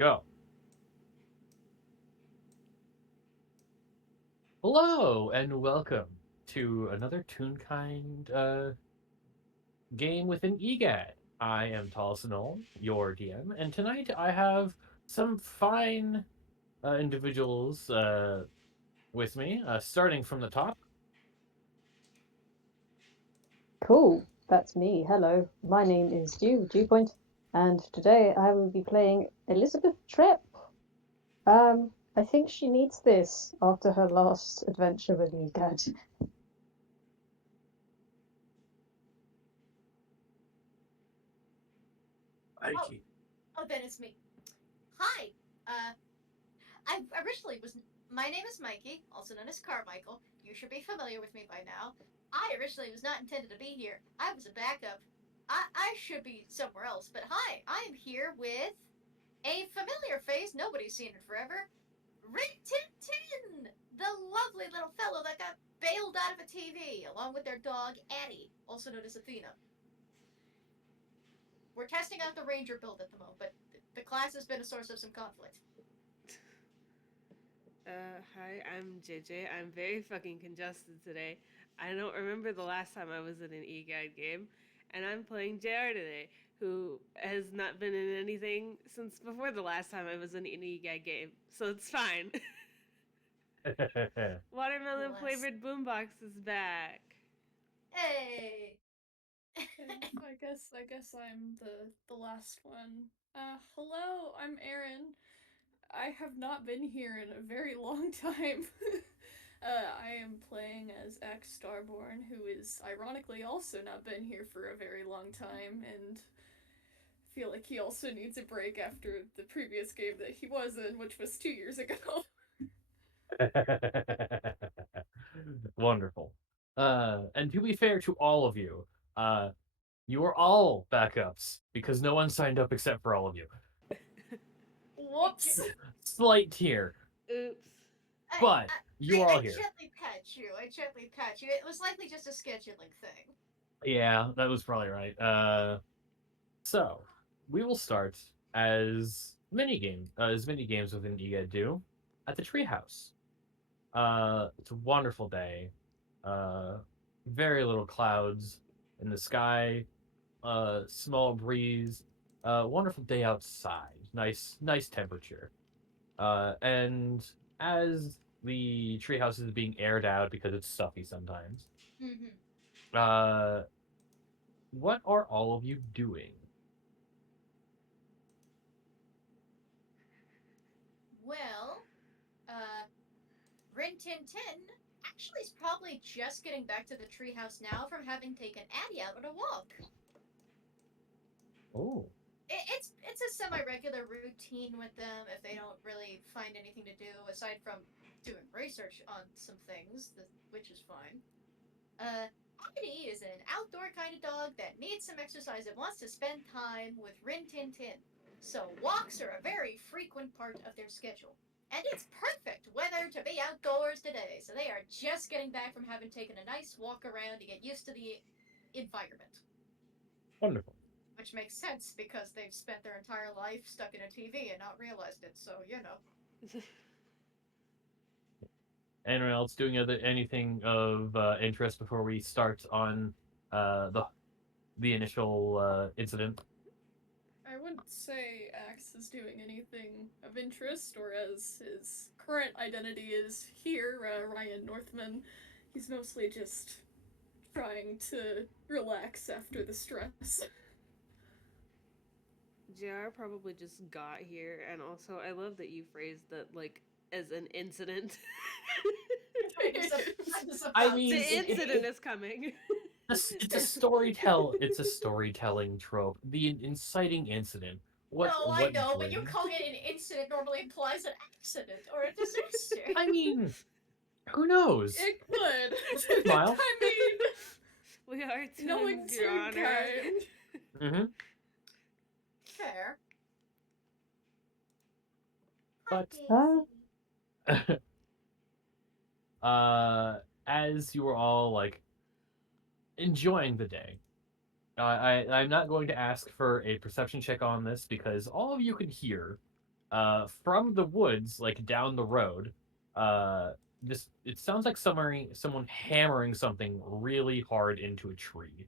Go. Hello and welcome to another Toonkind game within EGAD. I am Tall your DM, and tonight I have some fine individuals with me, starting from the top. Cool, that's me. Hello, my name is Dewpoint, and today I will be playing Elizabeth Tripp. I think she needs this after her last adventure with EGAD. Oh, Mikey. oh, then it's me. Hi. Uh, I originally was. My name is Mikey, also known as Carmichael. You should be familiar with me by now. I originally was not intended to be here. I was a backup. I should be somewhere else. But hi, I am here with a familiar face nobody's seen in forever. Rintintin, the lovely little fellow that got bailed out of a TV, along with their dog Addie, also known as Athena. We're testing out the ranger build at the moment, but the class has been a source of some conflict. Hi, I'm JayJay. I'm very fucking congested today. I don't remember the last time I was in an EGAD game, and I'm playing JR today, who has not been in anything since before the last time I was in an EGAD game, so it's fine. Watermelon Bless. flavored boombox is back. Hey. I guess I'm the last one. Hello, I'm Aaren. I have not been here in a very long time. I am playing as X Starborn, who is ironically also not been here for a very long time, and feel like he also needs a break after the previous game that he was in, which was 2 years ago. Wonderful. And to be fair to all of you, you are all backups because no one signed up except for all of you. Whoops. Slight tier, Oops. but you are all I here. gently pat you. I gently pat you. It was likely just a scheduling thing. Yeah, that was probably right. So we will start as many games within EGA do at the treehouse. It's a wonderful day. Uh, very little clouds in the sky. Small breeze. Wonderful day outside. Nice temperature. And as the treehouse is being aired out because it's stuffy sometimes. Mm-hmm. Uh, what are all of you doing? Well, uh, Rin Tin Tin actually is probably just getting back to the treehouse now from having taken Addie out on a walk. Oh, It's a semi-regular routine with them if they don't really find anything to do aside from doing research on some things, which is fine. Addie is an outdoor kind of dog that needs some exercise and wants to spend time with Rin Tin Tin. So walks are a very frequent part of their schedule. And it's perfect weather to be outdoors today, so they are just getting back from having taken a nice walk around to get used to the environment. wonderful. Which makes sense because they've spent their entire life stuck in a TV and not realized it, so you know. Anyone else doing anything of interest before we start on the initial incident? I wouldn't say Axe is doing anything of interest, or as his current identity is here, Ryan Northman. He's mostly just trying to relax after the stress. JR probably just got here, and also I love that you phrased that like as an incident. I The mean, incident is coming. it's a storytelling trope. The inciting incident. No, I What know, but you brings? calling it an incident normally implies an accident or a disaster. I mean, who knows? It could. Smile. I mean, We are knowing tuned, Your Honor. Toonkind. Mm-hmm. Fair. Hi, But Daisy. uh, as you were all like enjoying the day, I'm not going to ask for a perception check on this because all of you can hear from the woods, like down the road, this it sounds like someone hammering something really hard into a tree.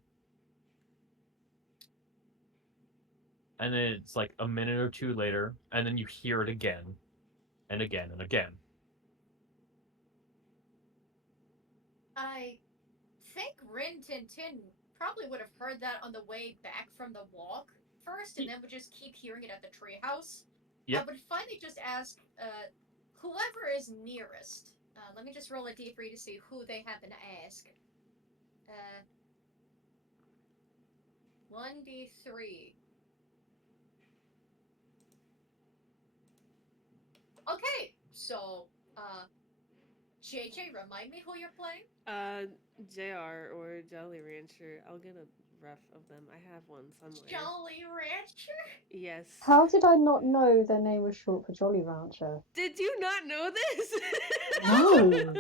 And then it's like a minute or two later, and then you hear it again, and again, and again. I think Rintintin probably would have heard that on the way back from the walk first, and then would just keep hearing it at the treehouse. Yep. I would finally just ask whoever is nearest. Let me just roll a d3 to see who they happen to ask. 1d3. Okay, so JayJay, remind me who you're playing. JR or Jolly Rancher. I'll get a ref of them. I have one somewhere. Jolly Rancher? Yes. How did I not know their name was short for Jolly Rancher? Did you not know this? No.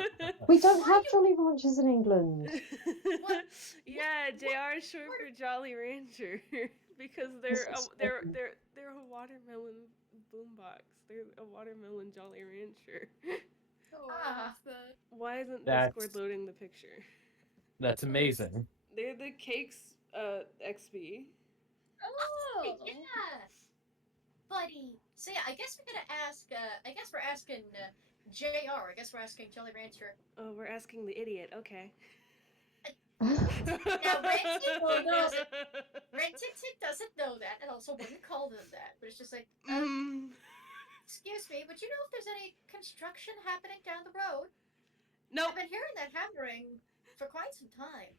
We don't have Jolly Ranchers in England. Yeah, JR is short for Jolly Rancher because they're This is they're a watermelon boombox. They're a watermelon Jolly Rancher. Oh, I love that. Why isn't That's- Discord loading the picture? That's amazing. They're the cakes XP. Oh, Yeah, buddy. So yeah, I guess we're gonna ask. I guess we're asking JR. I guess we're asking Jolly Rancher. Oh, we're asking the idiot. Okay. Now Rintintin doesn't know that, and also wouldn't call them that. But it's just like, excuse me, would you know if there's any construction happening down the road? Nope. I've been hearing that hammering for quite some time.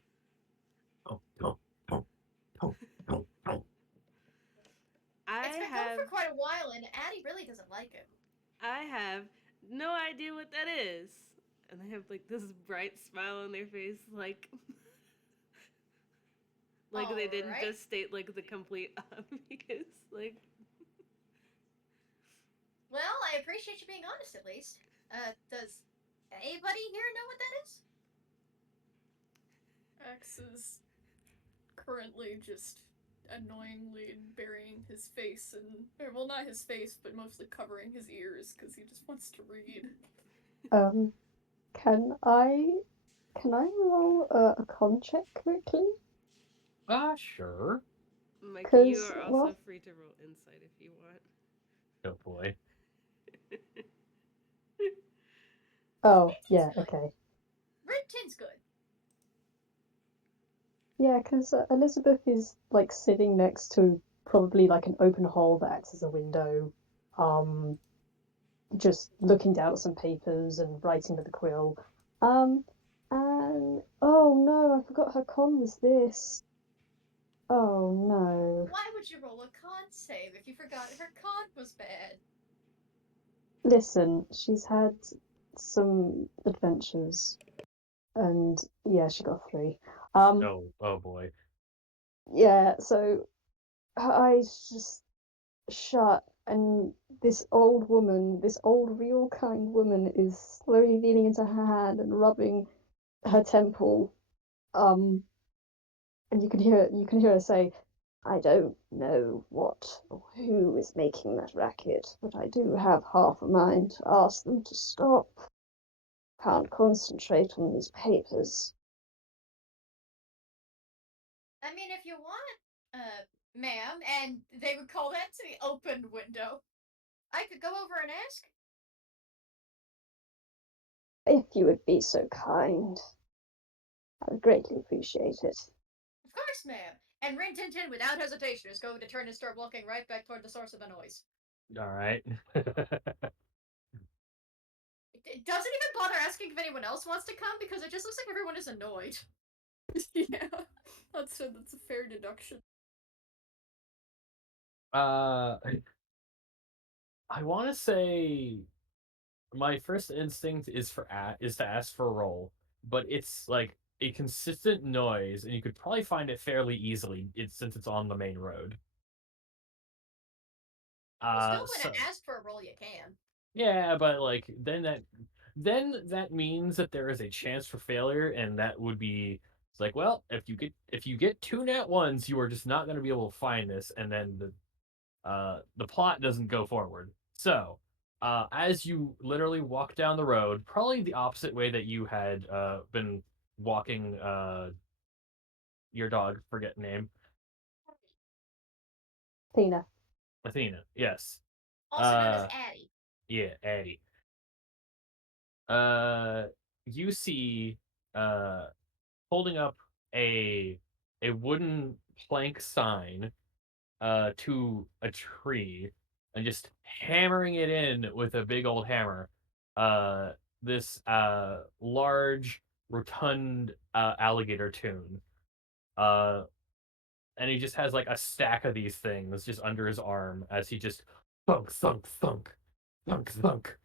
It's been going for quite a while, and Addie really doesn't like it. I have no idea what that is. And they have like this bright smile on their face, like they didn't Alright. just state like the complete obvious. Like, Well, I appreciate you being honest, at least. Does anybody here know what that is? X is currently just annoyingly burying his face and, or well, not his face, but mostly covering his ears because he just wants to read. Can I roll a con check quickly? Sure. Mikey, you 'Cause, are also well- free to roll insight if you want. Oh boy. Oh, yeah, okay. Rintin's good. Yeah, because Elizabeth is like sitting next to probably like an open hole that acts as a window, just looking down at some papers and writing with a quill. And oh no, I forgot her con was this. Oh no. Why would you roll a con save if you forgot her con was bad? Listen, she's had some adventures, and yeah, she got 3. Oh boy. Yeah, so her eyes just shut, and this old woman, this old real kind woman, is slowly leaning into her hand and rubbing her temple. And you can hear her say, "I don't know what or who is making that racket, but I do have half a mind to ask them to stop. Can't concentrate on these papers." I mean, if you want, ma'am, and they would call that to the open window, I could go over and ask. If you would be so kind, I would greatly appreciate it. Of course, ma'am. And Rintintin, without hesitation, is going to turn and start walking right back toward the source of the noise. All right. It doesn't even bother asking if anyone else wants to come because it just looks like everyone is annoyed. Yeah, that's a fair deduction. I want to say my first instinct is to ask for a roll, but it's like a consistent noise, and you could probably find it fairly easily. Since it's on the main road. Still, when I ask for a roll, you can. Yeah, but like then that means that there is a chance for failure, and that would be it's like, well, if you get 2 nat ones, you are just not going to be able to find this, and then the plot doesn't go forward. So, as you literally walk down the road, probably the opposite way that you had been walking your dog, forget name, Tina. Athena. Yes. Also known as Uh, Addie. yeah, Addie. You see, uh, holding up a a wooden plank sign to a tree and just hammering it in with a big old hammer. Uh, this large, rotund alligator tune. Uh, and he just has like a stack of these things just under his arm as he just thunk, thunk, thunk, thunk, thunk.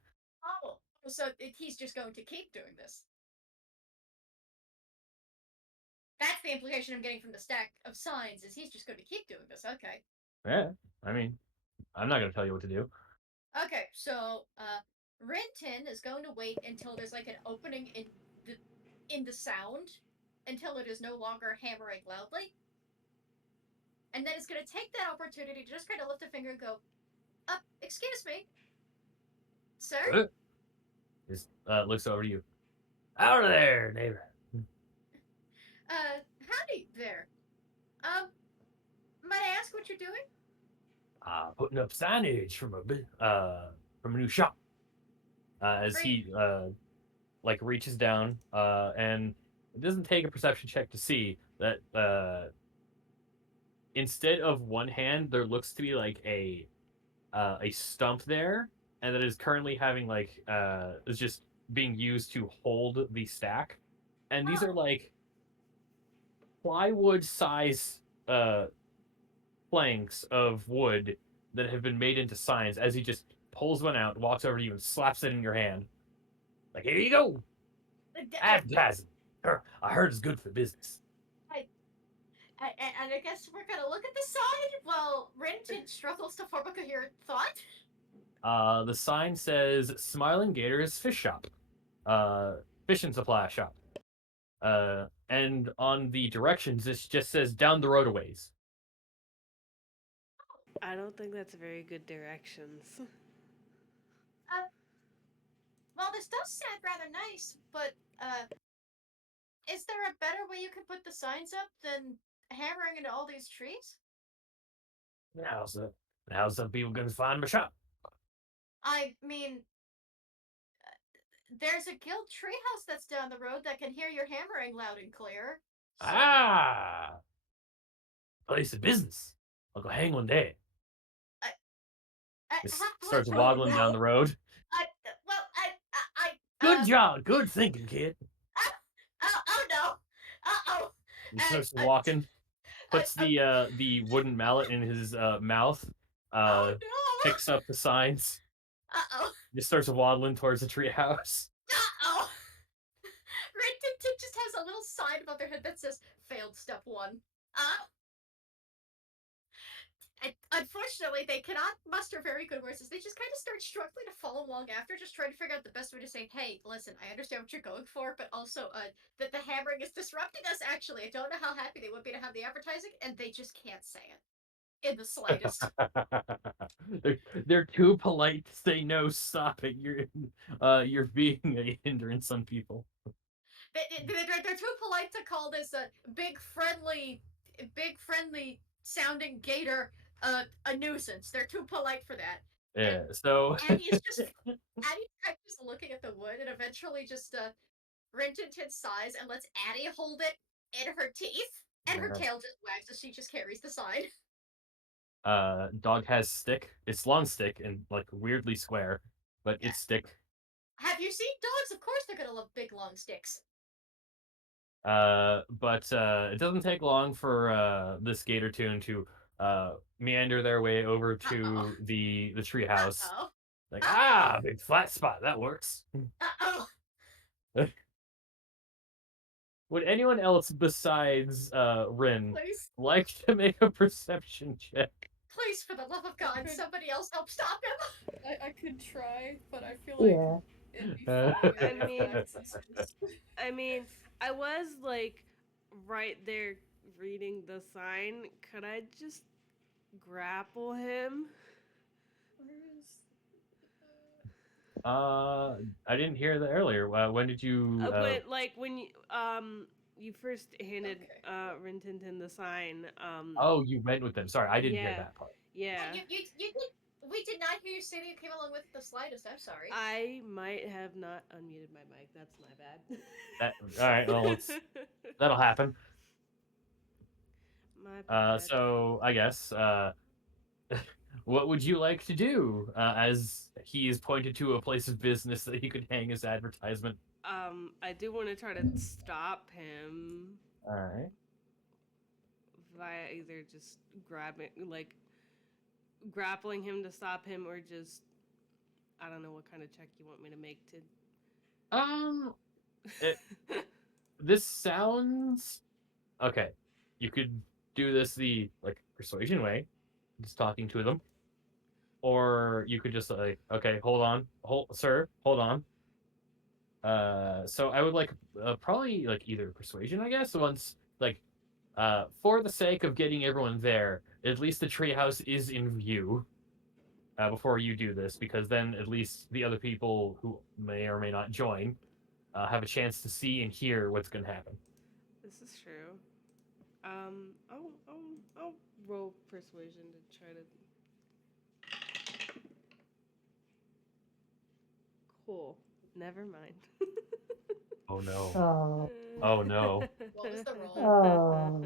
Oh, so he's just going to keep doing this. That's the implication I'm getting from the stack of signs, is he's just going to keep doing this. Okay. Yeah, I mean, I'm not gonna tell you what to do. Okay, so Rintin is going to wait until there's like an opening in the sound until it is no longer hammering loudly. And then it's gonna take that opportunity to just kind of lift a finger and go, excuse me, sir? Just looks over to you. Out of there, neighbor. Howdy there. Might I ask what you're doing? Putting up signage from a new shop. As Great. he like reaches down and it doesn't take a perception check to see that instead of one hand there looks to be like a stump there, and that is currently having like is just being used to hold the stack, and these are like plywood size planks of wood that have been made into signs. As he just pulls one out, walks over to you and slaps it in your hand, like, here you go, advertising. I heard it's good for business. And I guess we're gonna look at the sign while Rintin struggles to form a coherent thought. The sign says Smiling Gators Fish Shop, fish and supply shop. And on the directions, it just says down the road a ways. I don't think that's very good directions. Well, this does sound rather nice, but is there a better way you can put the signs up than hammering into all these trees? How's some people gonna find my shop? I mean, there's a guild treehouse that's down the road that can hear your hammering loud and clear. So, Ah, place of business. I'll go hang one day. Just starts waddling down the road. Good job, good thinking, kid. Oh no! Uh-oh! He starts walking, puts the wooden mallet in his mouth, Oh no! picks up the signs, Uh-oh! just starts waddling towards the treehouse. Uh-oh! Rintintin just has a little sign above their head that says, failed step 1. Unfortunately, they cannot muster very good words. They just kind of start struggling to follow along after, just trying to figure out the best way to say, hey, listen, I understand what you're going for, but also, that the hammering is disrupting us, actually. I don't know how happy they would be to have the advertising, and they just can't say it. In the slightest. they're too polite to say no. Stop it! You're being a hindrance on people. They're too polite to call this a big friendly sounding gator a nuisance. They're too polite for that. Yeah. So Addie's just looking at the wood and eventually just Rintintin sighs and lets Addie hold it in her teeth, and her tail just wags as she just carries the sign. Dog has stick. It's long stick and like weirdly square, but it's stick. Have you seen dogs? Of course they're gonna love big long sticks. But it doesn't take long for this gator tune to meander their way over to the treehouse. Uh-oh. Like, Uh-oh. big flat spot, that works. Uh-oh. Would anyone else besides Rin Please. like to make a perception check? Please, for the love of God, somebody else help stop him! I could try, but I feel like Yeah. it'd be funny. I mean- It's just- I mean, I was like right there reading the sign. Could I just grapple him? Where is I didn't hear that earlier. When did you? You first handed Okay. Rintintin the sign. Oh, you went with them. Sorry, I didn't hear Yeah, that part. yeah. You did. We did not hear you say that you came along with the slightest. I'm sorry. I might have not unmuted my mic. That's my bad. That all right. Well, that'll happen. My bad. So I guess what would you like to do? As he is pointed to a place of business that he could hang his advertisement. I do want to try to stop him All right. via either just grabbing, like grappling him to stop him, or just I don't know what kind of check you want me to make Um, to. it, this sounds okay. You could do this the like persuasion way, just talking to them, or you could just like, okay, hold on, sir, hold on. So I would like probably like either persuasion, I guess. Once like for the sake of getting everyone there, at least the treehouse is in view before you do this, because then at least the other people who may or may not join have a chance to see and hear what's going to happen. This is true. I'll roll persuasion to try to. Cool. Never mind. Oh no. Oh. Oh no. What was the roll?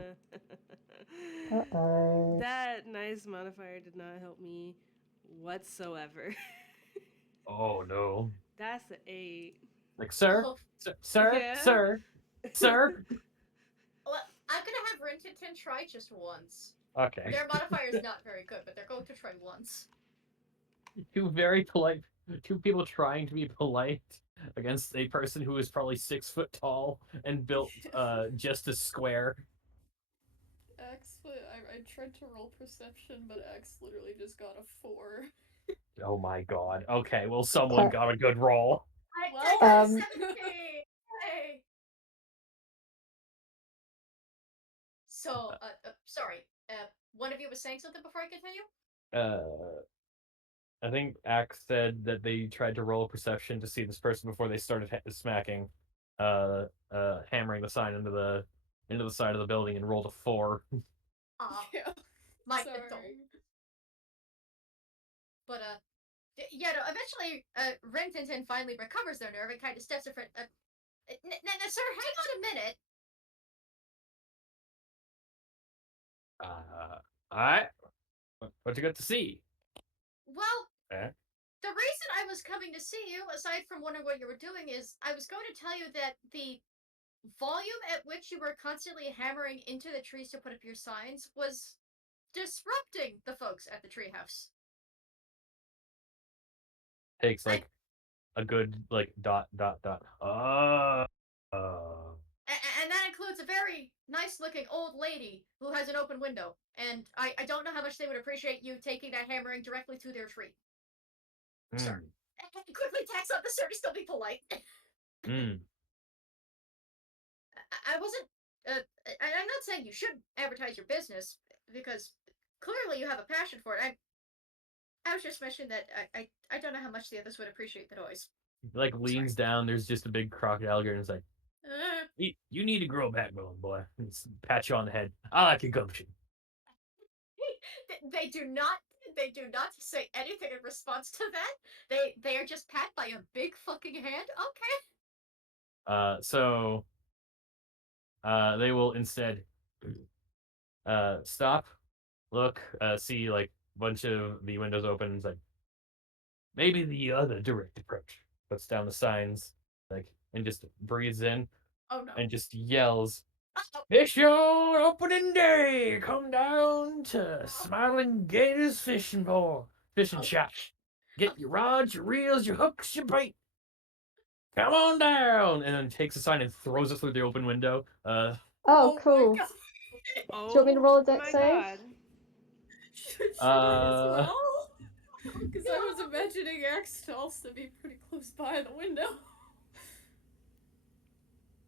Oh. Uh-oh. That nice modifier did not help me whatsoever. Oh no. That's an 8. Like, sir, Oh, sir, Yeah. sir, sir. well, I'm gonna have Rintintin try just once. Okay. Their modifier is not very good, but they're going to try once. Two very polite, two people trying to be polite against a person who is probably 6 foot tall and built just as square. X, I tried to roll perception, but X literally just got a 4. Oh my god. Okay, well, someone got a good roll. I Well, got a Um, 17! Hey! So, sorry. One of you was saying something before I continue? I think Axe said that they tried to roll perception to see this person before they started smacking, hammering the sign into the side of the building and rolled a 4. yeah. My Sorry. But, yeah, no, eventually, Rintintin finally recovers their nerve and kind of steps in front. Sir, hang on a minute. All right. What you got to see? Well, Eh? the reason I was coming to see you, aside from wondering what you were doing, is I was going to tell you that the volume at which you were constantly hammering into the trees to put up your signs was disrupting the folks at the treehouse. Takes like a good like dot dot dot. And that includes a very nice looking old lady who has an open window. And I don't know how much they would appreciate you taking that hammering directly to their tree. Sir. Quickly tax on the sir to still be polite. I wasn't. I'm not saying you should advertise your business because clearly you have a passion for it. I was just mentioning that I don't know how much the others would appreciate the noise. Like leans down. There's just a big crocodile and it's like, you need to grow a backbone, boy. It's pat you on the head. I like your gumption. They do not. They do not say anything in response to that. They are just pat by a big fucking hand. Okay. So they will instead stop, look, see like a bunch of the windows open. It's like maybe the other direct approach. Puts down the signs, like, and just breathes in Oh no. and just yells, Uh-oh. "It's your opening day! Come down to Smiling Gators fishing shop. Get your rods, your reels, your hooks, your bait. Come on down!" And then takes a sign and throws it through the open window. Oh, cool. My god. Do you want me to roll a dex my save? God. Should I as Uh, well? Because I was imagining X to also be pretty close by the window.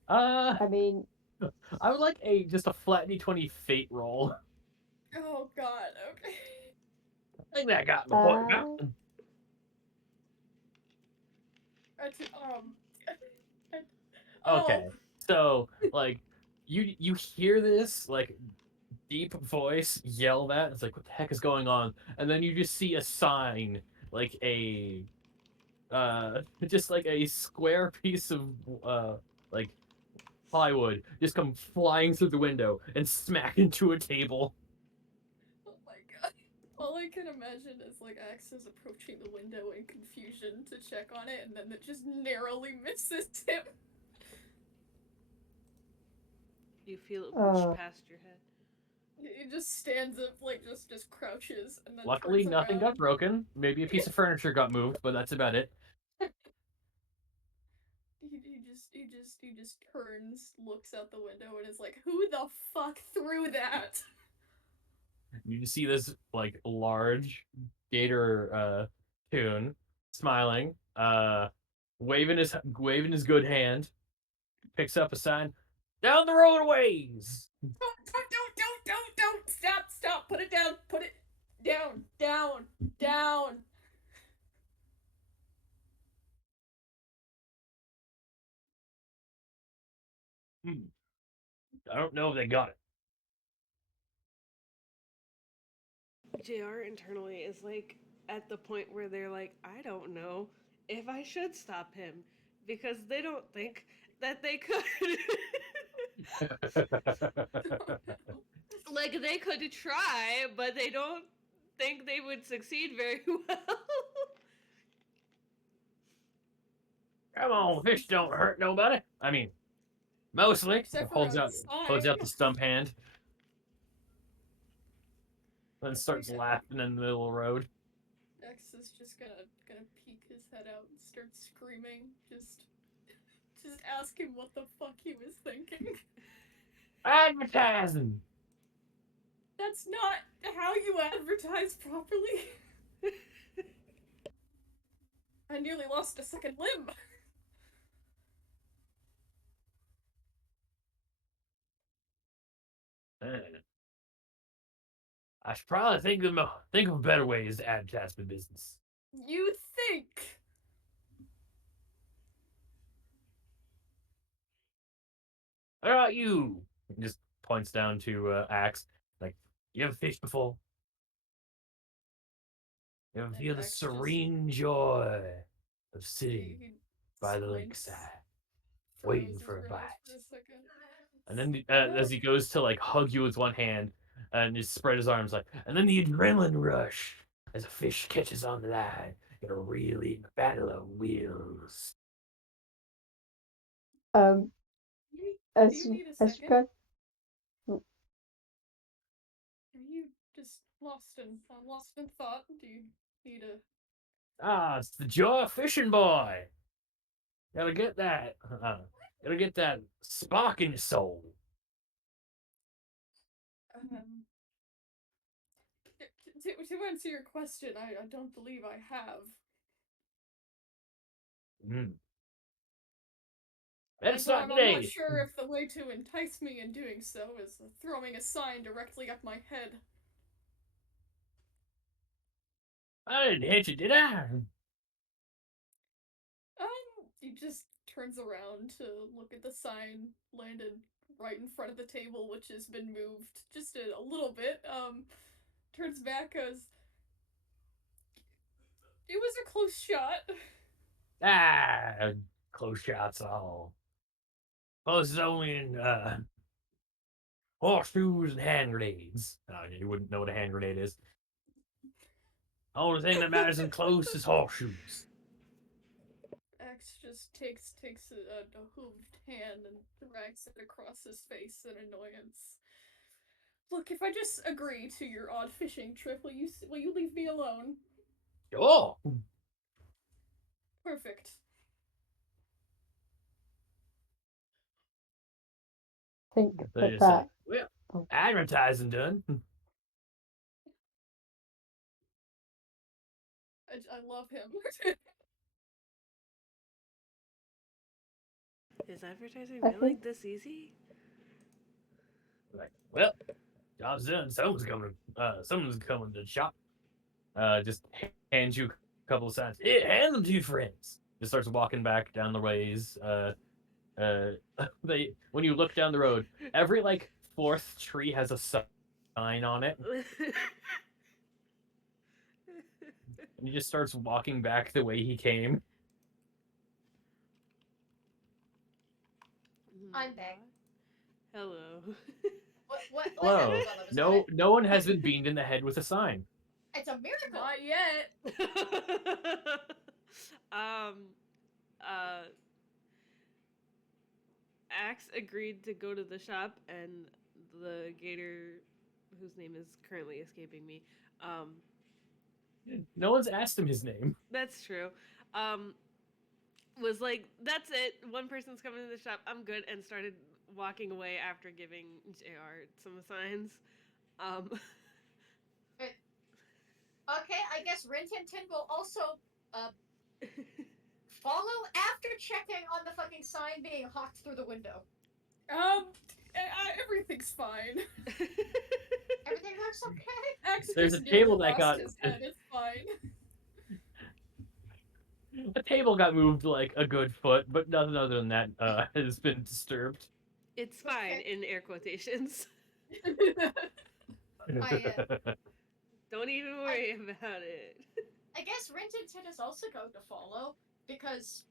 I mean, I would like just a flat d20 fate roll. Oh god, okay. I think that got the point. uh, Oh, Okay, so like you hear this like deep voice yell that. It's like, what the heck is going on? And then you just see a sign, like a just like a square piece of like plywood just come flying through the window and smack into a table. oh my god. All I can imagine is like Axe is approaching the window in confusion to check on it, and then it just narrowly misses him. You feel it whoosh past your head. He just stands up, like just crouches, and then Luckily, turns nothing got around. broken. Maybe a piece of furniture got moved, but that's about it. He just turns, looks out the window, and is like, "Who the fuck threw that?" You see this like large gator tune smiling, waving his good hand, picks up a sign, down the road a ways. Don't! Stop! Put it down! Put it down! I don't know if they got it. JR internally is like at the point where they're like, I don't know if I should stop him because they don't think that they could. Like they could try, but they don't think they would succeed very well. Come on, fish don't hurt nobody. I mean, mostly. Except for Holds outside. out the stump hand, then I think starts laughing in the middle of the road. X is just gonna peek his head out and start screaming. Just ask him what the fuck he was thinking. Advertising. That's not how you advertise properly. I nearly lost a second limb. I should probably think of better ways to advertise my business. You think? How about you? He just points down to Axe. Like, you ever fished before? You ever And feel the X serene joy of just sitting he by the squints, lakeside, furrows waiting his for a brows bite? for a second. And then Well, as he goes to like hug you with one hand and just spread his arms like, and then the adrenaline rush as a fish catches on the line. Get a really battle of wheels. Um, do you need a as you second? go, Are you just lost in thought? Do you need a Ah, it's the joy of fishing, boy. Gotta get that spark in your soul. um to answer your question, I don't believe I have. Mm. That's not I'm not today. sure if the way to entice me in doing so is throwing a sign directly at my head. I didn't hit you, did I? He just turns around to look at the sign landed right in front of the table, which has been moved just a little bit. Turns back, goes, it was a close shot. Ah, close shots all. Close is only in horseshoes and hand grenades. You wouldn't know what a hand grenade is. The only thing that matters in close is horseshoes. X just takes a hooved hand and drags it across his face in annoyance. Look, if I just agree to your odd fishing trip, will you leave me alone? Oh, Perfect. think they that just say, that. well, Oh, advertising done. I love him. Is advertising I really think this easy? Like, well, job's done. Someone's coming to the shop. Just hands you a couple of signs. Yeah, hand them to your friends. just starts walking back down the ways. When you look down the road, every like fourth tree has a sign on it, and he just starts walking back the way he came. I'm back. Hello. What Hello. happened while I was No, away? no one has been beamed in the head with a sign. It's a miracle. Not yet. uh, Axe agreed to go to the shop, and the gator, whose name is currently escaping me, No one's asked him his name. that's true, was like, that's it, one person's coming to the shop, I'm good, and started walking away after giving JR some signs. Okay, I guess Rintintin will also follow after checking on the fucking sign being hawked through the window. Everything's fine. Everything looks okay. Axe There's just a table nearly that lost got- his head. It's fine. A table got moved like a good foot, but nothing other than that has been disturbed. It's fine, Okay. in air quotations. Don't even worry about it. I guess Rintintin is also going to follow because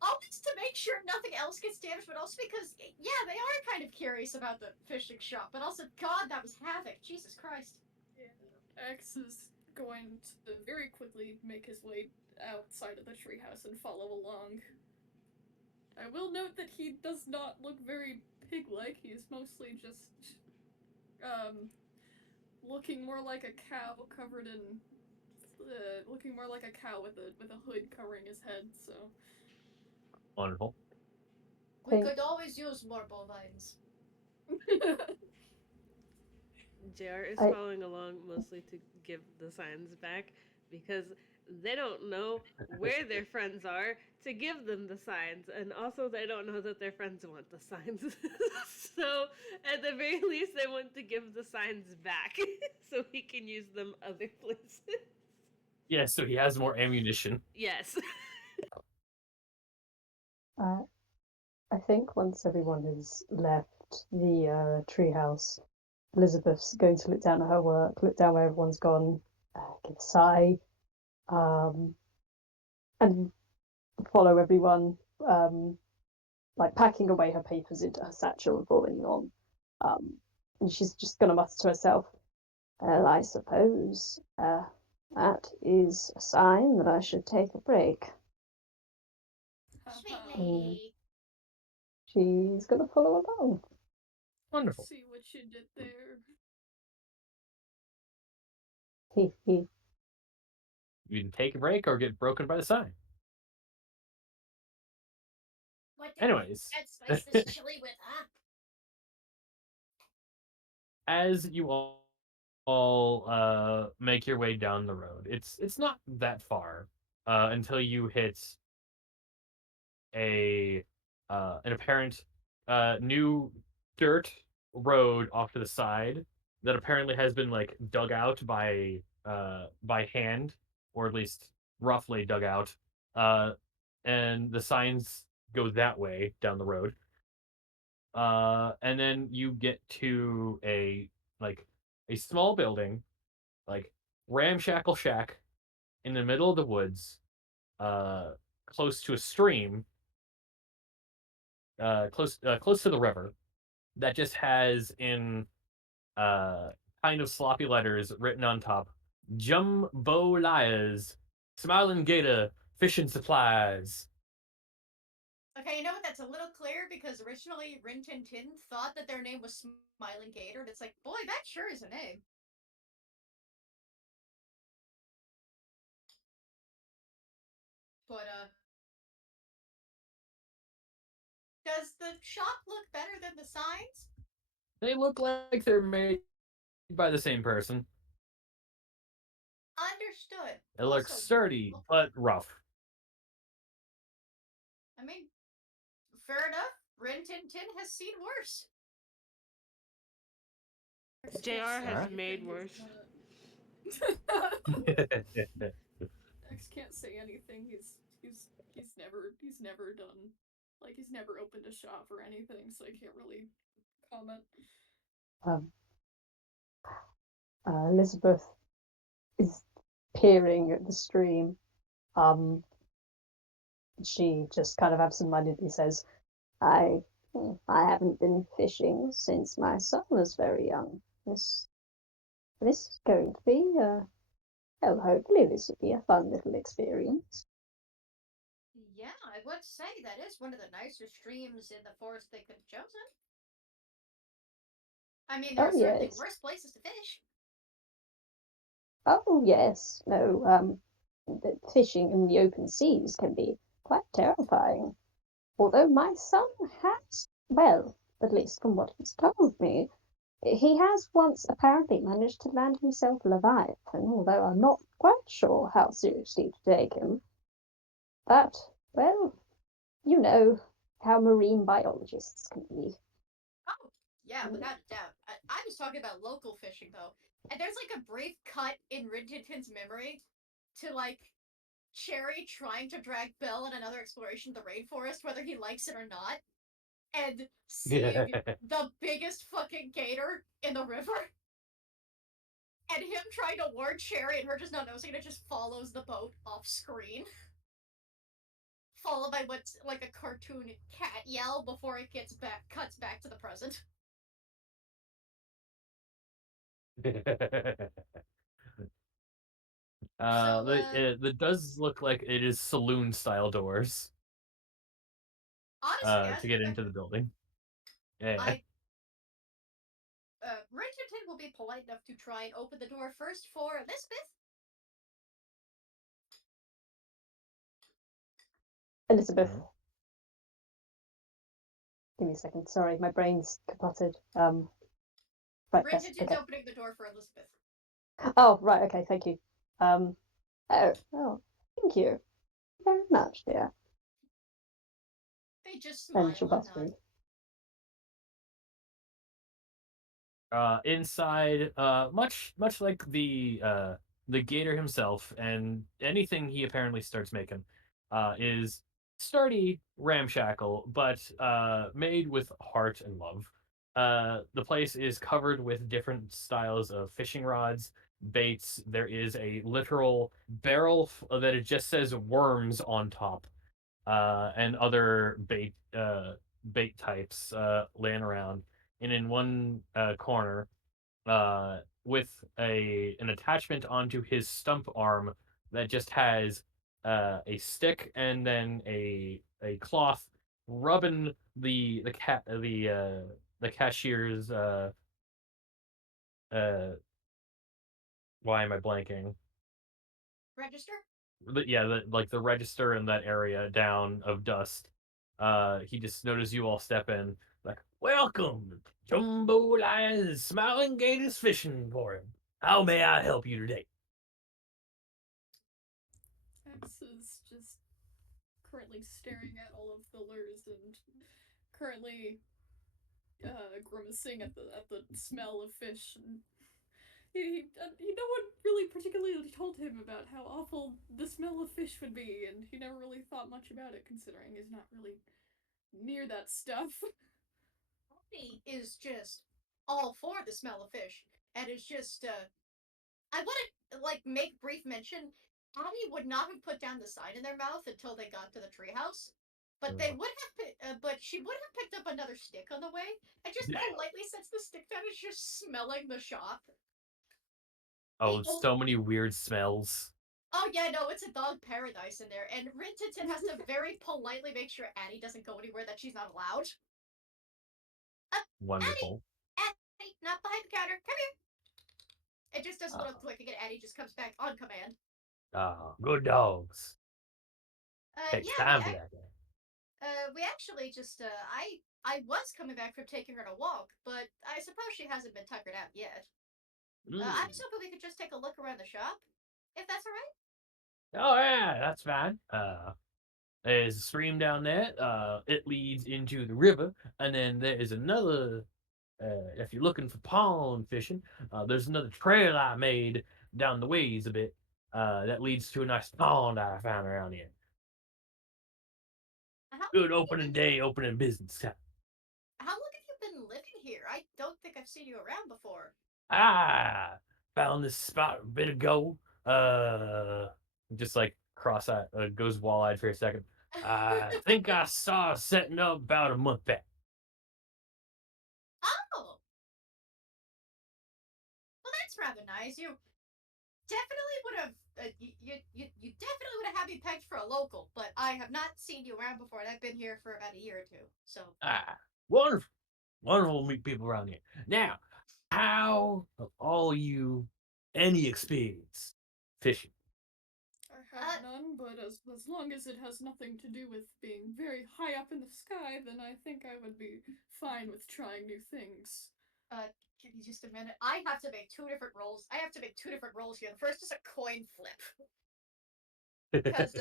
almost to make sure nothing else gets damaged, but also because yeah, they are kind of curious about the fishing shop, but also God, that was havoc. Jesus Christ. Yeah. Axe is going to very quickly make his way outside of the treehouse and follow along. I will note that he does not look very pig-like. He is mostly just looking more like a cow covered in looking more like a cow with a hood covering his head. So Wonderful. We Think- could always use more bovines. JR is I- following along mostly to give the signs back because they don't know where their friends are to give them the signs, and also they don't know that their friends want the signs. So at the very least, they want to give the signs back so he can use them other places. Yeah, so he has more ammunition. Yes. I think once everyone has left the treehouse, Elizabeth's going to look down at her work, look down where everyone's gone, give a sigh, and follow everyone, like packing away her papers into her satchel and following on. And she's just going to mutter to herself, well, I suppose that is a sign that I should take a break. Sweet Mm. lady. She's going to follow along. Wonderful. See what you did there. He. You can take a break or get broken by the sign. What did Anyways, that spice this chili with, huh? as you all make your way down the road, it's not that far until you hit an apparent new dirt road off to the side that apparently has been like dug out by hand, or at least roughly dug out, and the signs go that way down the road. And then you get to a small building, like ramshackle shack in the middle of the woods, close to a stream, close to the river, that just has in kind of sloppy letters written on top, Jumbo Liars, Smiling Gator, Fishing Supplies. Okay, you know what? That's a little clear because originally Rintintin thought that their name was Smiling Gator, and it's like, boy, that sure is a name. But does the shop look better than the signs? They look like they're made by the same person. Understood. It looks Also, sturdy, but rough. I mean, fair enough. Rintintin has seen worse. Axe JR can't say has Alright. made anything, worse. he's not- That's Axe can't say anything. he's never done, like, he's never opened a shop or anything, so I can't really comment. Um, Elizabeth is peering at the stream. She just kind of absentmindedly says, I I haven't been fishing since my son was very young. This is going to be well, hopefully this will be a fun little experience. Yeah, I would say that is one of the nicer streams in the forest they could have chosen. I mean, there Oh are certainly yes. worse places to fish. Oh yes. No, the fishing in the open seas can be quite terrifying. Although my son has, well, at least from what he's told me, he has once apparently managed to land himself a Leviathan, although I'm not quite sure how seriously to take him. But, well, you know how marine biologists can be. Oh, yeah, without a doubt. I was talking about local fishing, though. And there's like a brief cut in Rintintin's memory to like Cherry trying to drag Belle on another exploration of the rainforest, whether he likes it or not, and seeing the biggest fucking gator in the river, and him trying to warn Cherry and her just not noticing it just follows the boat off screen. Followed by what's like a cartoon cat yell before it cuts back to the present. So, It does look like it is saloon style doors honestly, to get into the building. Yeah. Rintintin will be polite enough to try and open the door first for Elizabeth. Elizabeth, Mhm. give me a second. Sorry, my brain's kaputted. Right, yes, Rintintin's okay. opening the door for Elizabeth. Oh, right, okay, thank you. Oh, thank you very much, dear. They just And she'll smile and bust nod. through. Inside, much like the gator himself, and anything he apparently starts making, is sturdy, ramshackle, but made with heart and love. The place is covered with different styles of fishing rods, baits. There is a literal barrel that it just says worms on top, and other bait types laying around. And in one corner, with an attachment onto his stump arm that just has a stick and then a cloth rubbing the cashier's uh why am I blanking? Register? Like the register in that area down of dust. He just noticed you all step in, like, welcome, Jumbo Lions, Smiling Gators fishing for him. How may I help you today? X is just currently staring at all of the lures and currently grimacing at the smell of fish. And no one really particularly told him about how awful the smell of fish would be, and he never really thought much about it, considering he's not really near that stuff. He is just all for the smell of fish, and is just, I want to, like, make brief mention. Annie would not have put down the sign in their mouth until they got to the treehouse, but they would have, but she would have picked up another stick on the way, and just politely sets the stick down. Is just smelling the shop. Oh, so many weird smells. Oh yeah, no, it's a dog paradise in there, and Rintintin has to very politely make sure Annie doesn't go anywhere that she's not allowed. Annie, Wonderful. Annie, not behind the counter. Come here. It just does a Uh, little click again. Annie just comes back on command. Good dogs. Takes Yeah, we time for that. we actually just I was coming back from taking her on a walk, but I suppose she hasn't been tuckered out yet. I was hoping we could just take a look around the shop, if that's all right. Oh yeah, that's fine. There's a stream down there. It leads into the river, and then there is another. If you're looking for pond fishing, there's another trail I made down the ways a bit that leads to a nice pond I found around here. Good opening day, opening business time. How long have you been living here? I don't think I've seen you around before. Found this spot a bit ago. Just like cross-eyed, goes wall-eyed for a second. I think I saw it setting up about a month back. Oh, well, that's rather nice. You definitely would have. You definitely would have had me pegged for a local, but I have not seen you around before, and I've been here for about a year or two. So Wonderful, wonderful to meet people around here. Now, how have all you any experience fishing? I have none, but as long as it has nothing to do with being very high up in the sky, then I think I would be fine with trying new things. give me just a minute. I have to make 2 different rolls. I have to make 2 different rolls here. The first is a coin flip, because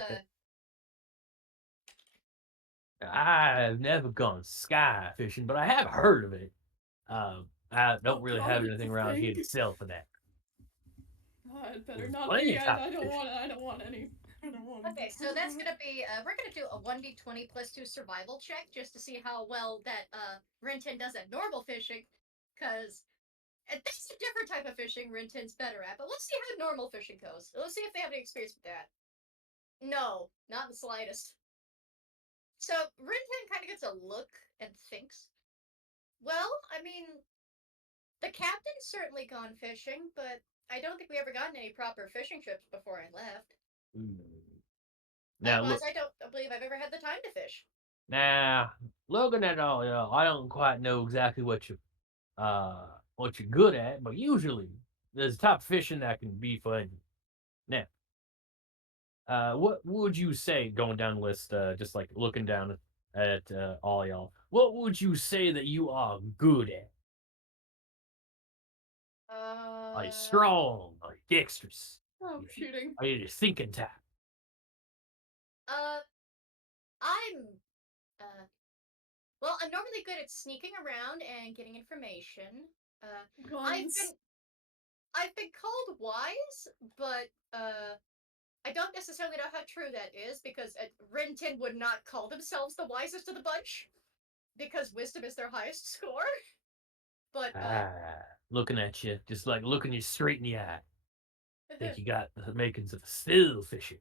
I've never gone sky fishing, but I have heard of it. I don't Oh really God, have it's anything a around here thing. to sell for that. It better There's not plenty be. of I, type I of don't fishing. want. I don't want any. I don't want. okay, so that's gonna be we're gonna do a 1d20 plus 2 survival check just to see how well that Rintin does at normal fishing, because that's a different type of fishing Rintin's better at. But let's see how normal fishing goes. Let's see if they have any experience with that. No, not in the slightest. So Rintin kind of gets a look and thinks, well, I mean, the captain's certainly gone fishing, but I don't think we ever gotten any proper fishing trips before I left. Now Otherwise, look, I don't believe I've ever had the time to fish. now looking at all y'all, I don't quite know exactly what you're good at, but usually there's a type of fishing that can be fun. Now, what would you say going down the list? Just like looking down at all y'all, what would you say that you are good at? Are you Uh, strong? Are you dexterous? Oh, shooting. Are you the thinking type? uh, I'm, uh, well, I'm normally good at sneaking around and getting information. I've Guns. been, I've been called wise, but, I don't necessarily know how true that is, because Rintin would not call themselves the wisest of the bunch, because wisdom is their highest score. But, Looking at you, just like looking you straight in the eye. Think you got the makings of a still fisher.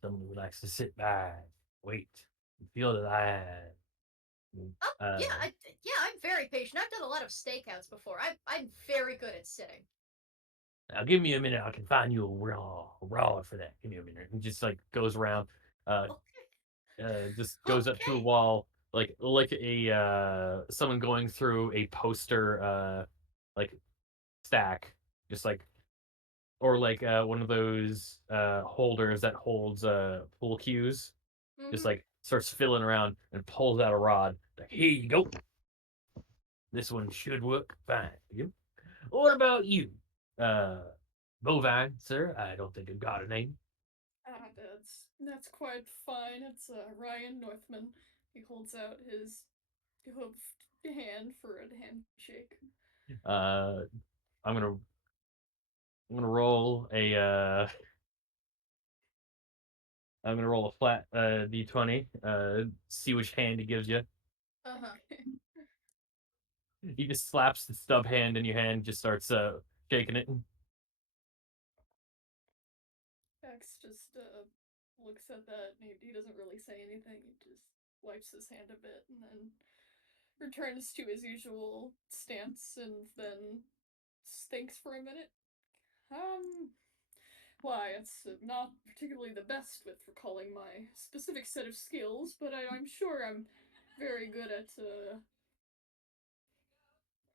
Someone who likes to sit by, wait, and feel the line. oh, Uh, yeah, I'm very patient. I've done a lot of stakeouts before. I'm very good at sitting. Now give me a minute. I can find you a rod for that. Give me a minute. And just like goes around, uh, Okay. just goes up to a Okay. wall, like a someone going through a poster, like stack, just like or like one of those holders that holds pool cues. Just Mm-hmm. like starts fiddling around and pulls out a rod. Like, here you go. This one should work fine for you. What about you? Uh, Bovine, sir. I don't think I've got a name. That's quite fine. It's Ryan Northman. He holds out his hoofed hand for a handshake. Uh, I'm gonna roll a I'm gonna roll a flat d20. See which hand he gives you. Uh-huh. Okay. He just slaps the stub hand in your hand, just starts shaking it. X just looks at that and he doesn't really say anything. He just wipes his hand a bit and then returns to his usual stance and then thinks for a minute. Why, it's not particularly the best with recalling my specific set of skills, but I'm sure I'm very good at,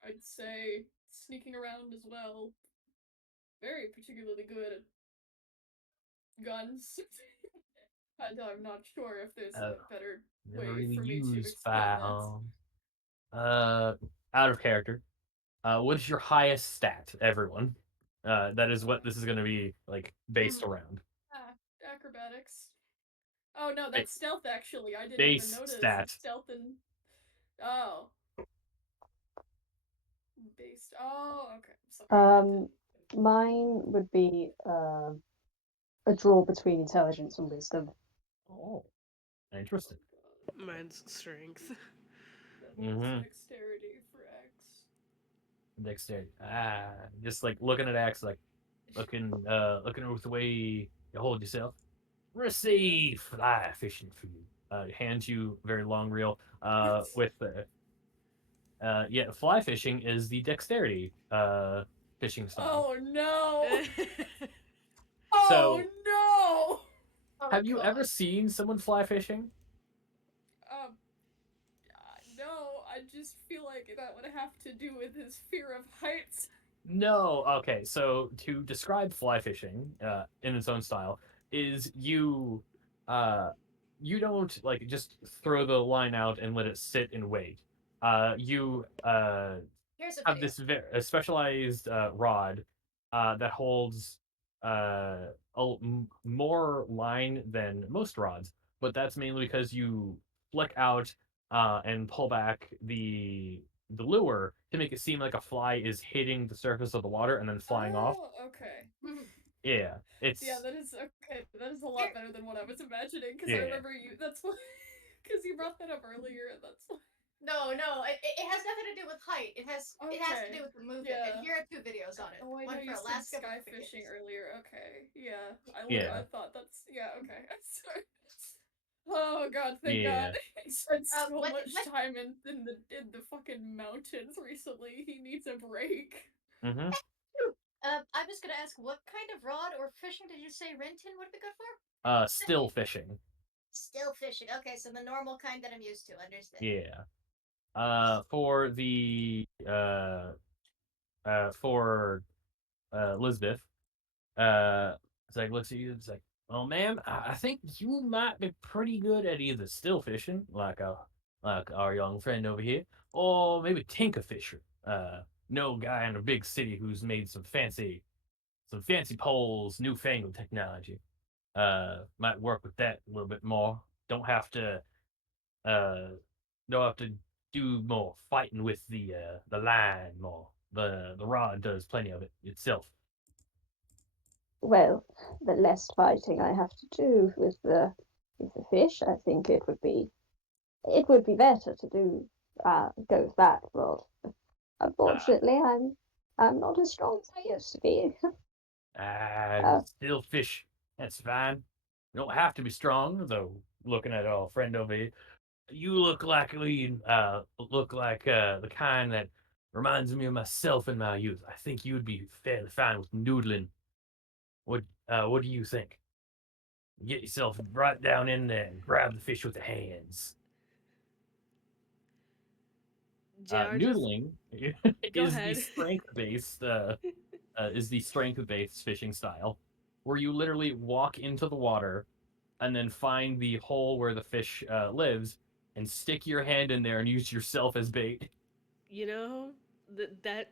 I'd say, sneaking around as well. Very particularly good at guns. I'm not sure if there's Uh, a better Never way really for me to used explain that. firearms. Out of character. What's your highest stat, everyone? That is what this is going to be like based Mm, around. acrobatics. Oh no, Ba- that's stealth actually. I didn't even Base notice. It's stat. stealth and. Oh. Based. Oh, okay. Sorry, granted. Mine would be a draw between intelligence and wisdom. Oh, interesting. Mine's strength. Mm-hmm. Dexterity for X. Dexterity. Just like looking at Axe, like looking with the way you hold yourself. Receive fly fishing for you. Hands you a very long reel. With yeah, fly fishing is the dexterity fishing style. Oh no! So, Oh no! Oh have you ever god. seen someone fly fishing? Um, no, I just feel like that would have to do with his fear of heights. No. Okay, so to describe fly fishing in its own style is uh you don't like just throw the line out and let it sit and wait. You Here's a have video. this a specialized rod that holds more line than most rods, but that's mainly because you flick out and pull back the lure to make it seem like a fly is hitting the surface of the water and then flying off. Oh, okay. Yeah, Yeah, it's that is okay. That is a lot Here, better than what I was imagining. Because I yeah, remember you. That's why. Because you brought that up earlier, and that's why. no, it has nothing to do with height. It has to do Okay. with the movement. And Yeah. here are two videos on it. Oh, I know One for you said Alaska, one sky for fishing kids. earlier. Okay. Yeah. I yeah, thought that's yeah. Okay. I'm sorry. Oh God! Thank God. yeah. He spent so What much what time in the fucking mountains recently. He needs a break. Mm-hmm. I was gonna ask what kind of rod or fishing did you say Renton would be good for? Still fishing. Still fishing. Okay, so the normal kind that I'm used to. Understood. Yeah. For the for Elizabeth, it's like looks at you. It's like, oh, ma'am, I think you might be pretty good at either still fishing, like our young friend over here, or maybe tinker fisher. No guy in a big city who's made some fancy poles, newfangled technology. Might work with that a little bit more. Don't have to uh, don't have to do more fighting with the line more. The rod does plenty of it itself. Well, the less fighting I have to do with the fish, I think it would be better to do go with that rod. Ah, Unfortunately, I'm not as strong as I used to be. uh, still fish. That's fine. You don't have to be strong, though. Looking at our friend over here, you look like the kind that reminds me of myself in my youth. I think you would be fairly fine with noodling. What do you think? Get yourself right down in there and grab the fish with the hands. JR just Noodling go is the ahead. strength based fishing style, where you literally walk into the water and then find the hole where the fish lives and stick your hand in there and use yourself as bait. You know that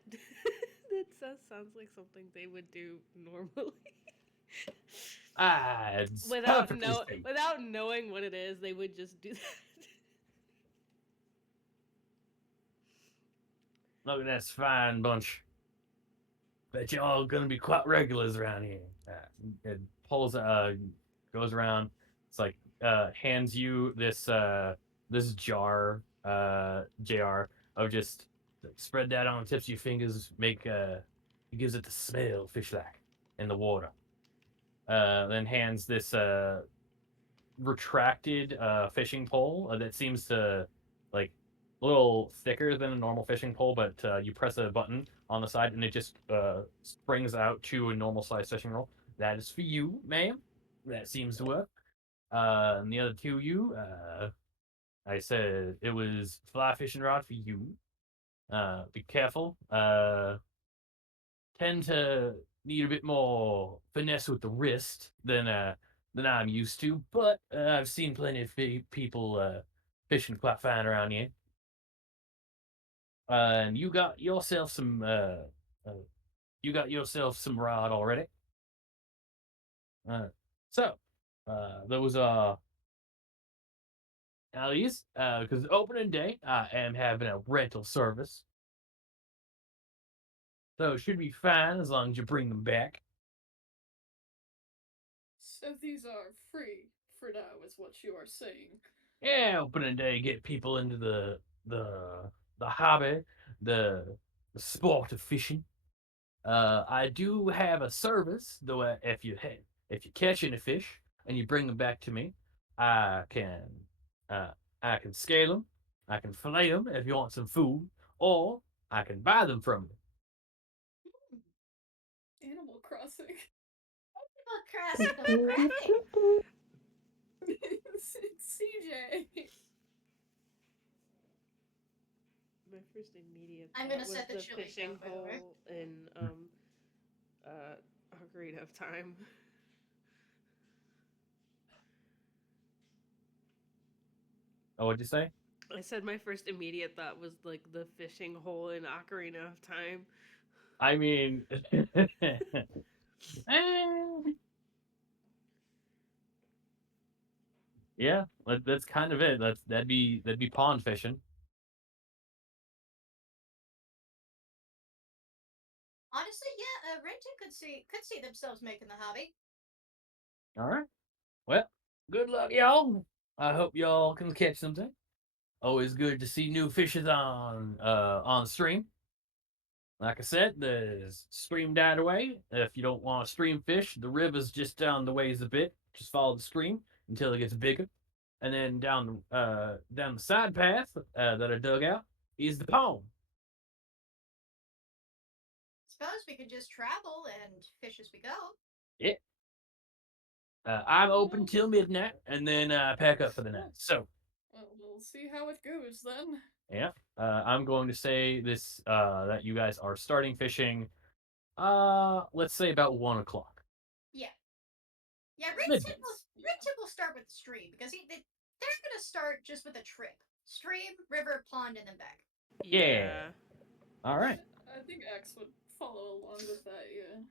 sounds like something they would do normally. It's perfectly safe. Without knowing what it is, they would just do that. Look at this fine bunch. Bet y'all gonna be quite regulars around here. It pulls, goes around. It's like hands you this jar, Jr. of just spread that on the tips of your fingers. It gives it the smell fish like in the water. Then hands this retracted fishing pole that seems to like a little thicker than a normal fishing pole, but you press a button on the side and it just springs out to a normal size fishing rod. That is for you, ma'am. That seems to work. And the other two, you, I said it was fly fishing rod for you. Be careful. Tend to need a bit more finesse with the wrist than I'm used to, but I've seen plenty of people fishing quite fine around here. And uh, you got yourself some rod already. Uh, so those are now these because opening day I am having a rental service, so it should be fine as long as you bring them back. So these are free for now, is what you are saying. Yeah, opening day, get people into the the hobby, the the sport of fishing. I do have a service though. If you catch any fish and you bring them back to me, I can uh, I can scale them, I can fillet them if you want some food, or I can buy them from you. Animal Crossing. Animal Crossing holographic. It's CJ. My first immediate I'm thought gonna was set the the chili fishing down, by the way. hole in Ocarina of Time. Oh, what'd you say? I said my first immediate thought was like the fishing hole in Ocarina of Time. I mean, eh, yeah, that's kind of it. That'd be pond fishing. Honestly, yeah, Rintintin could see themselves making the hobby. All right. Well, good luck, y'all. I hope y'all can catch something. Always good to see new fishes on stream. Like I said, the stream died away. If you don't want to stream fish, the river's just down the ways a bit. Just follow the stream until it gets bigger, and then down the side path that I dug out is the pond. Suppose we could just travel and fish as we go. Yeah, I'm open Well, till midnight, and then pack up for the night. So well, we'll see how it goes then. yeah, I'm going to say this that you guys are starting fishing. Let's say about 1 o'clock. Yeah, yeah. Midday. Yeah. Rintintin will start with the stream because they're gonna start just with a trip: stream, river, pond, and then back. Yeah. All right. I think X would follow along with that, yeah.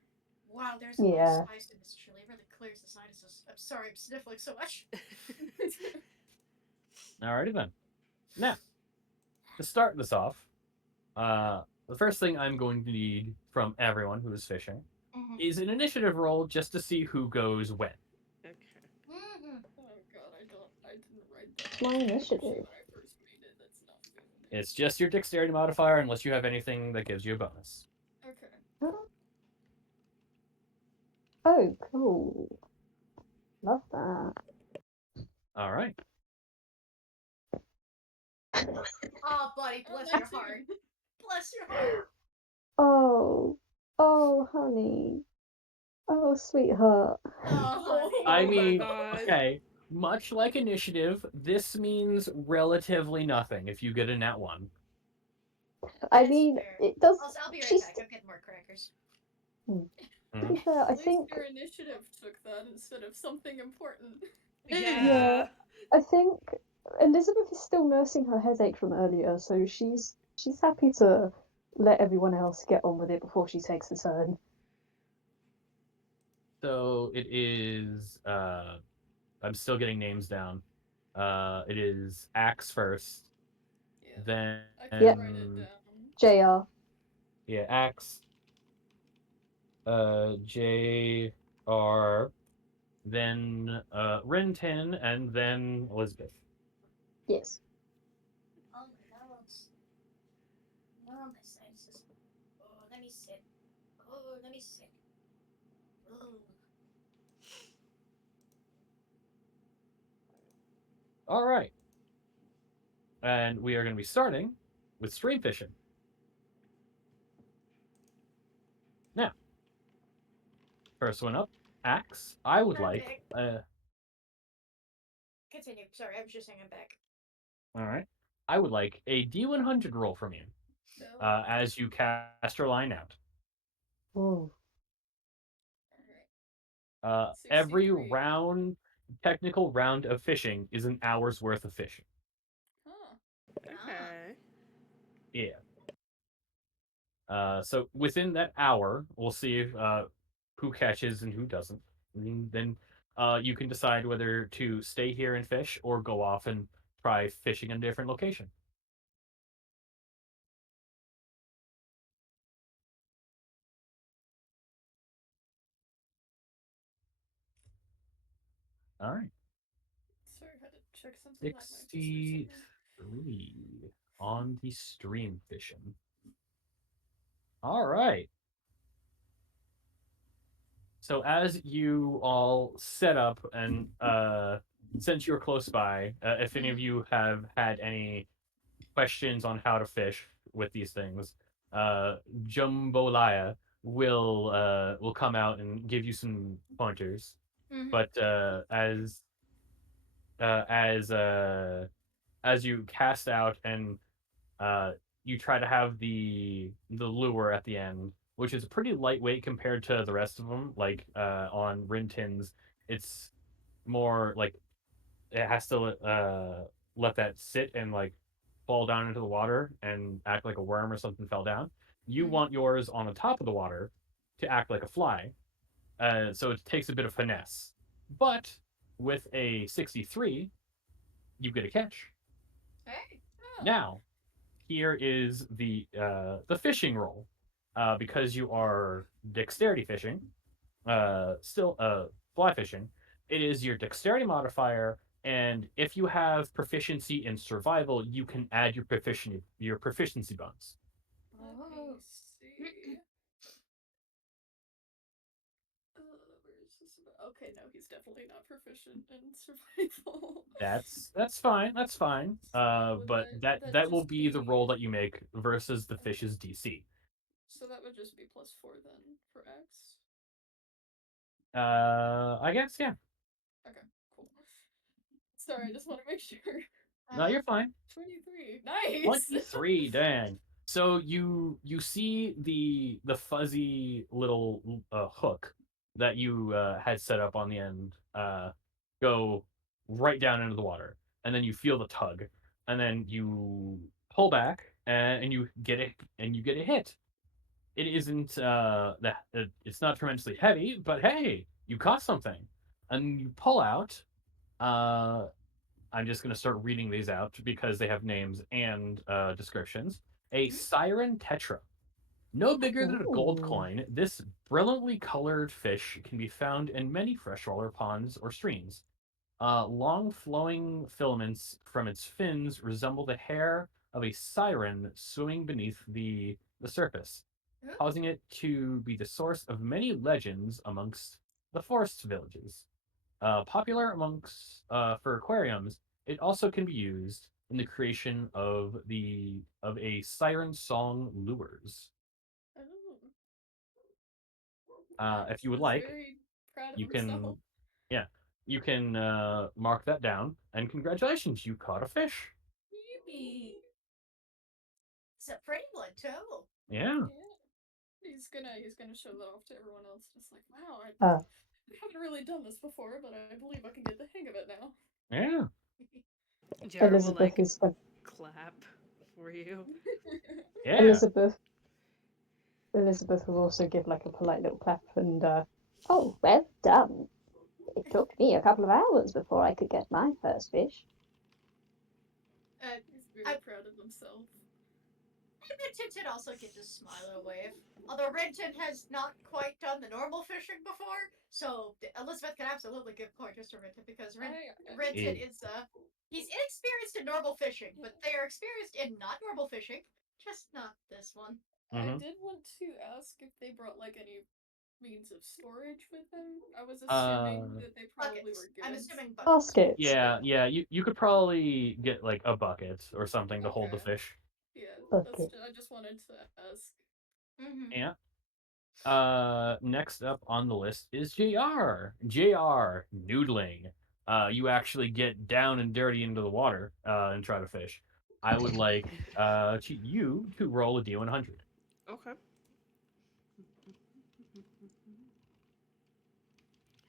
Wow, there's a lot of Yeah. spice in this chili. It really clears the sinuses. I'm sorry, I'm sniffling so much. Alrighty then. Now, to start this off, the first thing I'm going to need from everyone who is fishing Mm-hmm. is an initiative roll just to see who goes when. Okay. Mm-hmm. Oh god, I didn't write that My on the initiative. when I first made it. That's not good. It's just your dexterity modifier unless you have anything that gives you a bonus. Okay. Oh, cool. Love that. All right. Oh, buddy, bless your heart. Bless your heart. Oh, oh, honey. Oh, sweetheart. Oh, honey. I Oh my mean, god. okay, much like initiative, this means relatively nothing if you get a nat one. I That's mean, fair. it does. I'll be right She's. back. I'm getting more crackers. To Mhm. be fair, I At least think. your initiative took that instead of something important. Yeah, Yeah. I think Elizabeth is still nursing her headache from earlier, so she's happy to let everyone else get on with it before she takes the turn. So it is. I'm still getting names down. It is Axe first, Yeah. then I can Yep. write it down. JR. yeah, Axe, JR, then Rintin, and then Elizabeth. Yes. Oh, my nose. Oh, my sinuses. Oh, let me sit. Oh, let me sit. Oh. All right, and we are going to be starting with stream fishing. Now, first one up, Axe. I would I'm like. back. Continue. Sorry, I was just saying I'm back. All right, I would like a D100 roll from you No. as you cast your line out. Ooh. Alright. Every 63. technical round of fishing is an hour's worth of fishing. Huh. Okay. Yeah. So within that hour, we'll see if, who catches and who doesn't. And then you can decide whether to stay here and fish or go off and try fishing in a different location. All right. Sorry, I had to check something that might be something. 63 on the stream fishing. All right. So as you all set up, and since you're close by, if any of you have had any questions on how to fish with these things, Jambalaya will come out and give you some pointers. Mhm. But uh, as uh, as you cast out and uh, you try to have the lure at the end, which is pretty lightweight compared to the rest of them. Like on Rintintin's, it's more like it has to let that sit and like fall down into the water and act like a worm or something fell down. You Mhm. want yours on the top of the water to act like a fly. So it takes a bit of finesse. But with a 63, you get a catch. Hey. Oh. Now, here is the fishing roll. Because you are dexterity fishing, still fly fishing, it is your dexterity modifier, and if you have proficiency in survival, you can add your proficiency bonus. Let me Oh. see. Where is this? Okay, no, he's definitely not proficient in survival. That's fine. That's fine. So would But that that will just be the be roll that you make versus the okay? fish's DC. So that would just be +4 then for X. I guess yeah. Okay, cool. Sorry, I just want to make sure. No, Uh-huh. you're fine. 23. Nice. 23, dang. So you see the fuzzy little hook that you had set up on the end go right down into the water, and then you feel the tug, and then you pull back, and you get it, and you get a hit. It isn't that it's not tremendously heavy, but hey, you caught something, and you pull out. Uh, I'm just going to start reading these out because they have names and descriptions. A Mhm. siren tetra. No bigger than a gold Ooh. coin, this brilliantly colored fish can be found in many freshwater ponds or streams. Long flowing filaments from its fins resemble the hair of a siren swimming beneath the surface, Ooh. causing it to be the source of many legends amongst the forest villages. Popular amongst for aquariums, it also can be used in the creation of a siren song lures. Oh, If X you would is like, very proud of you can himself. yeah, you can mark that down. And congratulations, you caught a fish. Yippee! It's a pretty one too. Yeah, Yeah. He's gonna show that off to everyone else. Just like, wow, I Uh, haven't really done this before, but I believe I can get the hang of it now. yeah, Jared will Elizabeth like is fun. clap for you. yeah. Elizabeth. Elizabeth will also give like a polite little clap and oh, well done. It took me a couple of hours before I could get my first fish. He's very I proud of himself. Rintintin also gives a smile and a wave. Although Rintin has not quite done the normal fishing before, so Elizabeth can absolutely give pointers to Rintin because Rintin Eh. is he's inexperienced in normal fishing, but they are experienced in not normal fishing, just not this one. I Mm-hmm. did want to ask if they brought like any means of storage with them. I was assuming Uh, that they probably Buckets. were I'm goods. assuming buckets. Baskets. yeah. You could probably get like a bucket or something to hold the Okay. fish. Yeah, Okay. I just wanted to ask. Mm-hmm. Yeah. Next up on the list is JR. JR, noodling. You actually get down and dirty into the water and try to fish. I would like you to roll a D100. Okay.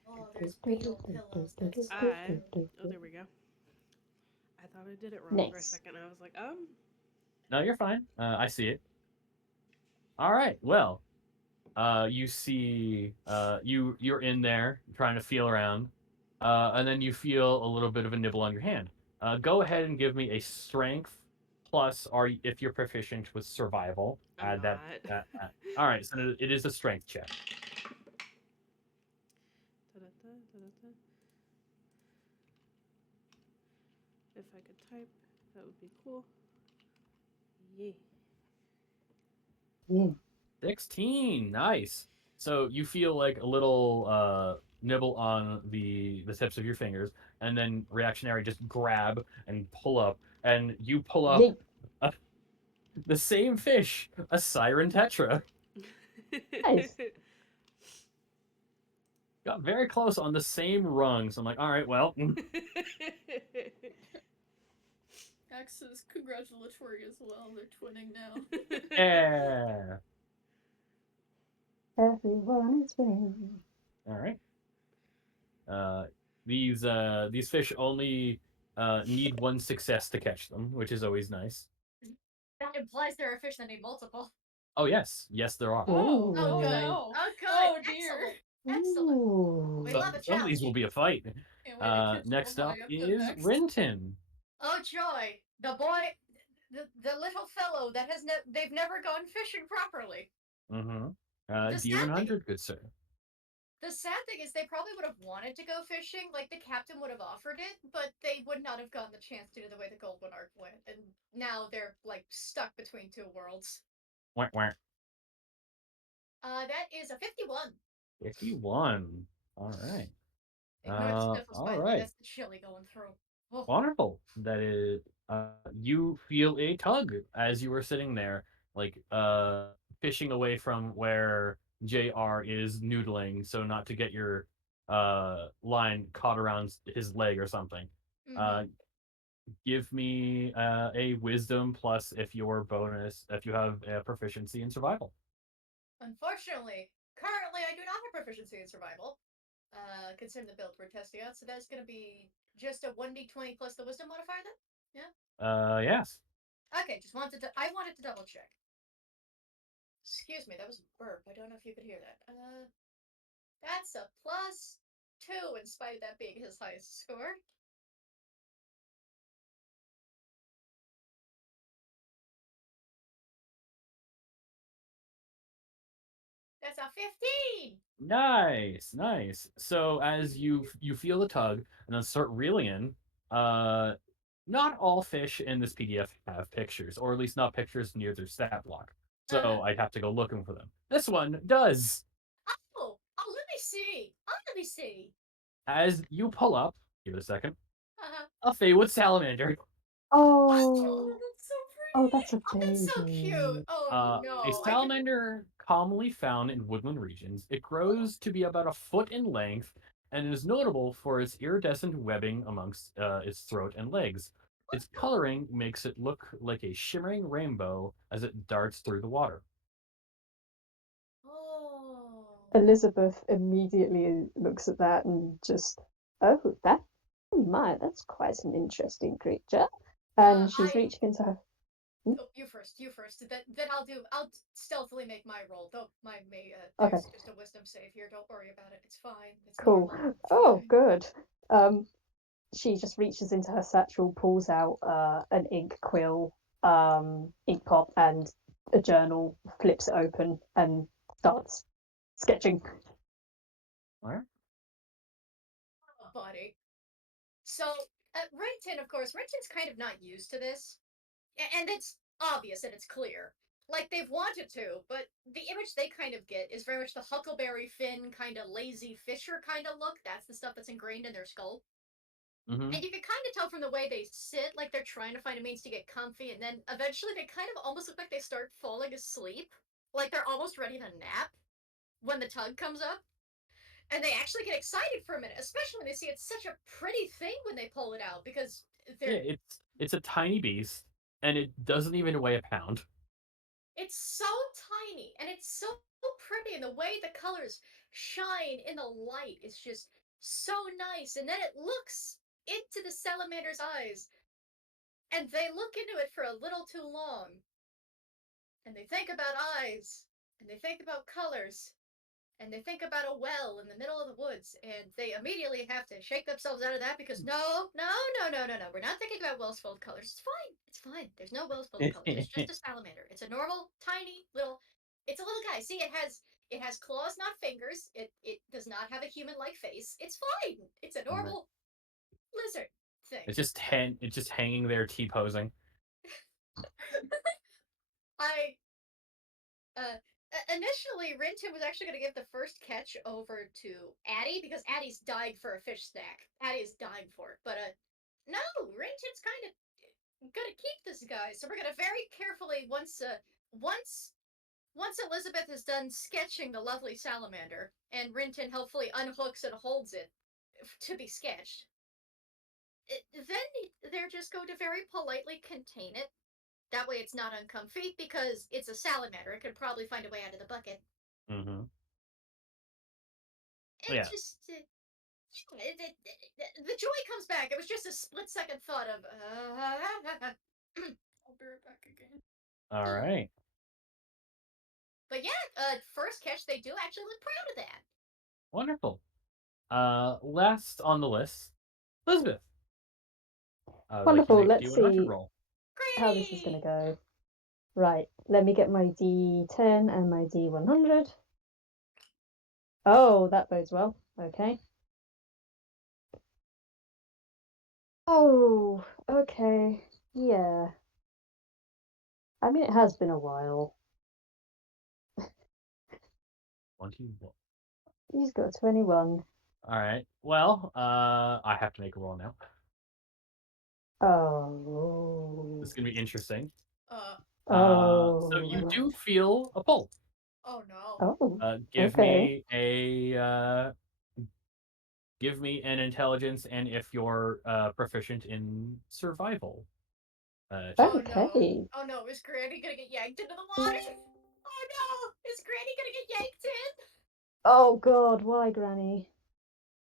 Oh, there's beetle pillows. That's so I. cute. Oh, there we go. I thought I did it wrong for a Nice. second. I was like, No, you're fine. I see it. All right. Well, you see, you're in there trying to feel around, and then you feel a little bit of a nibble on your hand. Go ahead and give me a strength plus, if you're proficient with survival, I'm add not. all right, so it is a strength check. Da-da-da, da-da-da. If I could type, that would be cool. Yeah. Yeah. 16. Nice. So you feel like a little nibble on the tips of your fingers, and then reactionary just grab and pull up, and you pull up Yeet. the same fish, a siren tetra. Nice. Got very close on the same rung, so I'm like, all right, well, X is congratulatory as well. They're twinning now. yeah. Everyone is winning. All right. These fish only need one success to catch them, which is always nice. That implies there are fish that need multiple. Oh yes, yes there are. Oh, Oh, oh good. no. Oh, good. Oh, dear. Excellent. Ooh. We So, love a some of these will challenge. be a fight. Can't wait to catch Next little up boy up to is next. Rintin. Oh joy, the boy, the little fellow that has they've never gone fishing properly. Mm-hmm. The sad thing, D100, good sir. the sad thing is they probably would have wanted to go fishing, like the captain would have offered it, but they would not have gotten the chance to do the way the Goldwyn arc went, and now they're like stuck between two worlds. Wah, wah. That is a 51. 51. All right. Ignore the sniffles, All by the way. right. That's the chili going through. Oh. Wonderful. That is. You feel a tug as you were sitting there, like fishing away from where JR is noodling, so not to get your line caught around his leg or something. Mhm. Give me a wisdom plus if your bonus if you have a proficiency in survival. Unfortunately, currently I do not have proficiency in survival. Considering the build we're testing out, so that's gonna be just a 1d20 plus the wisdom modifier then? Yeah? Yes. Okay, just wanted to I wanted to double check. Excuse me, that was a burp. I don't know if you could hear that. That's a +2 in spite of that being his highest score. That's a 15! Nice, nice. So as you feel the tug and then start reeling in, not all fish in this PDF have pictures, or at least not pictures near their stat block. So I'd have to go looking for them. This one does. Let me see. Let me see. As you pull up, give it a second, Uh-huh. a Feywood salamander. Oh. That's so Oh, pretty. that's a Oh, that's so baby. cute. Oh no. A salamander commonly found in woodland regions. It grows to be about a foot in length and is notable for its iridescent webbing amongst its throat and legs. Its coloring makes it look like a shimmering rainbow as it darts through the water. Oh. Elizabeth immediately looks at that and just, oh, that, my, that's quite an interesting creature. And she's reaching into her. Oh, you first. You first. Then I'll stealthily make my roll. Don't mind me. Okay. There's just a wisdom save here. Don't worry about it. It's fine. It's Cool. normal. It's Oh, fine. good. She just reaches into her satchel, pulls out an ink quill, ink pop, and a journal, flips it open, and starts sketching. All Oh, buddy. So, Rintin, of course, Rintin's kind of not used to this, and it's obvious and it's clear. Like they've wanted to, but the image they kind of get is very much the Huckleberry Finn kind of lazy fisher kind of look. That's the stuff that's ingrained in their skull. Mm-hmm. And you can kind of tell from the way they sit, like they're trying to find a means to get comfy, and then eventually they kind of almost look like they start falling asleep. Like they're almost ready to nap when the tug comes up. And they actually get excited for a minute, especially when they see it's such a pretty thing when they pull it out, because they're Yeah, it's a tiny beast, and it doesn't even weigh a pound. it's so tiny and it's so pretty, and the way the colors shine in the light is just so nice. And then it looks into the salamander's eyes, and they look into it for a little too long, and they think about eyes, and they think about colors, and they think about a well in the middle of the woods, and they immediately have to shake themselves out of that because no, we're not thinking about wells full of colors. It's fine. It's fine. There's no wells full of colors. It's just a salamander. It's a normal, tiny little. It's a little guy. See, it has claws, not fingers. It does not have a human-like face. It's fine. It's a normal lizard thing. It's just hanging there, T-posing. Initially, Rintin was actually going to give the first catch over to Addie because Addie's dying for a fish snack. Addie is dying for it, but no, Rintin's kind of gonna keep this guy. So we're gonna very carefully once Elizabeth is done sketching the lovely salamander, and Rintin hopefully unhooks and holds it to be sketched. Then they're just going to very politely contain it. That way it's not uncomfy, because it's a salamander. It could probably find a way out of the bucket. Mm-hmm. It Yeah. just... the joy comes back. It was just a split-second thought of... I'll be right back again. All right. But yeah, first catch, they do actually look proud of that. Wonderful. Last on the list, Elizabeth. Wonderful, Like let's to do an 100 see. roll. How this is going to go. Right, let me get my D10 and my D100. Oh, that bodes well. Okay. Oh, okay. Yeah. I mean, it has been a while. 21. He's got 21. All right. Well, I have to make a roll now. Oh. This is gonna be interesting. So you Oh. do feel a pull. Oh no. Oh. Give Okay. me give me an intelligence, and if you're proficient in survival. Check. Oh Okay. no. Oh no, is Granny gonna get yanked into the water? Oh no! Is Granny gonna get yanked in? Oh God, why, Granny?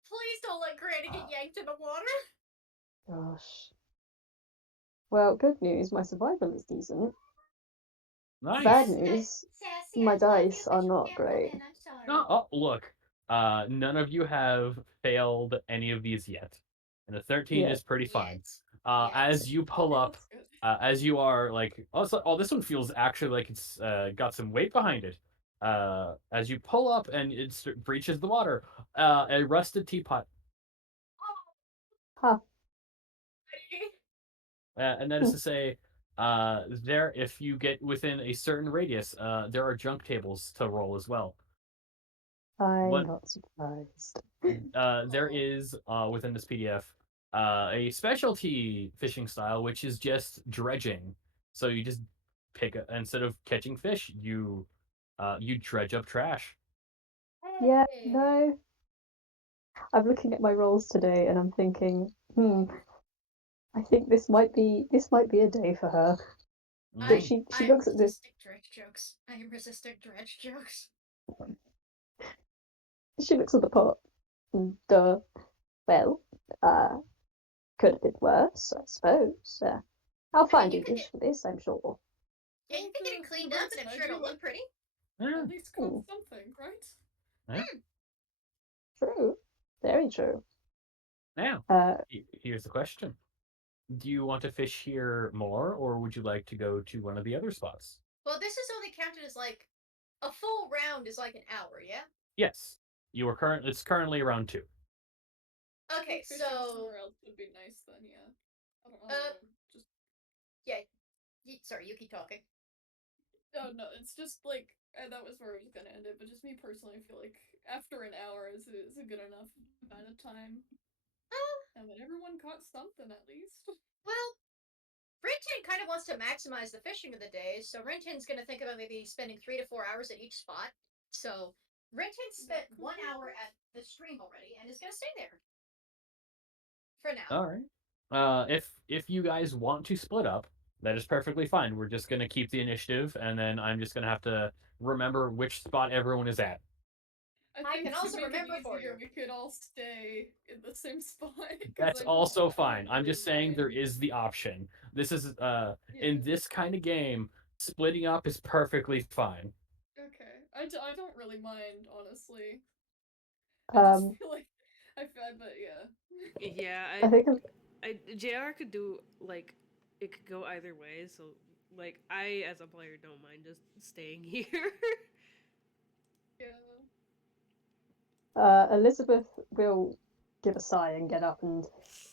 Please don't let Granny get yanked in the water. Gosh. Well, good news, my survival is decent. Nice. Bad news, Sassy, my I love you, dice but are you not can't great. win, I'm sorry. No, oh, look. None of you have failed any of these yet, and a 13 Yeah. is pretty fine. Yes. As you pull up, That's good. as you are like, oh, this one feels actually like it's got some weight behind it. As you pull up and it breaches the water, a rusted teapot, Ha. and that is to say, there if you get within a certain radius, there are junk tables to roll as well. I'm What not surprised. there is within this PDF a specialty fishing style, which is just dredging. So you just instead of catching fish, you dredge up trash. Yeah, no. I'm looking at my rolls today and I'm thinking, I think this might be a day for her. But she I'm looks at this. resisting dredge jokes. I am resisting dredge jokes. She looks at the pot. Duh. Well, could have been worse, I suppose. I'll find you a could dish for this, I'm sure. Yeah, you can get it cleaned up, and I'm sure it'll look pretty. Yeah. At least cook something, right? True. Very true. Now, here's the question: do you want to fish here more, or would you like to go to one of the other spots? Well, this is only counted as like a full round is like an hour, yeah? Yes, you are current. It's currently around 2. Okay, Fishing so somewhere else would be nice then, yeah. I don't know. Just yeah. Sorry, you keep talking. no, it's just like that was where I was gonna end it. But just me personally, I feel like after an hour is a good enough amount of time. And then everyone caught something at least. Well, Rintin kind of wants to maximize the fishing of the day, so Rintin's going to think about maybe spending 3 to 4 hours at each spot. So Rintin spent 1 hour at the stream already and is going to stay there for now. All right. If you guys want to split up, that is perfectly fine. We're just gonna keep the initiative, and then I'm just gonna have to remember which spot everyone is at. I think can to also make it remember for easier, you. we could all stay in the same spot. 'Cause That's I just also don't fine. I'm just saying mind. there is the option. This is Yeah. in this kind of game, splitting up is perfectly fine. Okay. I don't really mind, honestly. I just feel like but yeah. Yeah, I think JR could do like it could go either way. So like I as a player don't mind just staying here. Yeah. Elizabeth will give a sigh and get up and,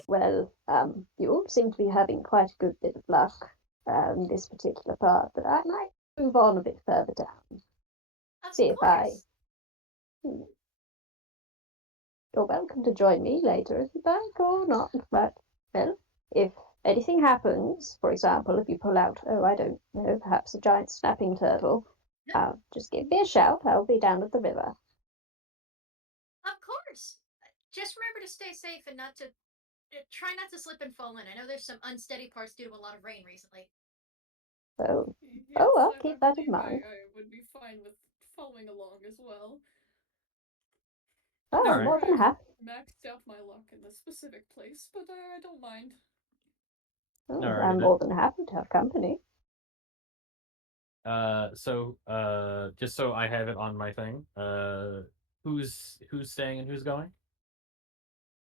well, you all seem to be having quite a good bit of luck in this particular part, but I might move on a bit further down. Of See if I. course. Hmm, You're welcome to join me later if you like or not. But, well, if anything happens, for example, if you pull out, oh, I don't know, perhaps a giant snapping turtle, just give me a shout. I'll be down at the river. Of course. Just remember to stay safe and not to try not to slip and fall in. I know there's some unsteady parts due to a lot of rain recently. So, Yes, I'll I keep that in believe mind. I would be fine with following along as well. Oh, All I'm right. more than I've happy. maxed out my luck in this specific place, but I don't mind. Oh, Alrighty I'm then. more than happy to have company. Just so I have it on my thing, who's staying and who's going?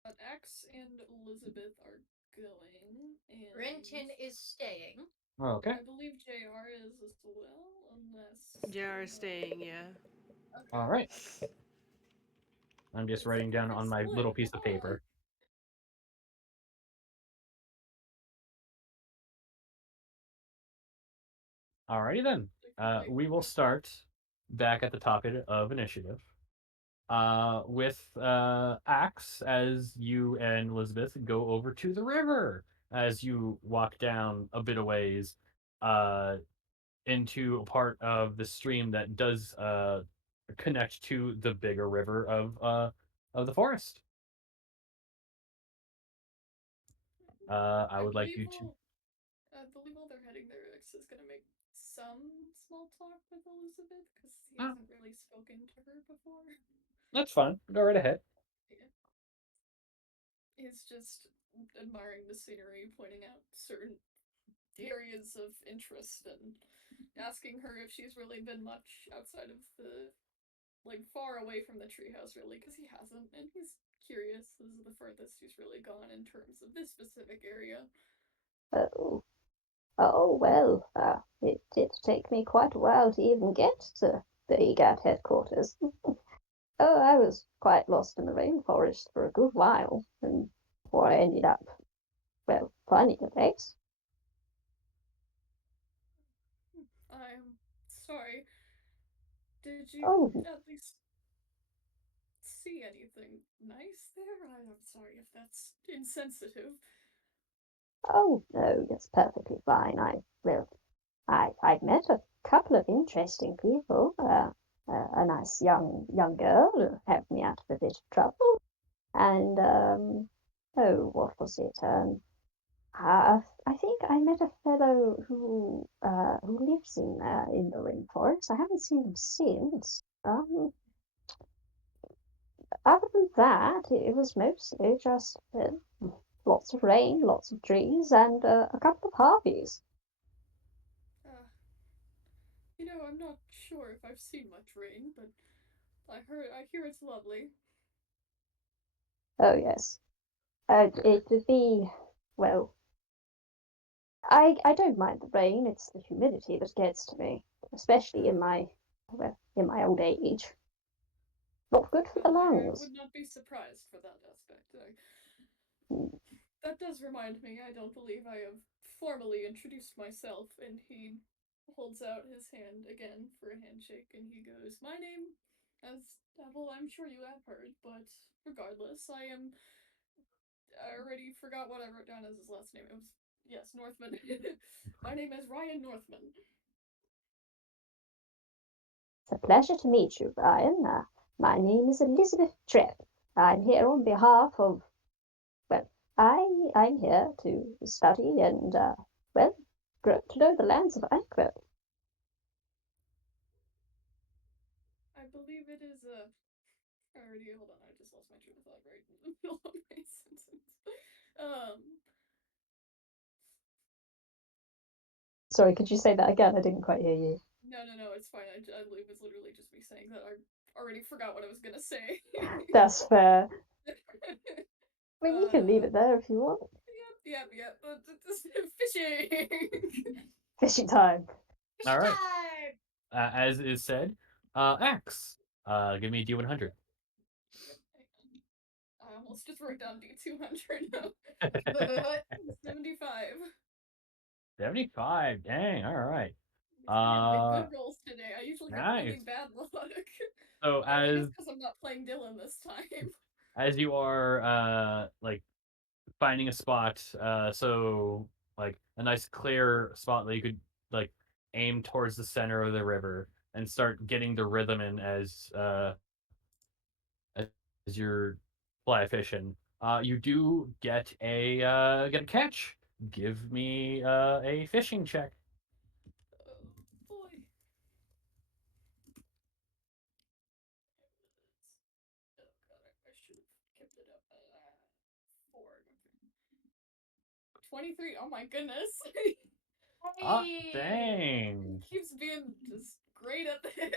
But X and Elizabeth are going, and Rintin is staying. Oh, okay. I believe JR is as well, unless. JR staying, yeah. Okay. All right. I'm just It's a writing down perfect on my split. little piece of paper. Alrighty then. We will start back at the top of initiative. With Axe, as you and Elizabeth go over to the river, as you walk down a bit of ways, uh, into a part of the stream that does connect to the bigger river of the forest. I would like you to. I believe while they're heading there, X is gonna make some small talk with Elizabeth because he Oh, hasn't really spoken to her before. that's fine. Go right ahead. Yeah. He's just admiring the scenery, pointing out certain areas of interest, and asking her if she's really been much outside of the like far away from the treehouse, really, because he hasn't, and he's curious. This is the furthest he's really gone in terms of this specific area. Oh, oh well, it did take me quite a while to even get to the EGAD headquarters. Oh, I was quite lost in the rainforest for a good while, and before I ended up, well, finding a place. I'm sorry. Did you Oh, at least see anything nice there? I'm sorry if that's insensitive. oh no, it's perfectly fine. I've met a couple of interesting people. A nice young girl who helped me out of a bit of trouble, and oh, what was it? I think I met a fellow who lives in the rainforest. I haven't seen him since. Other than that, it was mostly just lots of rain, lots of trees, and a couple of harpies. Uh, I'm not sure if I've seen much rain, but I hear it's lovely. Oh yes, it would be well. I don't mind the rain. It's the humidity that gets to me, especially in my old age. Not good for the I lungs. would not be surprised for that aspect. Mm. That does remind me, I don't believe I have formally introduced myself, and he holds out his hand again for a handshake, and he goes, My name, as well, I'm sure you have heard, but regardless, I already forgot what I wrote down as his last name. It was, yes, Northman. My name is Ryan Northman. It's a pleasure to meet you, Brian. My name is Elizabeth Tripp. I'm here on behalf of, well, I'm here to study and, well, grow to know the lands of Anquil. I believe it is a. Hold on, I just lost my train of thought right in the middle of my sentence. Um, Sorry, could you say that again? I didn't quite hear you. no, it's fine. I believe it's literally just me saying that I already forgot what I was gonna say. That's fair. I mean, you can leave uh, it there if you want. yep. Fishing. Fishing time. All Fishing right. time! As is said, Axe. Give me a D100. Yep. I Let's just write down D200 now. 75. 75. Dang. All right. Yeah, good rolls today. I usually have really Nice. bad luck. So I guess because I'm not playing Dylan this time. as you are like finding a spot, so like a nice clear spot that you could like aim towards the center of the river and start getting the rhythm in as you're fly fishing. You do get a catch. Give me a fishing check. Oh boy. Oh god, I should have kept it up. 4. 23. Oh my goodness. Ah, Hey! dang. Keeps being just great at this.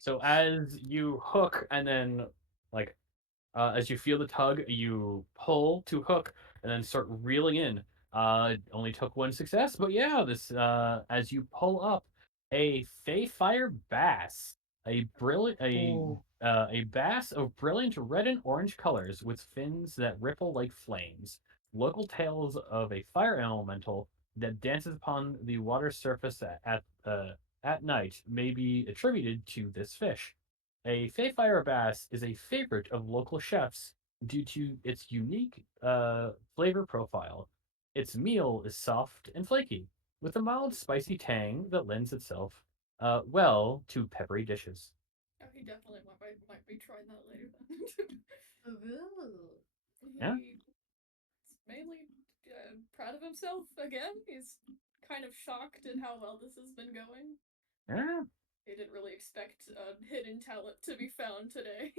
So as you hook and then like as you feel the tug, you pull to hook and then start reeling in. It only took one success, but yeah, this as you pull up a Fayfire bass, Ooh. a bass of brilliant red and orange colors with fins that ripple like flames. Local tales of a fire elemental that dances upon the water surface at night may be attributed to this fish. A Fayfire bass is a favorite of local chefs due to its unique flavor profile. Its meal is soft and flaky, with a mild spicy tang that lends itself well to peppery dishes. Oh, he definitely might be trying that later then. Ooh. Yeah, He's mainly proud of himself again. He's kind of shocked at how well this has been going. yeah, He didn't really expect a hidden talent to be found today.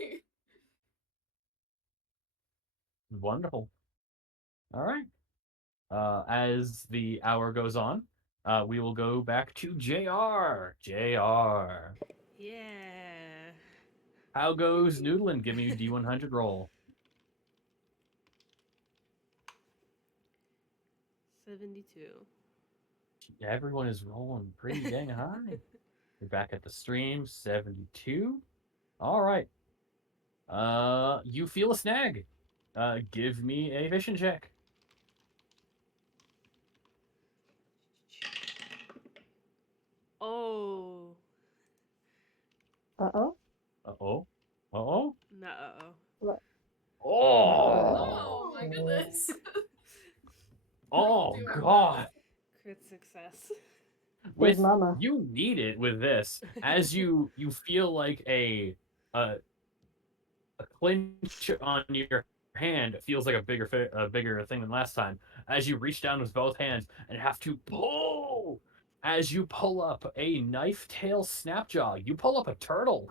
wonderful. All right. As the hour goes on, we will go back to JR. JR. Yeah. How goes Noodlin? Give me a D100 roll. 72. Everyone is rolling pretty dang high. We're back at the stream, 72. All right. You feel a snag. Give me a vision check. Oh. Uh-oh. Uh-oh. Uh-oh. No. What? Oh Oh. my Oh. goodness. We're all Oh doing God. Crit success. Big With mama. you need it with this. As you feel like a a clinch on your hand feels like a bigger thing than last time as you reach down with both hands and have to pull as you pull up a knife tail snapjaw. You pull up a turtle,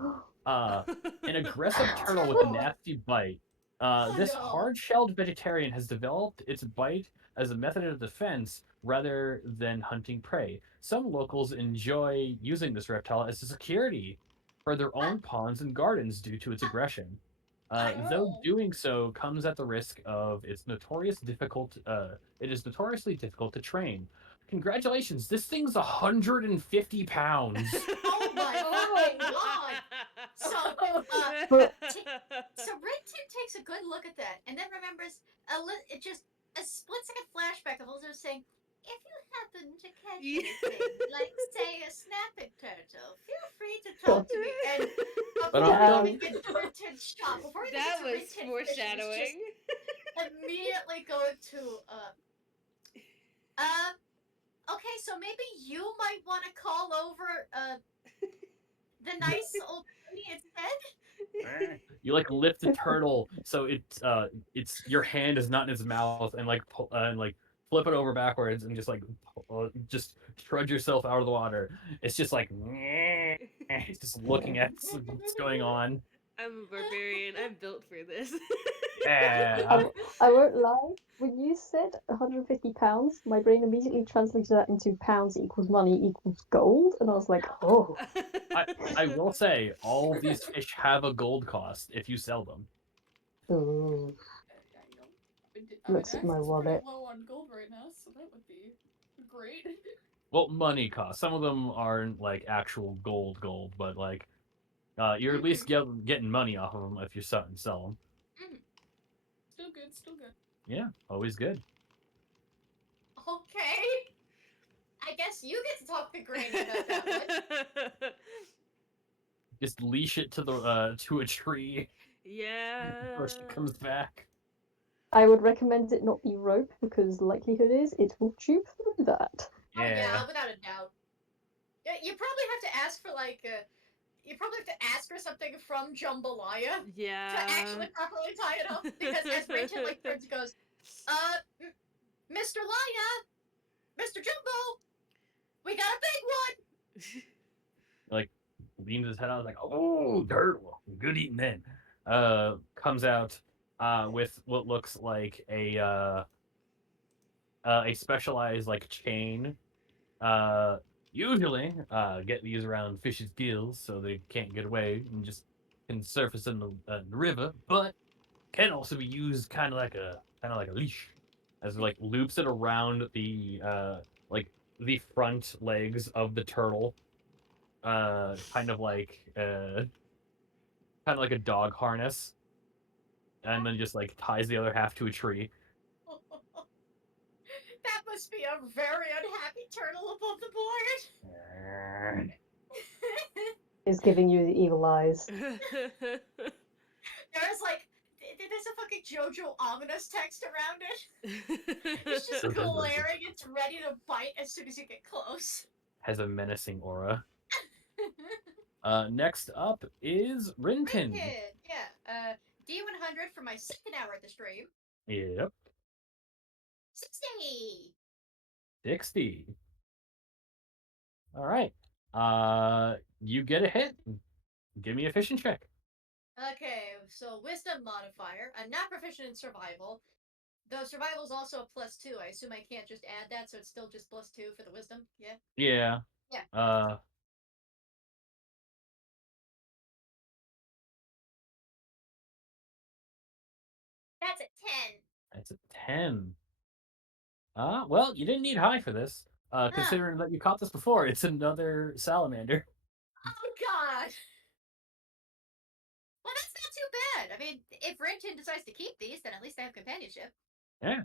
uh an aggressive turtle with a Turtle! nasty bite. Oh This no! hard-shelled vegetarian has developed its bite as a method of defense rather than hunting prey. Some locals enjoy using this reptile as a security for their Ah, own ponds and gardens due to its ah, aggression. I, Though Oh. doing so comes at the risk of it is notoriously difficult to train. Congratulations, this thing's 150 pounds. oh my fucking god! So, uh, But t- so Rintintin takes a good look at that and then remembers it just a split-second flashback of Elizabeth saying, "If you happen to catch Yeah. anything, like say a snapping turtle, feel free to God talk to me." And But before we damn. even get to Rintintin's shop, before we even That get to was Rintintin's fishing, it's just foreshadowing. immediately going to okay, so maybe you might want to call over the nice old lady instead. You like lift the turtle so it's your hand is not in its mouth and like and like flip it over backwards and just like just trudge yourself out of the water. It's just like it's just looking at what's going on. I'm a barbarian. I'm built for this. Yeah. I won't lie. When you said 150 pounds, my brain immediately translated that into pounds equals money equals gold, and I was like, oh. I will say all of these fish have a gold cost if you sell them. Ooh. I know. I mean, Looks at my Axe is pretty wallet. low on gold right now, so that would be great. Well, money cost. Some of them aren't like actual gold, but like You're at least getting money off of them if you're starting to sell them. Still good, still good. Yeah, always good. Okay. I guess you get to talk to Granny about that one. Just leash it to the to a tree Yeah. before she comes back. I would recommend it not be rope because the likelihood is it will chew through that. Oh yeah, without a doubt. You probably have to ask for you probably have to ask for something from Jambalaya Yeah. to actually properly tie it up. Because as Rintintin turns and goes, Mr. Laya, Mr. Jumbo, we got a big one. Like leans his head out like, oh, turtle, good eating then. Comes out with what looks like a specialized like chain. Usually get these around fish's gills so they can't get away and just can surface in the river, but can also be used kind of like a leash, as it, like loops it around like the front legs of the turtle, kind of like a dog harness, and then just like ties the other half to a tree. That must be a very unhappy turtle above the board. Is giving you the evil eyes. There's a fucking JoJo ominous text around it. It's just glaring. It's ready to bite as soon as you get close. Has a menacing aura. Next up is Rintintin. Yeah. D100 for my second hour at the stream. Yep. 60. 60. All right. You get a hit. Give me a fishing check. Okay, so wisdom modifier. I'm not proficient in survival. Though survival is also a +2. I assume I can't just add that, so it's still just +2 for the wisdom. Yeah. Yeah. Yeah. That's a 10. That's a 10. Well, you didn't need high for this. Considering that you caught this before, it's another salamander. Oh god. Well, that's not too bad. I mean, if Rintin decides to keep these, then at least they have companionship. Yeah.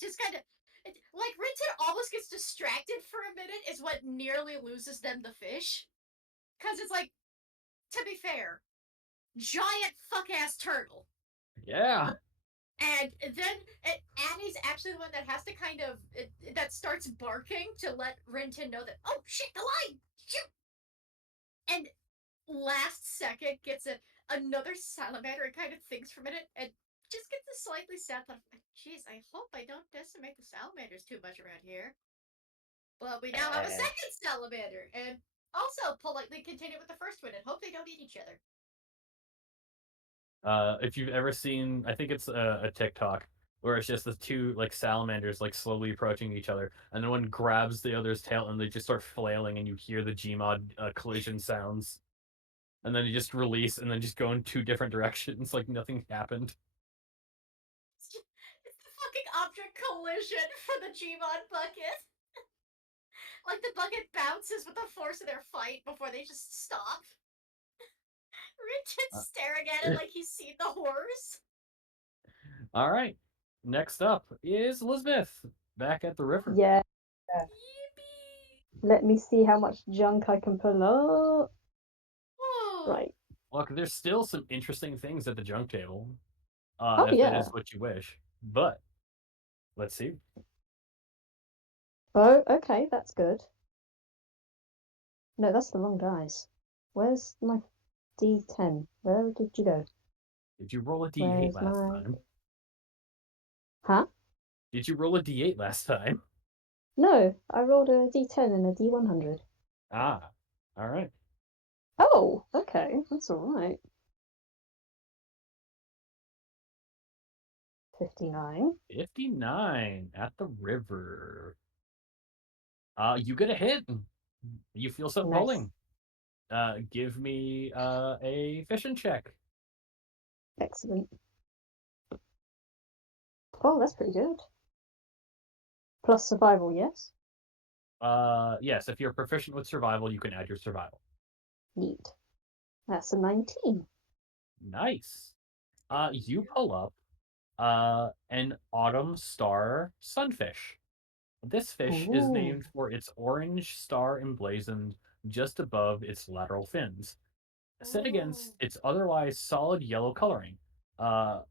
Just kind of like Rintin almost gets distracted for a minute is what nearly loses them the fish. Cause it's like, to be fair, giant fuck ass turtle. Yeah. And then Annie's actually the one that has to kind of that starts barking to let Rintin know that, oh shit, the line, shoot. And last second gets another salamander and kind of thinks for a minute and just gets a slightly sad thought. Jeez, I hope I don't decimate the salamanders too much around here. But we now have a second salamander, and also politely continue with the first one and hope they don't eat each other. If you've ever seen, I think it's a TikTok where it's just the two like salamanders like slowly approaching each other, and then one grabs the other's tail and they just start flailing, and you hear the Gmod collision sounds, and then you just release and then just go in two different directions like nothing happened. It's the fucking object collision for the Gmod bucket. Like the bucket bounces with the force of their fight before they just stop. Richard's staring at it like he's seen the horrors. All right. Next up is Elizabeth back at the river. Yeah. Yippee! Let me see how much junk I can pull up. Whoa. Right. Look, there's still some interesting things at the junk table. Oh, if yeah. that is what you wish. But let's see. Oh, okay, that's good. No, that's the wrong dice. Where's my D10? Where did you go? Did you roll a D8 last time? Huh? Did you roll a D8 last time? No, I rolled a D10 and a D100. Ah, all right. Oh, okay, that's all right. 59. 59 at the river. You get a hit. You feel some Nice. pulling. Give me a fishing check. Excellent. Oh, that's pretty good. Plus survival, yes? Yes, if you're proficient with survival, you can add your survival. Neat. That's a 19. Nice. You pull up an autumn star sunfish. This fish is Ooh. named for its orange star emblazoned just above its lateral fins, set against Oh. its otherwise solid yellow coloring.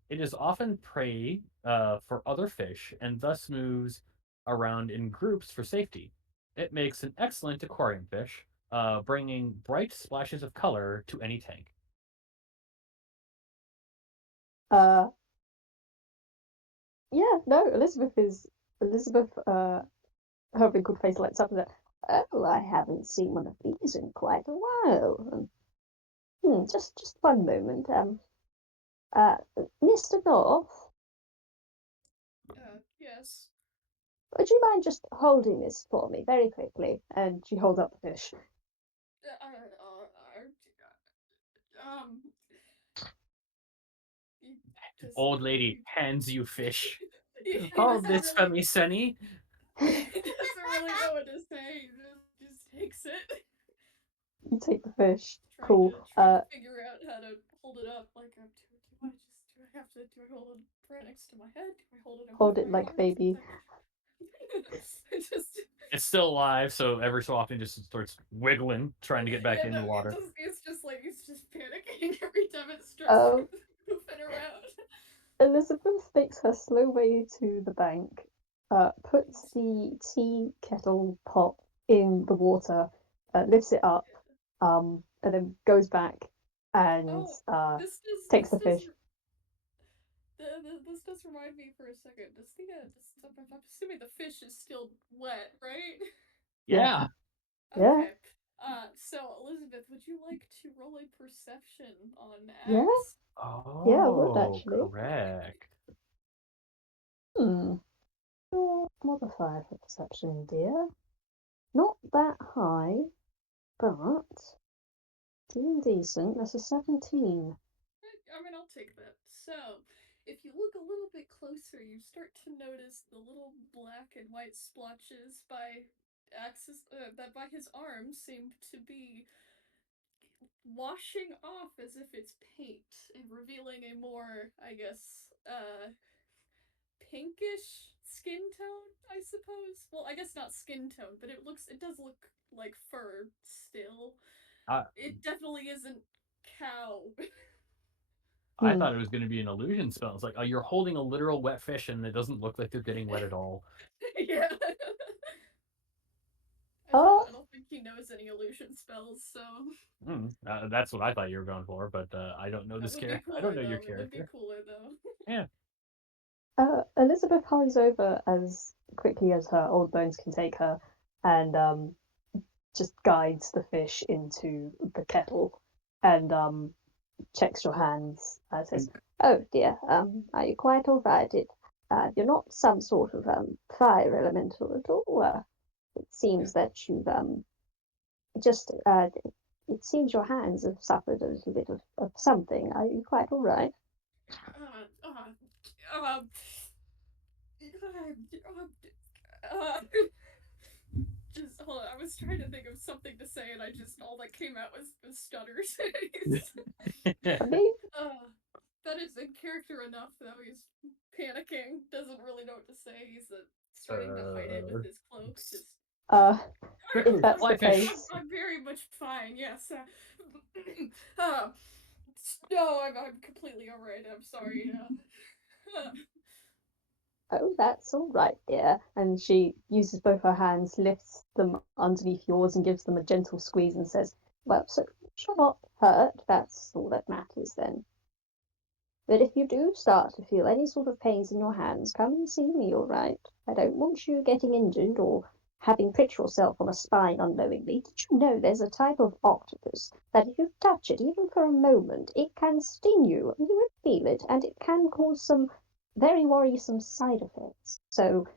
It is often prey for other fish and thus moves around in groups for safety. It makes an excellent aquarium fish, bringing bright splashes of color to any tank. Uh, yeah, no, Elizabeth, her wrinkled face lights up with it. Oh, I haven't seen one of these in quite a while. Just one moment. Uh, Mr. North, Yes. would you mind just holding this for me very quickly? And she holds up the fish. Um, just Old lady hands you fish. he Hold doesn't this for really me, Sonny. he doesn't really know what to say. He just takes it. You take the fish. trying to Cool. trying to figure out how to hold it up. Like, do I hold it right next to my head? Do I hold it in both Hold it my like arms? baby. I just It's still alive, so every so often it just starts wiggling, trying to get back yeah, in no, the water. it's just like he's just panicking every time it starts Oh, moving around. Elizabeth makes her slow way to the bank, puts the tea kettle pot in the water, lifts it up, and then goes back and Oh, takes this the does fish. this does remind me for a second. I'm assuming the fish is still wet, right? Yeah, Yeah. yeah, Okay. So Elizabeth, would you like to roll a perception on yeah, X? yeah, I would Oh, actually. correct. Hmm. Your modifier for perception, dear. Not that high, but doing decent. That's a 17. I mean, I'll take that. So, if you look a little bit closer, you start to notice the little black and white splotches by axis that by his arms seem to be washing off as if it's paint and revealing a more, I guess, pinkish skin tone, I suppose. Well, I guess not skin tone, but it does look like fur still. I It definitely isn't cow. I Hmm. thought it was going to be an illusion spell. It's like, oh, you're holding a literal wet fish, and it doesn't look like they're getting wet at all. Yeah. Oh, I don't think he knows any illusion spells, so That's what I thought you were going for, but I don't know that this would be character. I don't cooler know your though. It would be character. cooler though. Yeah. Elizabeth hurries over as quickly as her old bones can take her, and just guides the fish into the kettle, and checks your hands. Says, "Oh dear, are you quite all right? You're not some sort of fire elemental at all. It seems that you've just it seems your hands have suffered a little bit of something. Are you quite all right?" Uh, uh, uh, uh, just hold on. I was trying to think of something to say, and I just all that came out was stutters. I mean, uh, that is in character enough, though. He's panicking, doesn't really know what to say. He's starting to hide it with his cloak. Just uh, if Quickly, that's the fly fish. case, I'm very much fine. Yes. Uh, no, I'm completely alright. I'm sorry. oh, that's all right, dear. And she uses both her hands, lifts them underneath yours, and gives them a gentle squeeze and says, "Well, so you're not hurt. That's all that matters then. But if you do start to feel any sort of pains in your hands, come and see me, all right? I don't want you getting injured or having pricked yourself on a spine unknowingly. Did you know there's a type of octopus that if you touch it, even for a moment, it can sting you and you won't feel it, and it can cause some very worrisome side effects. So,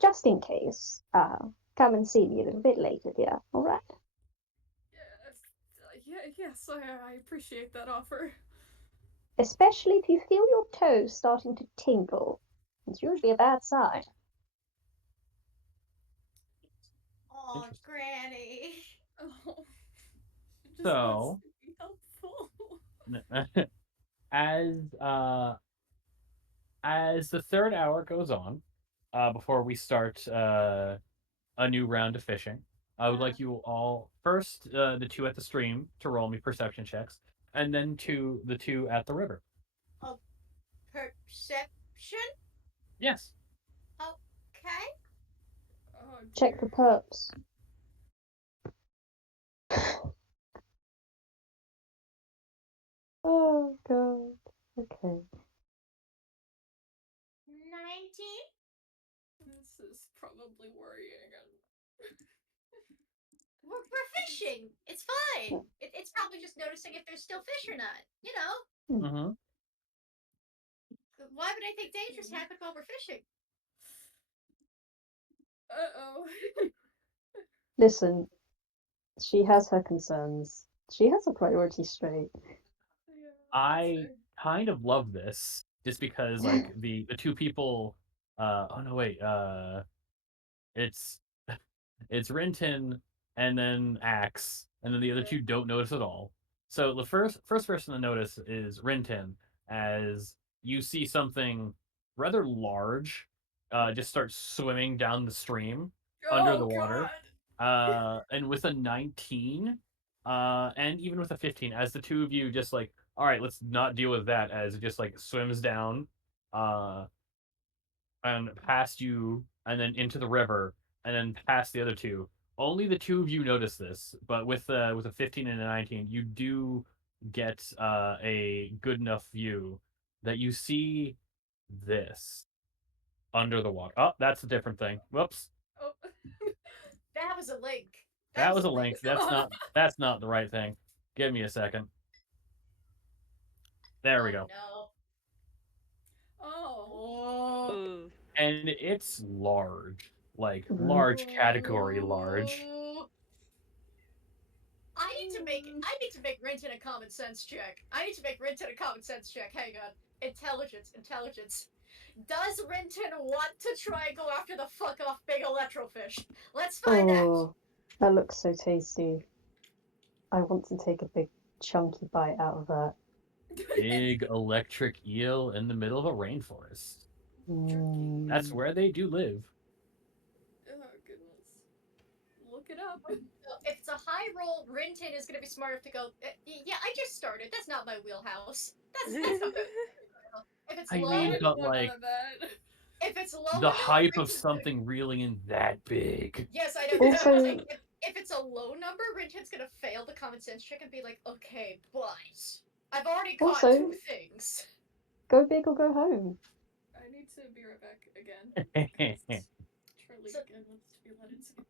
just in case, come and see me a little bit later, dear, all right? Yes, I appreciate that offer. Especially if you feel your toes starting to tingle. It's usually a bad sign. Oh, Interesting. Granny. Oh, she just wants So, to be helpful. as as the third hour goes on, before we start a new round of fishing, I would like you all first, the two at the stream, to roll me perception checks, and then the two at the river. Oh, perception? Yes. Okay. Oh, Check for dear. perps. Oh god. Okay. 19? This is probably worrying. We're fishing. It's fine. It's probably just noticing if there's still fish or not. You know, Mm-hmm. why would anything dangerous happen while we're fishing? Uh-oh. Listen, she has her concerns. She has her priorities straight. Yeah, I kind of love this just because like the two people oh no wait it's it's Rintin and then Axe and then the other Okay. two don't notice at all. So the first person to notice is Rintin as you see something rather large just start swimming down the stream under the Oh water. god. And with a 19 and even with a 15 as the two of you just like all right, let's not deal with that as it just like swims down uh and past you and then into the river and then past the other two. Only the two of you notice this, but with a 15 and a 19, you do get a good enough view that you see this under the water. Oh, that's a different thing. Whoops. Oh. That was a link. That was a link. That's not the right thing. Give me a second. There we go. No. Oh. Ooh. And it's large, like Mhm. large category large. I need to make Renton a common sense check. I need to make Renton a common sense check. Hang on. Intelligence. Does Renton want to try and go after the fuck off big electrofish? Let's find out. Oh, that looks so tasty. I want to take a big chunky bite out of that. Big electric eel in the middle of a rainforest. That's Mm. where they do live. Oh goodness. Look it up. So if it's a high roll, Renton is going to be smart enough to go, yeah, I just started. That's not my wheelhouse. That's not my If it's I low, mean, but None like of that. if it's low the enough, hype of Renton's something reeling in that big. Yes, I know. Also- I'm saying, if it's a low number, Renton's gonna fail the common sense check and be like, okay, but I've already caught Also- two things. Go big or go home. I need to be right back again. Charlie So- again wants to be let in second.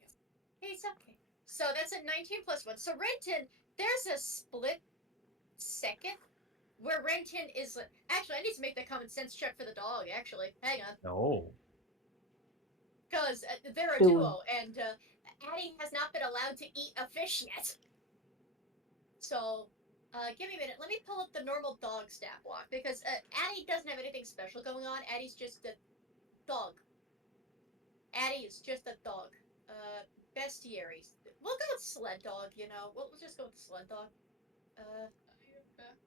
It's okay. So that's a 19 plus 1. So Renton, there's a split second where Renton is like, actually, I need to make that common sense check for the dog, actually. Hang on. No. Because they're a Do duo, and Addie has not been allowed to eat a fish yet. So, give me a minute. Let me pull up the normal dog stat block, because Addie doesn't have anything special going on. Addie's just a dog. Addie is just a dog. Bestiaries. We'll go with sled dog, you know. We'll just go with sled dog. I am back.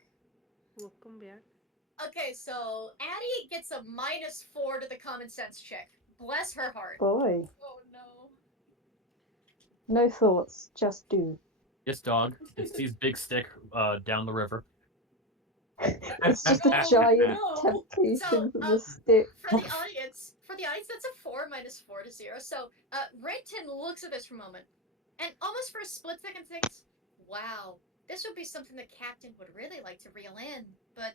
Welcome back. Okay, so Addie gets a -4 to the common sense check. Bless her heart. Boy. Oh no. No thoughts, just do. This dog, it sees big stick down the river. It's just a Oh, giant no. temptation So, from the stick. For the audience, that's a 4 -4 to 0. So, Renton looks at this for a moment, and almost for a split second thinks, wow, this would be something the captain would really like to reel in, but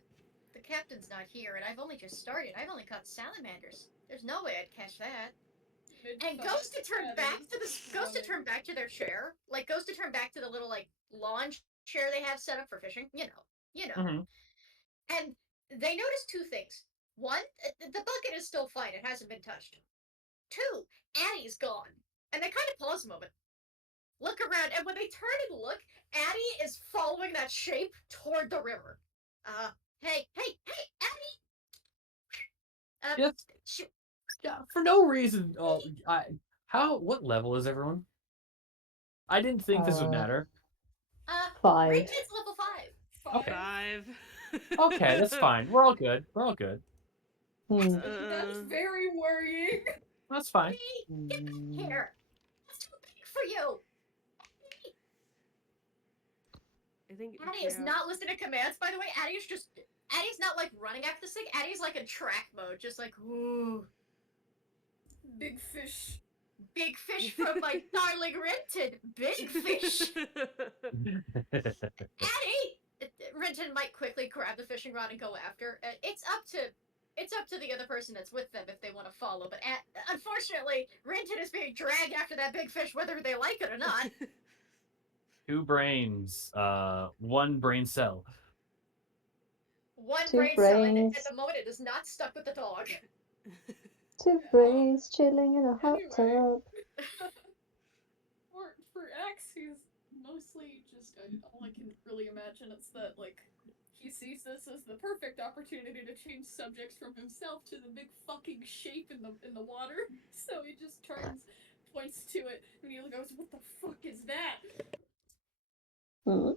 the captain's not here, and I've only just started. I've only caught salamanders. There's no way I'd catch that. And goes to turn back to back to their chair, like goes to turn back to the little like lawn chair they have set up for fishing. You know. Mhm. And they notice two things. One, the bucket is still fine; it hasn't been touched. Two, Addie's gone, and they kind of pause a moment, look around, and when they turn and look, Addie is following that shape toward the river. Hey, Addie! Yes. Yeah, for no reason. Oh, what level is everyone? I didn't think this would matter. 5. Renton's level 5. Okay. 5. Okay, that's fine. We're all good. We're all good. Hmm. That's very worrying. That's fine. Addie, get back here. That's too big for you. I think Addie is not listening to commands, by the way. Addie's not like running after this thing. Addie's like in track mode, just like, ooh. Big fish. Big fish from my darling Rintin. Big fish. Addie! Rintin might quickly grab the fishing rod and go after. It's up to the other person that's with them if they want to follow. But unfortunately, Rintin is being dragged after that big fish, whether they like it or not. 2 brains, 1 brain cell. One 2 brain cell, and at brains. the moment it is not stuck with the dog. 2 brains chilling in a hot Anyway. tub. For X, he's mostly just all I can really imagine is that like he sees this as the perfect opportunity to change subjects from himself to the big fucking shape in the water. So he just turns, points to it, and he goes, "What the fuck is that?" Hmm.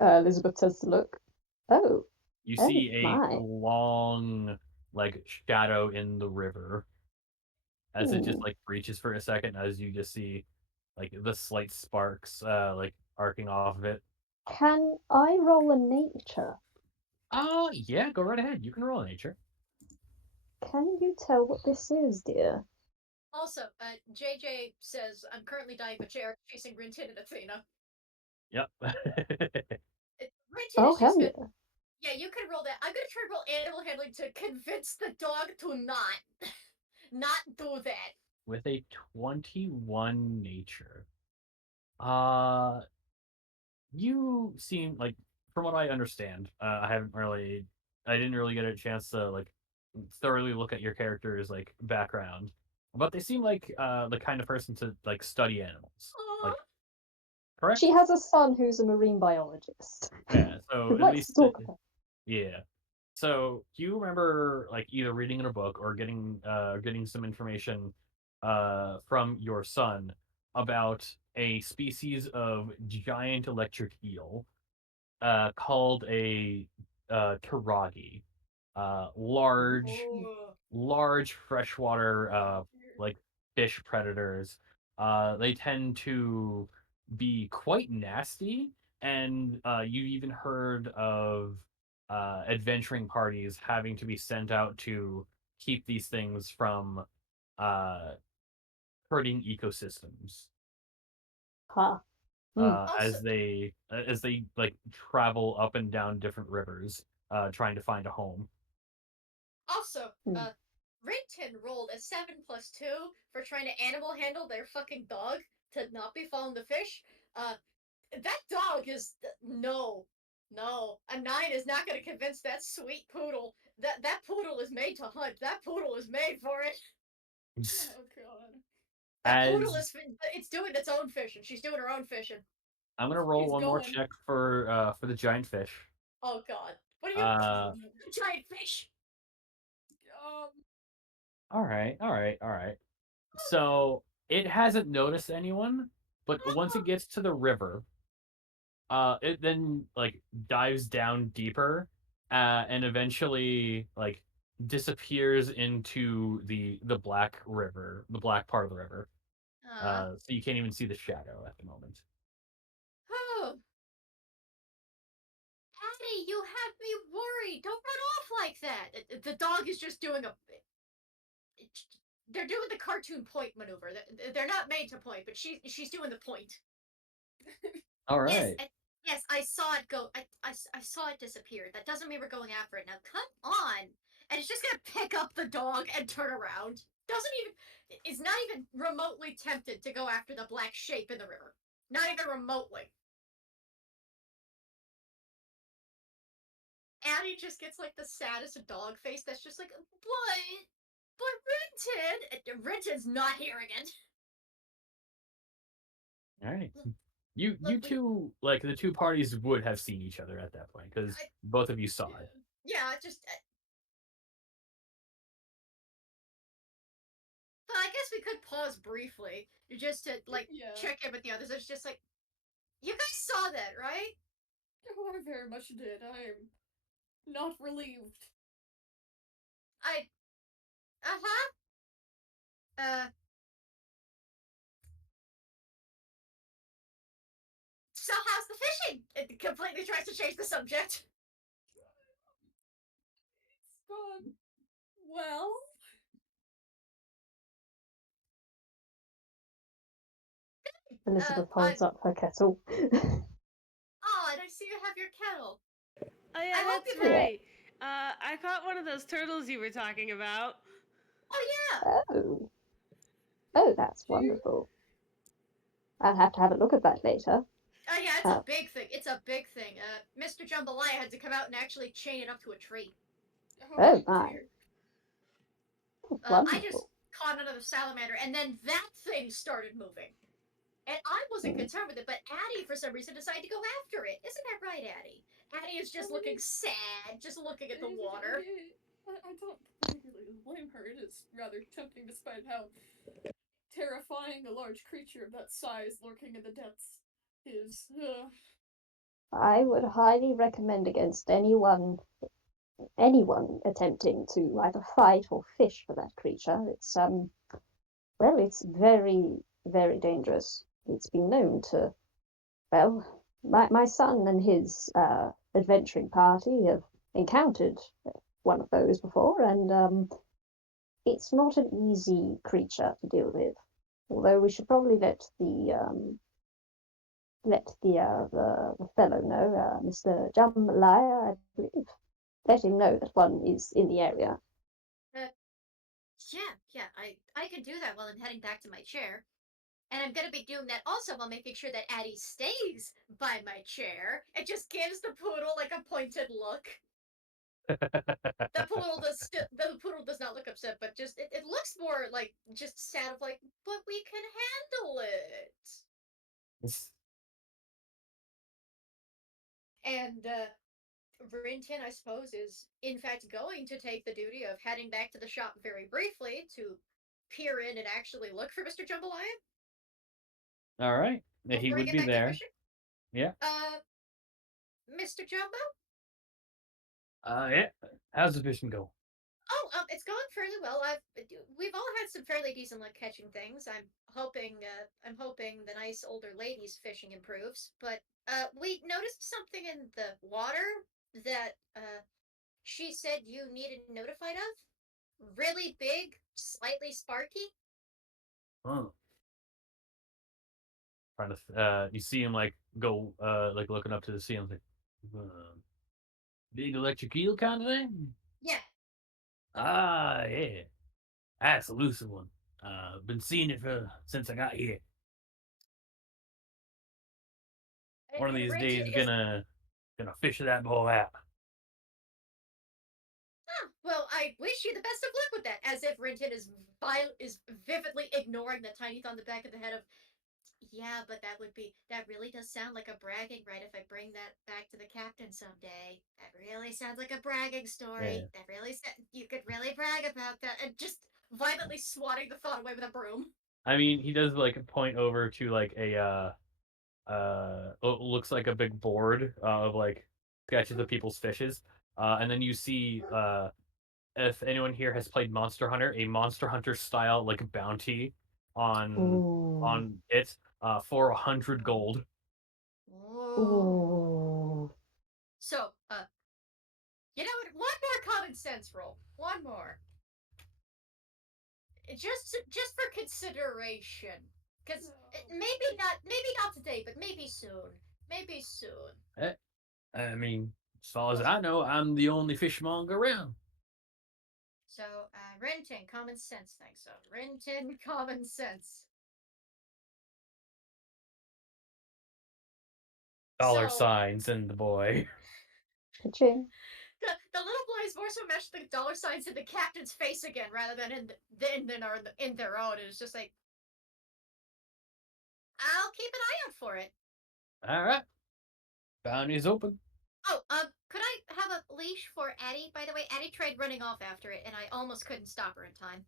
Elizabeth says to look. Oh, You oh see a my. long, like, shadow in the river as it just, like, breaches for a second as you just see, like, the slight sparks, like, arcing off of it. Can I roll a nature? Yeah, go right ahead. You can roll nature. Can you tell what this is, dear? Also, JayJay says, I'm currently dying of a chair chasing Rintin and Athena. Yep. Rintin Oh, is just hell good. yeah. Yeah, you can roll that. I'm gonna try to roll animal handling to convince the dog to not do that. With a 21 nature. Uh, you seem like, from what I understand, I didn't really get a chance to, like, thoroughly look at your character's, like, background, but they seem like the kind of person to, like, study animals. Like, correct? She has a son who's a marine biologist. Yeah. So Who at likes least, to talk about. yeah. So do you remember, like, either reading in a book or getting some information from your son about a species of giant electric eel called a taragi? Large, Oh. large freshwater like fish predators. They tend to be quite nasty, and you even heard of adventuring parties having to be sent out to keep these things from uh, hurting ecosystems Huh. Hmm. Also, as they like travel up and down different rivers trying to find a home. also, Hmm. Rintin rolled a 7+2 for trying to animal handle their fucking dog to not be following the fish. That dog is no. A 9 is not going to convince that sweet poodle. That poodle is made to hunt. That poodle is made for it. Oh god. That poodle As is it's doing its own fishing. She's doing her own fishing. I'm gonna roll He's one more going. check for the giant fish. Oh god. What are you Uh, giant fish? Um. all right. So it hasn't noticed anyone, but once it gets to the river, it then like dives down deeper, and eventually like disappears into the black river, the black part of the river. So you can't even see the shadow at the moment. Oh, Patty, you have me worried. Don't run off like that. The dog is just doing a. They're doing the cartoon point maneuver. They're not made to point, but she's doing the point. All Yes, right. yes, I saw it go. I saw it disappear. That doesn't mean we're going after it now. Come on, and it's just gonna pick up the dog and turn around. Doesn't even. Is not even remotely tempted to go after the black shape in the river. Not even remotely. Annie just gets like the saddest dog face. That's just like, but Rintin's not hearing it. All right. You Look, two, like, the two parties would have seen each other at that point because both of you saw it. yeah, just. But I guess we could pause briefly just to like Yeah. check in with the others. It's just like, you guys saw that, right? Oh, I very much did. I am not relieved. I. Uh huh. Uh. So how's the fishing? It completely tries to change the subject. It's gone well. Elizabeth I. holds up her kettle. Oh, and I see you have your kettle. Oh yeah, I hope that's you've had. Yeah. right. I caught one of those turtles you were talking about. Oh yeah. Oh. Oh, that's Do you? wonderful. I'll have to have a look at that later. Oh yeah, it's Uh, a big thing. It's a big thing. Mr. Jambalaya had to come out and actually chain it up to a tree. oh Oh my, dear. I just wonderful. caught another salamander, and then that thing started moving. And I wasn't Mm. concerned with it, but Addie, for some reason, decided to go after it. Isn't that right, Addie? Addie is I just looking mean, sad, just looking at the water. I don't particularly blame her. It is rather tempting, despite how terrifying a large creature of that size lurking in the depths is. I would highly recommend against anyone attempting to either fight or fish for that creature. It's very, very dangerous. It's been known to, well, my son and his adventuring party have encountered one of those before, and it's not an easy creature to deal with. Although we should probably let the fellow know, Mr. Jambalaya, I believe, let him know that one is in the area. Uh, yeah, I can do that while I'm heading back to my chair. And I'm gonna be doing that also while making sure that Addie stays by my chair. It just gives the poodle like a pointed look. The poodle does not look upset, but just it looks more like just sad of like, but we can handle it. And Rintin, I suppose, is in fact going to take the duty of heading back to the shop very briefly to peer in and actually look for Mr. Jambalaya All right. Yeah, he before we would get be back to there. fishing. Yeah. Uh, Mr. Jumbo? Yeah. How's the fishing go? Oh, it's going fairly well. We've all had some fairly decent luck catching things. I'm hoping the nice older lady's fishing improves. But we noticed something in the water that she said you needed notified of. Really big, slightly sparky. Oh. Trying to. You see him like go like looking up to the ceiling, like big electric eel kind of thing. Yeah, Ah, yeah. That's a lucid one. Been seeing it for since I got here. One of and these Rintin days, is. gonna fish that boy out. Ah, well, I wish you the best of luck with that. As if Rintin is vividly ignoring the tiny thought on the back of the head of. Yeah, but that really does sound like a bragging right if I bring that back to the captain someday. That really sounds like a bragging Yeah. story. You could really brag about that. And just violently swatting the thought away with a broom. I mean, he does like point over to like a looks like a big board of like sketches of people's fishes. And then you see if anyone here has played Monster Hunter, a Monster Hunter style like bounty on Ooh, on it for 100 gold. Whoa. ooh. So, you know what? One more common sense roll. One more. Just for consideration. Because maybe not today, but maybe soon. Maybe soon. Eh, I mean, as far as I know, I'm the only fishmonger around. So, Rintin, common sense thing. So, Rintin, common sense. Dollar So, signs and the boy. Ka-ching. the little boys more so match the dollar signs in the captain's face again, rather than in their own. It's just like, I'll keep an eye out for it. All right, bounty's open. Oh, could I have a leash for Addie? By the way, Addie tried running off after it, and I almost couldn't stop her in time.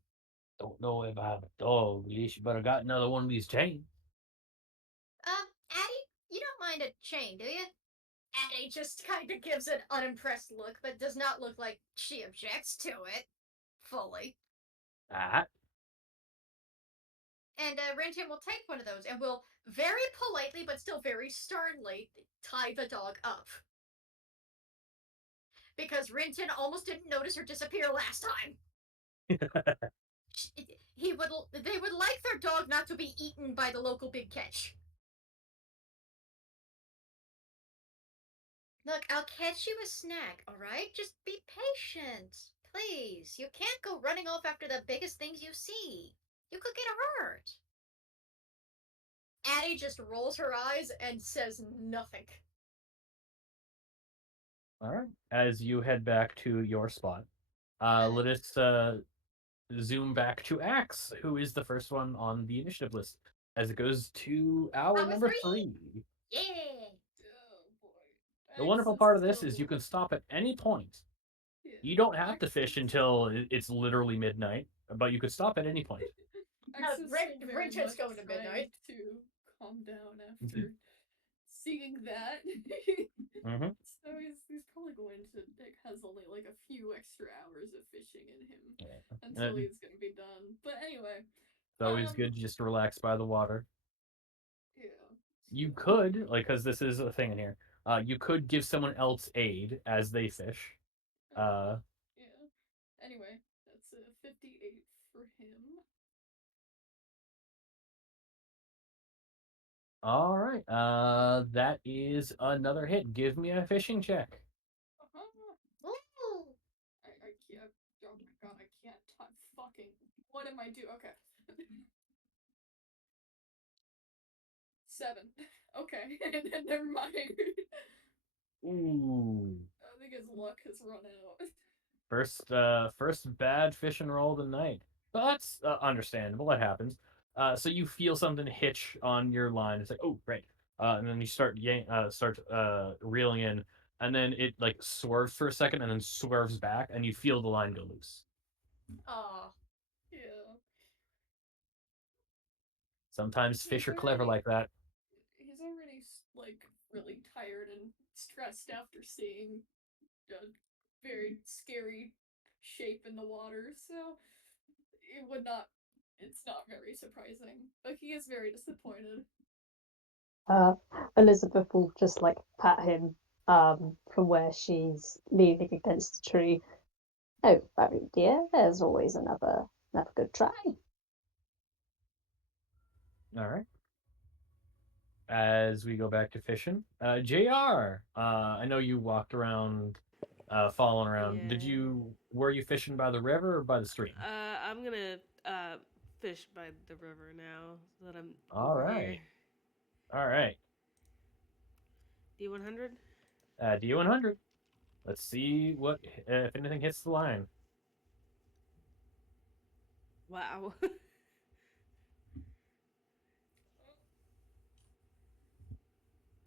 Don't know if I have a dog leash, but I got another one of these chains. Addie, you don't mind a chain, do you? Addie just kind of gives an unimpressed look, but does not look like she objects to it fully. Ah. And Rintintin will take one of those and will very politely, but still very sternly, tie the dog up. Because Rintintin almost didn't notice her disappear last time. They would like their dog not to be eaten by the local big catch. Look, I'll catch you a snack, alright? Just be patient. Please. You can't go running off after the biggest things you see. You could get hurt. Addie just rolls her eyes and says nothing. All right. As you head back to your spot, let us zoom back to Axe, who is the first one on the initiative list, as it goes to our number 3. Yeah. Oh boy. The wonderful part of this is you can stop at any point. Yeah. You don't have to fish until it's literally midnight, but you could stop at any point. Rintintin's going to midnight. To calm down after seeing that. Mm-hmm. So he's probably going to has only like a few extra hours of fishing in him until he's gonna be done. But anyway. It's always good just to relax by the water. Yeah. You could, like, because this is a thing in here, you could give someone else aid as they fish. Yeah. Anyway, that's a 58 for him. All right. That is another hit. Give me a fishing check. Ooh. I can't. Oh my god, I can't talk. Fucking. What am I doing? Okay. 7. Okay. Never mind. Ooh. I think his luck has run out. First bad fishing roll of the night. But that's understandable. That happens. So you feel something hitch on your line. It's like, oh, right. And then you start reeling in, and then it like swerves for a second, and then swerves back, and you feel the line go loose. Aw. Yeah. Sometimes fish are clever like that. He's already like really tired and stressed after seeing a very scary shape in the water, so it's not very surprising. But he is very disappointed. Elizabeth will just like pat him from where she's leaning against the tree. Oh, very dear, there's always another good try. All right. As we go back to fishing, Jr. I know you walked around, following around. Yeah. Were you fishing by the river or by the stream? I'm gonna fish by the river now so that I'm All over right. here. All right. D100. D100. Let's see what if anything hits the line. Wow.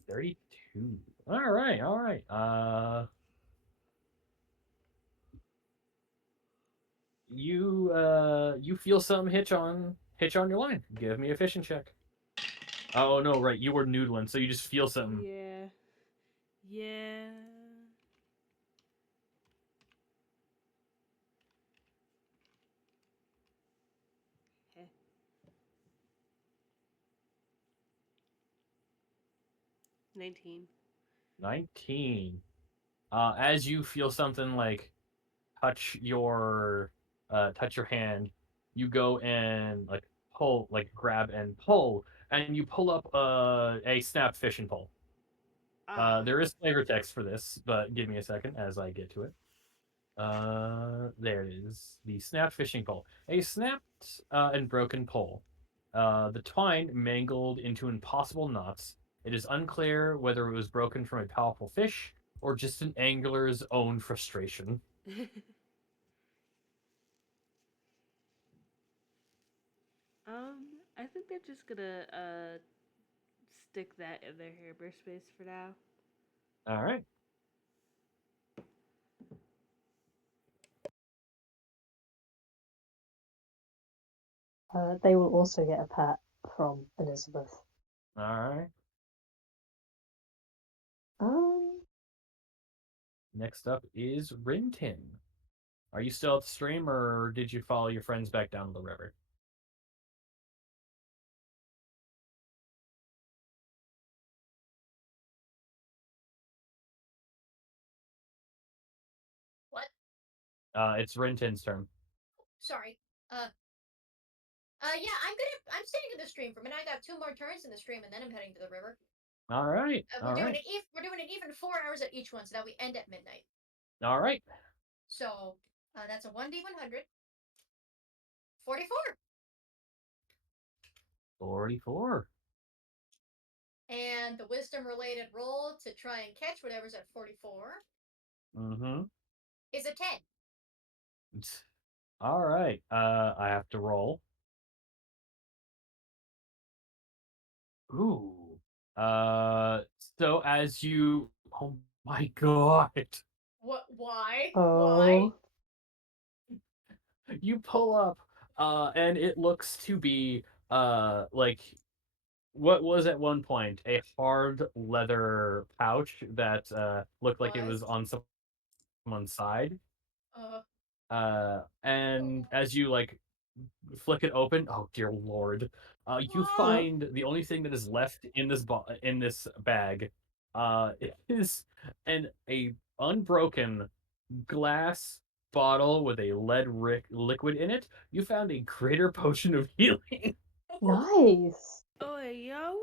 32. All right. All right. You feel some hitch on your line. Give me a fishing check. Oh no, right. You were noodling, so you just feel something. Yeah. Yeah. Heh. 19. 19. As you feel something like touch your hand, you go and like pull, like grab and pull, and you pull up a snap fishing pole. Ah. There is flavor text for this, but give me a second as I get to it. There it is. The snapped fishing pole. A snapped and broken pole. The twine mangled into impossible knots. It is unclear whether it was broken from a powerful fish or just an angler's own frustration. I think they're just gonna stick that in their hairbrush for now. All right. They will also get a pat from Elizabeth. All right. Um, Next up is Rintin. Are you still at the stream, or did you follow your friends back down to the river? What? It's Rintin's turn. Sorry. Yeah, I'm staying in the stream for a minute. I got 2 more turns in the stream, and then I'm heading to the river. All right. We're All doing right. it. We're doing it even 4 hours at each one, so that we end at midnight. All right. So that's a 1d100. 44. 44. And the wisdom related roll to try and catch whatever's at 44 Mm-hmm. is a 10. All right. I have to roll. Ooh. So as you, oh my god, What? Why? Oh, you pull up, and it looks to be, like what was at one point a hard leather pouch that looked like it was What? on someone's side. Uh. And Oh. as you like flick it open, oh dear lord, you yeah. find the only thing that is left in this bag, is a unbroken glass bottle with a liquid in it. You found a greater potion of healing. Nice. Oh, yo.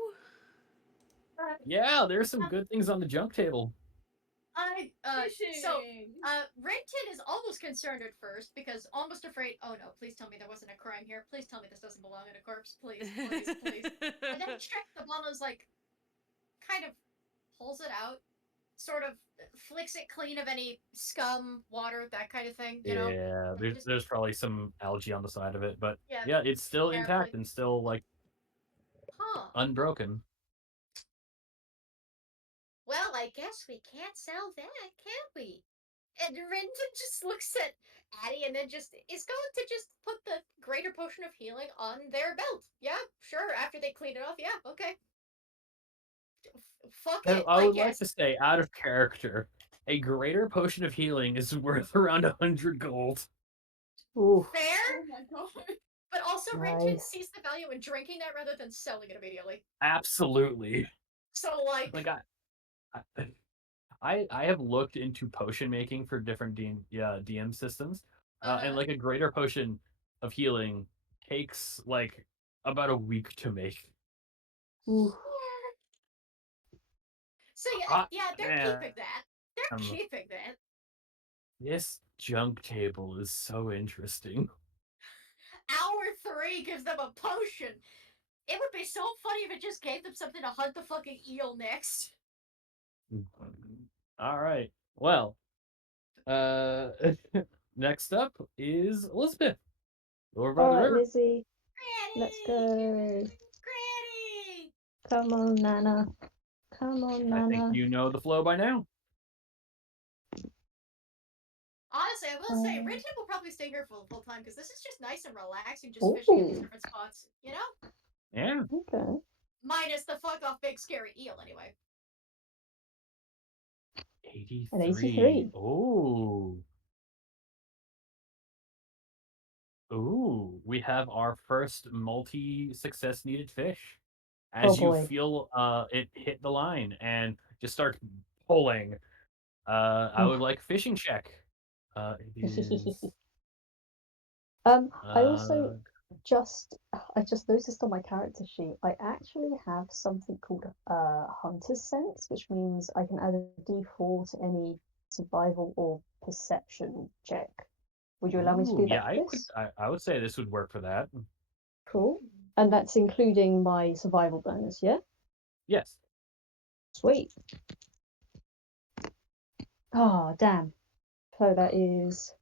Yeah, there's some good things on the junk table. So Fishing. Rintin is almost concerned at first because almost afraid. Oh no! Please tell me there wasn't a crime here. Please tell me this doesn't belong in a corpse. Please, please, please. And then he checks the bottle, is like, kind of pulls it out, sort of flicks it clean of any scum, water, that kind of thing. You know. Yeah, And there's just there's probably some algae on the side of it, but yeah, yeah, it's still carefully. intact and still like Huh. unbroken. Well, I guess we can't sell that, can we? And Rinton just looks at Addie and then just is going to just put the greater potion of healing on their belt. Yeah, sure. After they clean it off, yeah, okay. Fuck And it, I I would like guess. to say, out of character, a greater potion of healing is worth around 100 gold. Ooh, Fair, Oh my god. but also Rinton nice. sees the value in drinking that rather than selling it immediately. Absolutely. So, like, Like I have looked into potion making for different DM systems, and like a greater potion of healing takes like about a week to make. Ooh, yeah. So Hot yeah, they're damn. keeping that. They're keeping that. This junk table is so interesting. Hour 3 gives them a potion. It would be so funny if it just gave them something to hunt the fucking eel next. All right. Well, uh, next up is Elizabeth over by all the right, river. Lizzie, let's Granny! go. Granny! Come on, Nana. Come on, I think Nana. you know the flow by now. Honestly, I will say, Um, Rintin will probably stay here for the full time because this is just nice and relaxing, just fishing in these Ooh, different spots. You know? Yeah. okay. Minus the fuck off big scary eel, anyway. An 83. 83. Oh. Ooh, we have our first multi-success needed fish. Oh As you boy. feel it hit the line and just start pulling, I would Oof. like fishing check. It is I uh also I just noticed on my character sheet, I actually have something called Hunter's Sense, which means I can add a D4 to any survival or perception check. Would you allow me to ooh, do yeah, that for this? I would say this would work for that. Cool. And that's including my survival bonus, yeah? Yes. Sweet. Oh, damn. So that is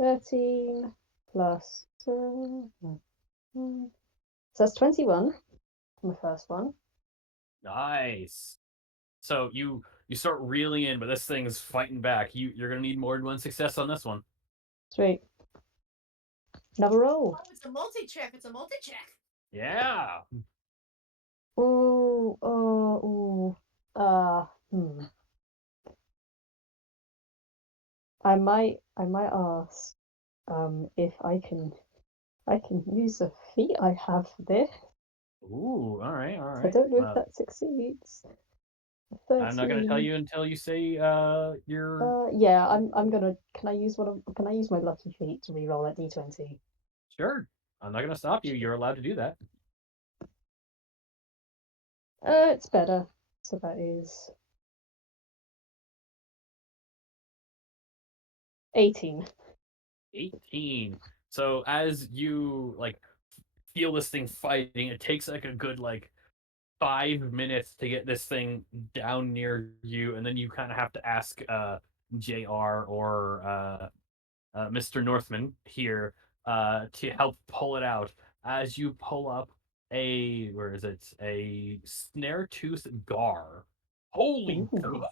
13 plus 7. So that's 21 for my first one. Nice. So you start reeling in, but this thing is fighting back. You're gonna need more than one success on this one. Sweet. Another roll. Oh, it's a multi check. It's a multi check. Yeah. Ooh, ooh. Hmm. I might ask, if I can use a feat I have for this. Ooh, all right, all I right. don't know if that succeeds. I'm not gonna tell 13. you until you say your. Yeah, I'm gonna. Can I use Can I use my lucky feat to reroll that d20? Sure. I'm not gonna stop you. You're allowed to do that. It's better. So that is 18. 18. So as you like feel this thing fighting, it takes like a good like 5 minutes to get this thing down near you, and then you kind of have to ask JR or Mr. Northman here to help pull it out. As you pull up a where is it? A snare tooth gar. Holy Ooh. God.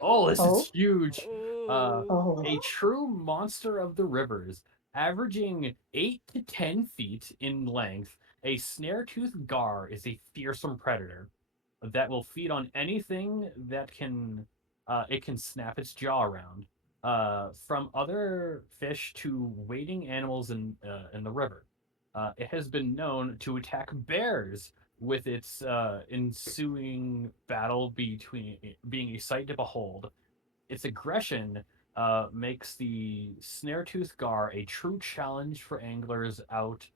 Oh, this is Oh. huge. Uh, Oh. a true monster of the rivers, averaging 8 to 10 feet in length. A snare-tooth gar is a fearsome predator that will feed on anything that can it can snap its jaw around. From other fish to wading animals in the river. It has been known to attack bears with its ensuing battle between being a sight to behold. Its aggression makes the snare-tooth gar a true challenge for anglers out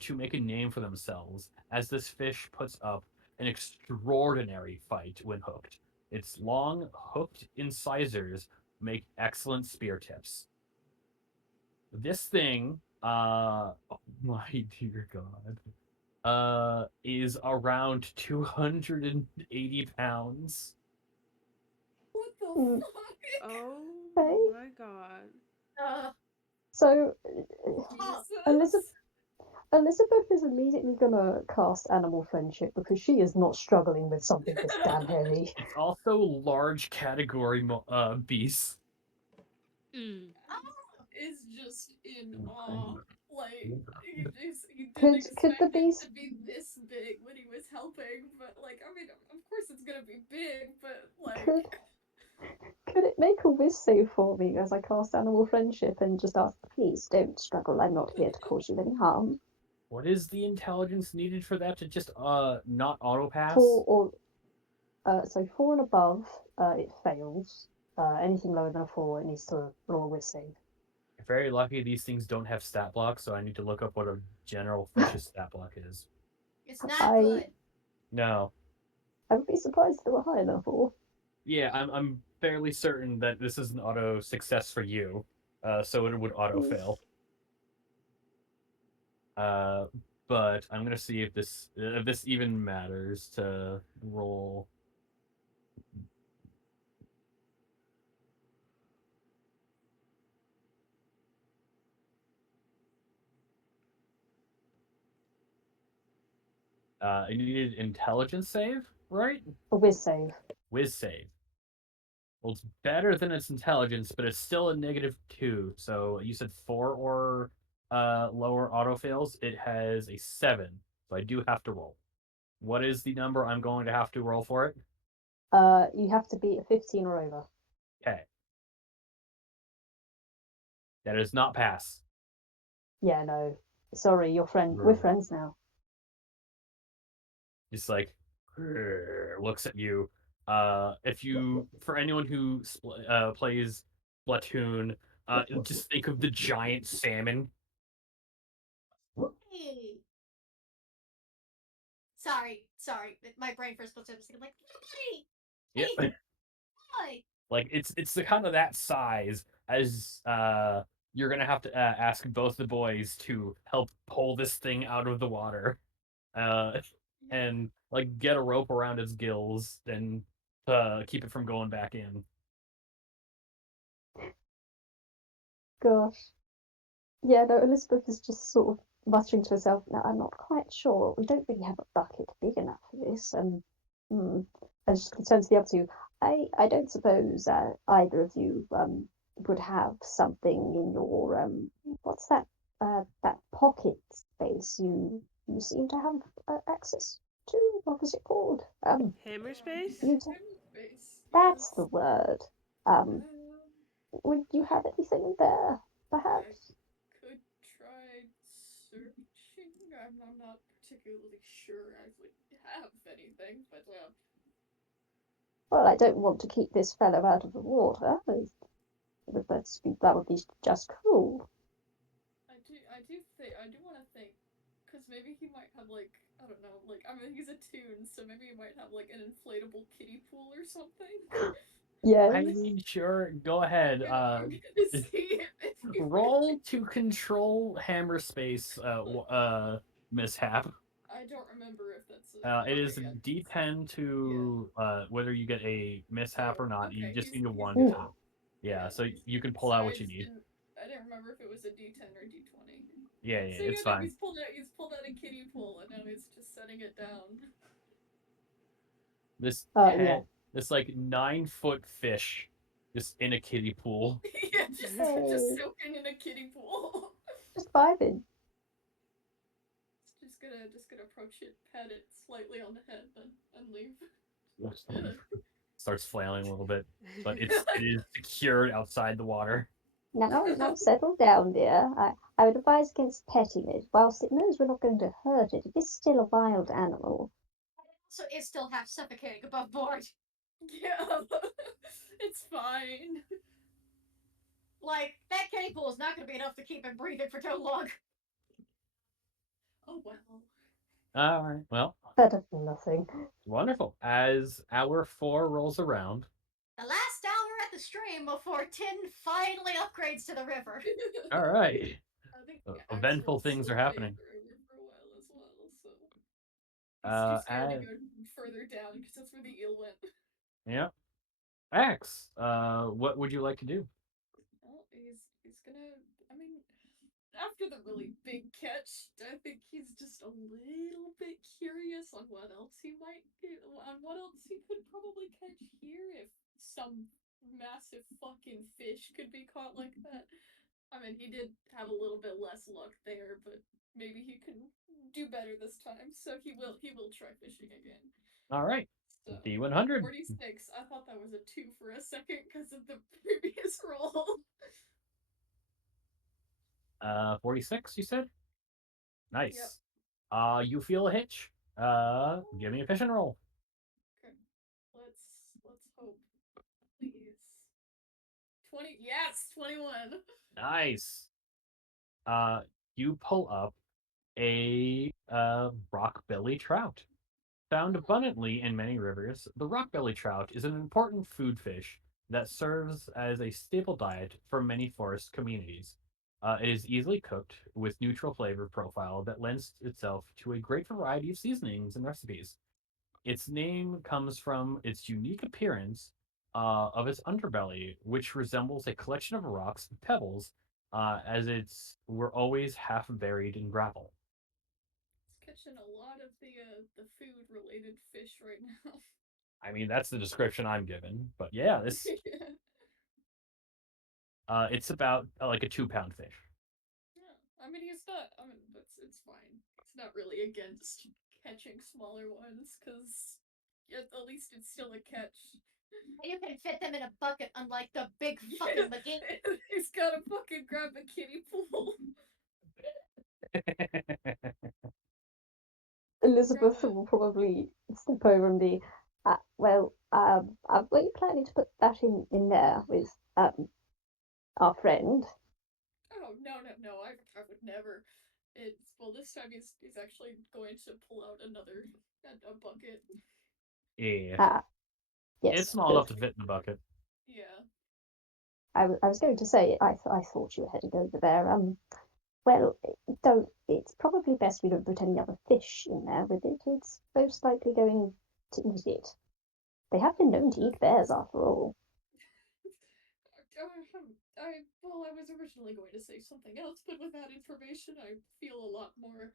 to make a name for themselves, as this fish puts up an extraordinary fight when hooked. Its long, hooked incisors make excellent spear tips. This thing, oh my dear God, is around 280 pounds. What the Mm, fuck? Oh okay. my god. So, Elizabeth Jesus. Elizabeth is immediately gonna cast Animal Friendship because she is not struggling with something this damn heavy. It's also large category beasts. Is just in awe. Like he didn't Could the expect it beast to be this big when he was helping, but like I mean, of course it's gonna be big, but could like could it make a whiz save for me as I cast Animal Friendship and just ask, please don't struggle, I'm not here to cause you any harm. What is the intelligence needed for that to just not auto pass? 4 and above, it fails. Anything lower than a 4, it needs to roll a whiz save. Very lucky these things don't have stat block, so I need to look up what a general fish's stat block is. It's not I good. No. I would be surprised if they were higher than a 4. Yeah, I'm fairly certain that this is an auto success for you, so it would auto fail. Uh, but I'm gonna see if this even matters to roll. I needed intelligence save, right? A whiz save. Whiz save. Well, it's better than its intelligence, but it's still a -2. So you said 4 or lower auto fails. It has a 7, so I do have to roll. What is the number I'm going to have to roll for it? You have to beat a 15 or over. Okay, that does not pass. Yeah, no. Sorry, we're friends now. Just like looks at you. If you, for anyone who plays Splatoon, just think of the giant salmon. Hey. Sorry. My brain first split was thinking like, hey, Yep. hey, boy. Like it's the kind of that size as you're gonna have to ask both the boys to help pull this thing out of the water, uh, and like get a rope around its gills and keep it from going back in. Gosh. Yeah, no, Elizabeth is just sort of muttering to herself, now I'm not quite sure. We don't really have a bucket big enough for this. And just turns to the other two. I don't suppose either of you would have something in your what's that pocket space you seem to have access to? What was it called? Hammer space? You face. that's Yes. the word. Um, Would you have anything there, perhaps? Could try searching. I'm not particularly sure I would have anything, but Well, I don't want to keep this fellow out of the water. That would be just cruel. I do want to think, because maybe he might have like I don't know, like I mean he's a toon, so maybe he might have like an inflatable kiddie pool or something. Yes. I mean, sure. Go ahead. I'm gonna see if he Roll to control hammer space. Mishap. I don't remember if that's It is okay, a yeah. D10 to whether you get a mishap or not. You Okay, just need a he's one good. to. Yeah, so you can pull So out what you need. I didn't remember if it was a D10 or D20. Yeah, yeah, So yeah, it's no, fine. he's pulled out a kiddie pool and now he's just setting it down. This Yeah. this like 9-foot fish, just in a kiddie pool. Yeah, just Hey. soaking in a kiddie pool. Just vibing. Just gonna approach it, pat it slightly on the head, and leave. Starts flailing a little bit, but it is secured outside the water. Now settle down, dear. I would advise against petting it. Whilst it knows we're not going to hurt it, it is still a wild animal. So it's still half suffocating above board. Yeah, it's fine. Like, that kiddie pool is not going to be enough to keep him breathing for too long. Oh well. All right, well, Better than nothing. wonderful. As hour 4 rolls around, The last hour at the stream before Tin finally upgrades to the river. all right, I think eventful Axel things are still happening. for a while as well, so he's scared to As, go further down because that's where the eel went. yeah, X. What would you like to do? Well, he's gonna. I mean, after the really big catch, I think he's just a little bit curious on what else he might on what else he could probably catch here if some massive fucking fish could be caught like that. I mean, he did have a little bit less luck there, but maybe he can do better this time. So he will try fishing again. All right, So D100. 46. I thought that was a 2 for a second because of the previous roll. 46. You said. Nice. Yep. You feel a hitch. Give me a fishing roll. Okay. Let's hope. Please. 20. Yes, 21. Nice. You pull up a rock-belly trout. Found abundantly in many rivers, the rock-belly trout is an important food fish that serves as a staple diet for many forest communities. It is easily cooked with neutral flavor profile that lends itself to a great variety of seasonings and recipes. Its name comes from its unique appearance of its underbelly, which resembles a collection of rocks and pebbles, as it's were always half buried in gravel. It's catching a lot of the food related fish right now. I mean, that's the description I'm given, but yeah, this Yeah. it's about like a 2 pound fish. Yeah. I mean, he's not. I mean, it's fine. He's not really against catching smaller ones because at least it's still a catch. You can fit them in a bucket, unlike the big fucking McGee. He's gotta fucking grab a kiddie pool. Elizabeth Grab it. will probably step over and be, were you planning to put that in there with our friend? Oh no! I would never. It's well. This time he's actually going to pull out another a bucket. Yeah, Ah, it's yes, small enough to fit in the bucket. Yeah. I was going to say I thought you were heading over there. Well, don't. It's probably best we don't put any other fish in there with it. It's most likely going to eat it. They have been known to eat bears, after all. I was originally going to say something else, but with that information, I feel a lot more.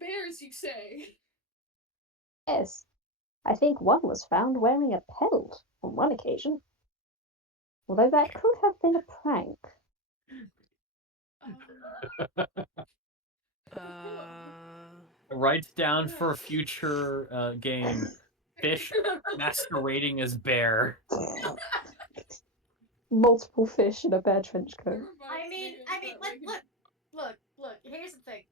Bears, you say? Yes, I think one was found wearing a pelt on one occasion. Although that could have been a prank. Writes down for a future game: fish masquerading as bear. multiple fish in a bear trench It coat. reminds me of that, Look. Here's the thing.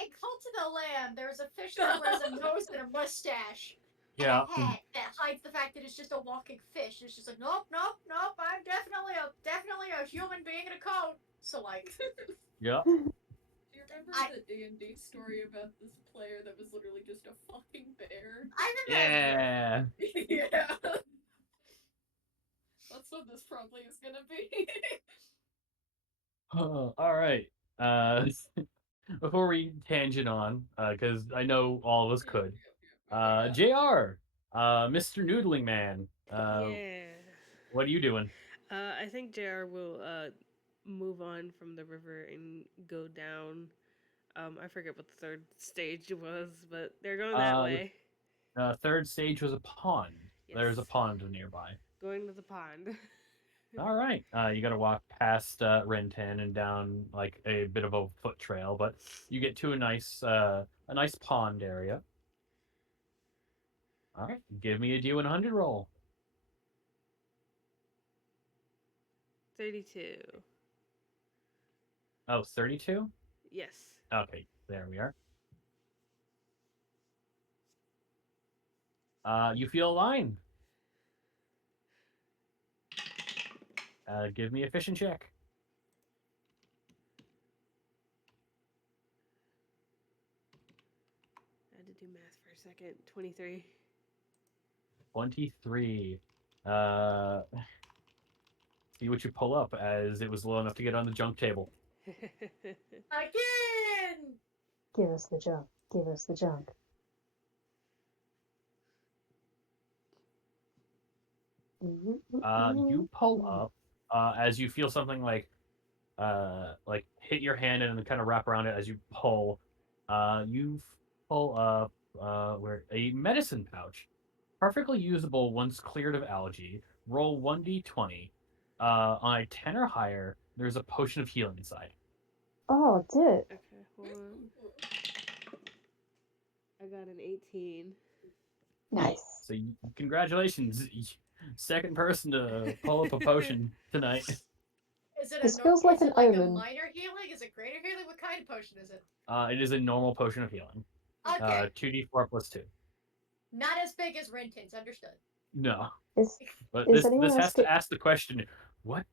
In Cult of the Lamb, there is a fish that wears a nose and a mustache and Yeah. a hat that hides the fact that it's just a walking fish. It's just like, nope. I'm definitely a human being in a coat. So like, Yeah. Do you remember the D&D story about this player that was literally just a fucking bear? I remember. Yeah. Yeah. That's what this probably is gonna be. All right. Before we tangent on, because I know all of us could. Yeah. Jr. Mr. Noodling Man. Yeah. What are you doing? I think JR will move on from the river and go down. I forget what the third stage was, but they're going that The way. third stage was a pond. Yes. There's a pond nearby. Going to the pond. All right. You got to walk past Rintin and down like a bit of a foot trail, but you get to a nice pond area. All right. Give me a D100 roll. 32. Oh, 32? Yes. Okay, there we are. You feel aligned. Give me a fishing check. I had to do math for a second. 23. 23. See what you pull up, as it was low enough to get on the junk table. Again! Give us the junk. Give us the junk. You pull up as you feel something like hit your hand and then kind of wrap around it as you pull. You pull up where a medicine pouch, perfectly usable once cleared of algae. Roll 1d20. On a 10 or higher, there's a potion of healing inside. Oh, dip. Okay, hold on. I got an 18. Nice. So congratulations, second person to pull up a potion tonight. Is it This feels like an a omen. minor healing? Is it greater healing? What kind of potion is it? It is a normal potion of healing. Okay. 2d4 plus 2. Not as big as Rintin's, understood. No. Is But Is this anyone else has to ask the question: what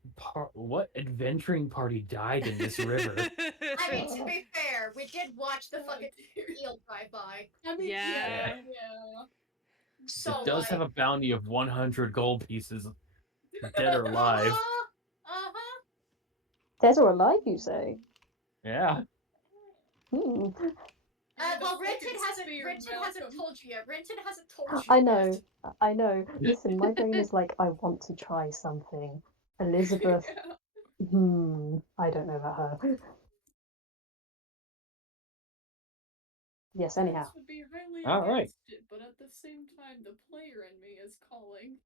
adventuring party died in this river? I mean, to be fair, we did watch the fucking field drive by. I mean, Yeah. So It does have a bounty of 100 gold pieces, dead or alive. Uh-huh. Dead or alive, you say? Yeah. Hmm. Well, Rintin hasn't told you yet. Rintin hasn't told you I yet. know. Listen, my brain is like, I want to try something. Elizabeth, I don't know about her. Yes, anyhow. This would be highly All right. against it, but at the same time, the player in me is calling.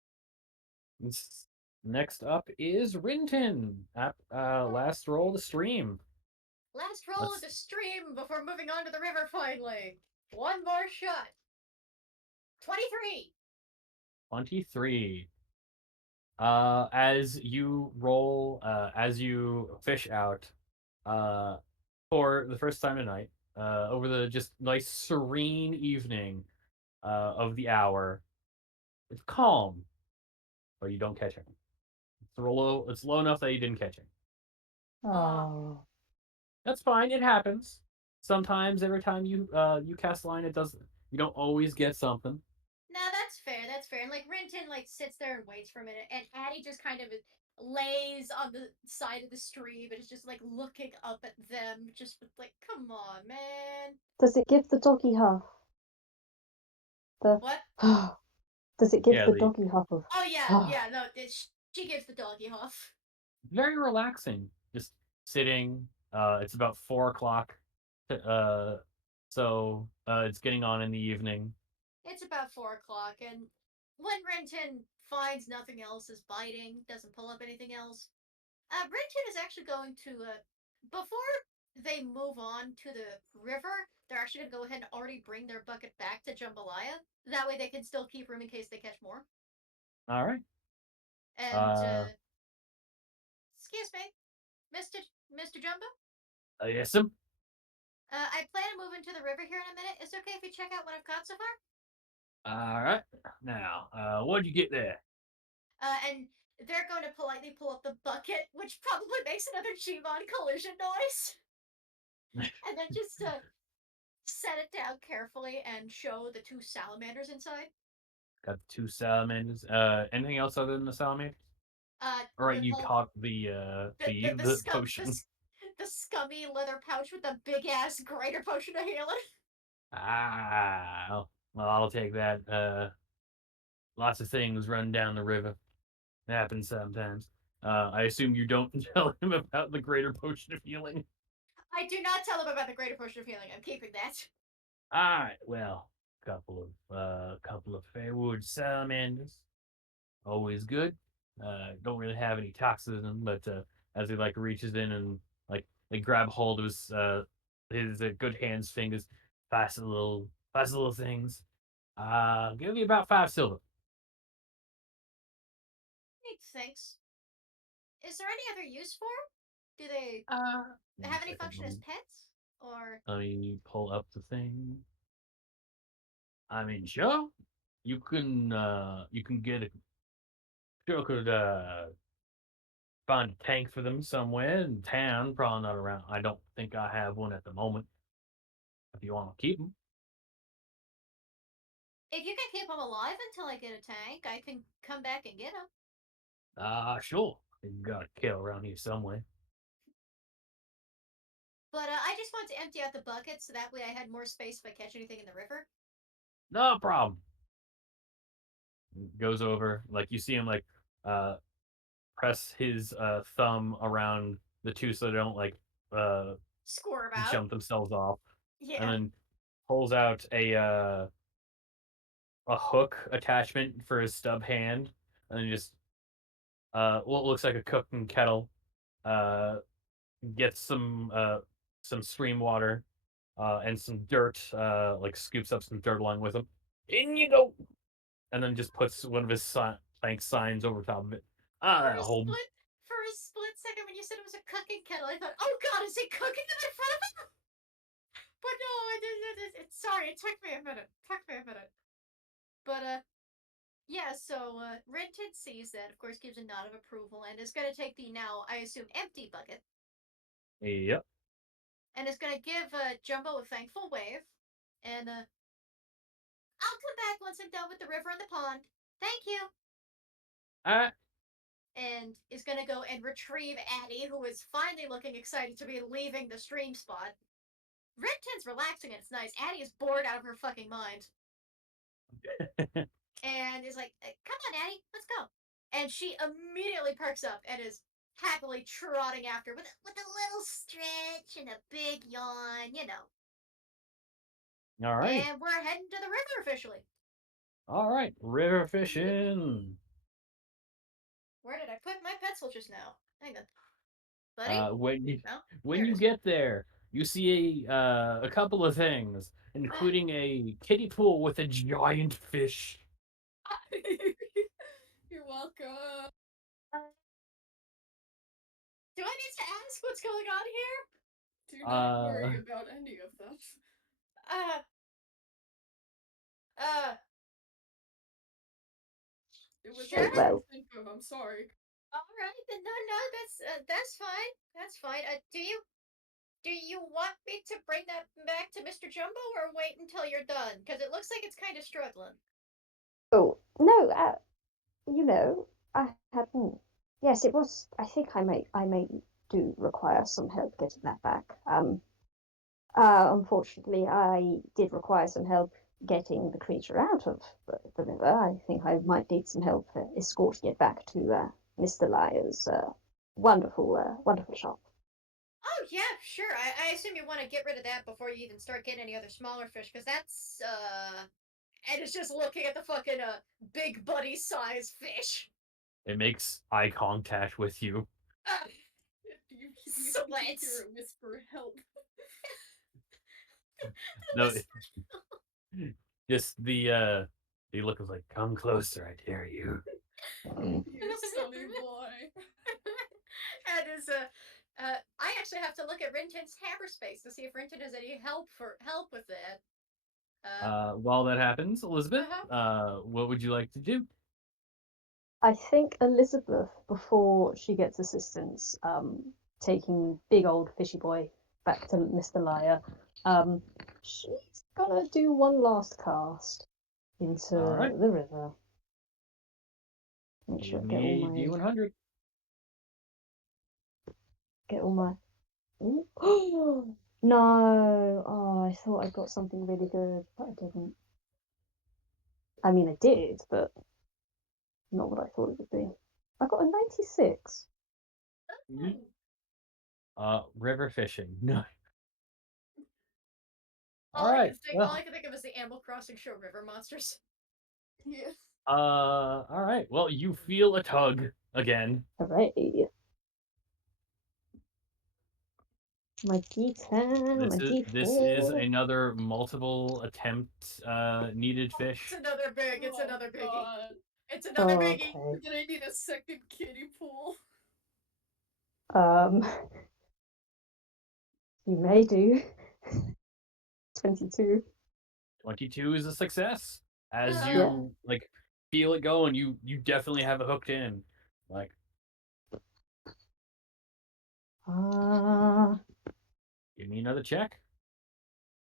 Next up is Rintin. Last roll of the stream. Last roll of the stream before moving on to the river finally. One more shot. 23. 23. As you roll, as you fish out, for the first time tonight, over the just nice serene evening, of the hour, it's calm, but you don't catch him. It's low enough that you didn't catch him. Oh. That's fine. It happens. Sometimes, every time you cast line, it does. You don't always get something. No, that's fair. That's fair. And like Rintin sits there and waits for a minute, and Addie just kind of lays on the side of the stream and is just like looking up at them, just with like, come on, man. Does it give the doggy huff? What? Does it give the doggy huff of? Oh yeah. No, she gives the doggy huff. Very relaxing. Just sitting. It's about 4 o'clock. So it's getting on in the evening. It's about 4 o'clock, and when Rintin finds nothing else is biting, doesn't pull up anything else, Rintin is actually going to, before they move on to the river, they're actually going to go ahead and already bring their bucket back to Jambalaya. That way they can still keep room in case they catch more. All right. And Excuse me, Mr. Jumbo. Yes, sir. I plan to move into the river here in a minute. Is it okay if you check out what I've got so far? All right. Now, what'd you get there? And they're going to politely pull up the bucket, which probably makes another Gmon collision noise. And then just set it down carefully and show the two salamanders inside. Got the 2 salamanders. Anything else other than the salamanders? All right, you Well, caught the potion. the scummy leather pouch with the big ass greater potion of healing. Ah, well, I'll take that. Lots of things run down the river. It happens sometimes. I assume you don't tell him about the greater potion of healing. I do not tell them about the greater potion of healing. I'm keeping that. All right, well, couple of Fairwood salamanders, always good. Don't really have any toxins in them, but as he like reaches in and like they grab hold of his good hands fingers, fast little things. Give you about 5 silver. Neat, thanks. Is there any other use for them? Do they have any function as pets? Or I mean, you pull up the thing. I mean, sure. You can get a sure could find a tank for them somewhere in town. Probably not around. I don't think I have one at the moment. If you want to keep them, if you can keep them alive until I get a tank, I can come back and get them. sure. You got a kill around here somewhere. But I just want to empty out the bucket so that way I had more space if I catch anything in the river. No problem. Goes over like you see him like press his thumb around the two so they don't like Squirm out. jump themselves off, Yeah. and then pulls out a hook attachment for his stub hand, and then just what looks like a cooking kettle. Gets some stream water, and some dirt. Like scoops up some dirt along with him. In you go, and then just puts one of his thanks signs over top of it. For a Whole split second, when you said it was a cooking kettle, I thought, "Oh God, is he cooking it in front of him?" But no, sorry, it took me a minute. But yeah. So Rintintin sees that, of course, gives a nod of approval, and is gonna take the now, I assume, empty bucket, yep. and is gonna give Jumbo a thankful wave, and I'll come back once I'm done with the river and the pond. Thank you. And is gonna go and retrieve Addie, who is finally looking excited to be leaving the stream spot. Rintintin's relaxing and it's nice. Addie is bored out of her fucking mind. And is like, come on, Addie, let's go. And she immediately perks up and is happily trotting after with a little stretch and a big yawn, you know. All right. And we're heading to the river officially. All right. River fishing. Where did I put my pencil just now? Hang on. Buddy? When you get there, you see a couple of things, including a kiddie pool with a giant fish. You're welcome. Do I need to ask what's going on here? Do not worry about any of that. It was Sure. all I could think of. I'm sorry. All right, then. No, that's fine. That's fine. Do you want me to bring that back to Mr. Jumbo or wait until you're done? Because it looks like it's kind of struggling. Oh no, you know, I hadn't. Yes, it was. I think I may do require some help getting that back. Unfortunately, I did require some help getting the creature out of the river. I think I might need some help escorting it back to Mr. Lyer's wonderful shop. Oh yeah, sure. I assume you want to get rid of that before you even start getting any other smaller fish, because that's and it's just looking at the fucking big buddy size fish. It makes eye contact with you. You Sweats. hear a whisper, help. No, just the look of like, come closer, I dare you. You silly boy. That is I actually have to look at Rintintin's hammer space to see if Rintintin has any help with that. While that happens, Elizabeth, Uh-huh. what would you like to do? I think Elizabeth, before she gets assistance, taking big old fishy boy back to Mr. Liar, she's gonna do one last cast into All right. the river. Make sure Give I get all me my D100. get all my. Ooh. No! Oh, I thought I got something really good, but I didn't. I mean, I did, but not what I thought it would be. I got a 96. River fishing. No. All All I right. can think, all I Well, can think of is the Animal Crossing show River Monsters. Yeah. all right. Well, you feel a tug again. Hooray! My D10, my This is D4. another multiple attempt needed fish. It's Oh, another biggie. God. It's another biggie. Okay. We're gonna need a second kiddie pool. Um, you may do. 22. 22 is a success. As Yeah. you like feel it go, and you definitely have it hooked in. Like, Ah, give me another check.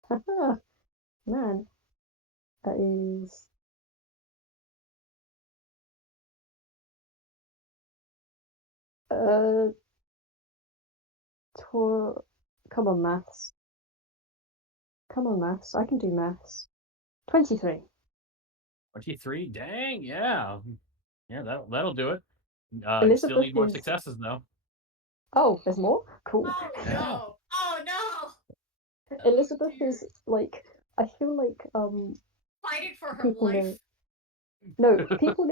haha, man, that is. Uh, come on, maths. Come on, maths. I can do maths. 23. 23. Dang, yeah. Yeah, that'll do it. Still Elizabeth need more is. successes though. Oh, there's more? Cool. Oh Yeah. no! Oh no! Elizabeth dear. is like. I feel like Fighting for her people life. near. No, people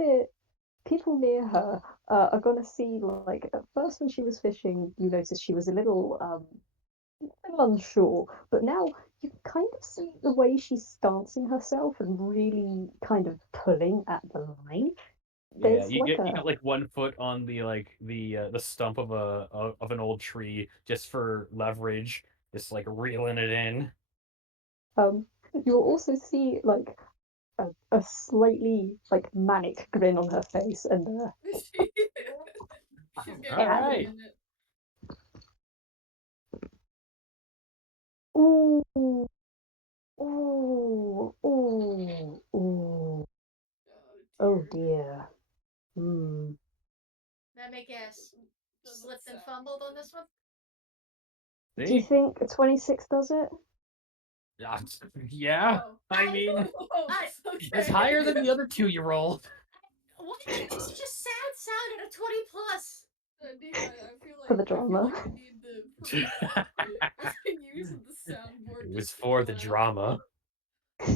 near her are gonna see like at first when she was fishing, you noticed she was a little unsure, but now you kind of see the way she's stancing herself and really kind of pulling at the line. Yeah, There's like you a got like one foot on the like the stump of of an old tree just for leverage, just like reeling it in. um you'll also see like a slightly like manic grin on her face and She's All getting yeah. a right. minute. Ooh, ooh, ooh, ooh. Oh Oh dear. dear. Hmm. Let me guess. Doesn't Slipped and sound fumbled on good. this one? Do you See? think a 26 does it? Yeah, yeah. Oh. I mean, Oh, it's okay. higher than the other two you rolled. Why is such a sad sound at a 20 plus? For the I feel drama. like I need the use of the soundboard It was just for for the the laugh. drama.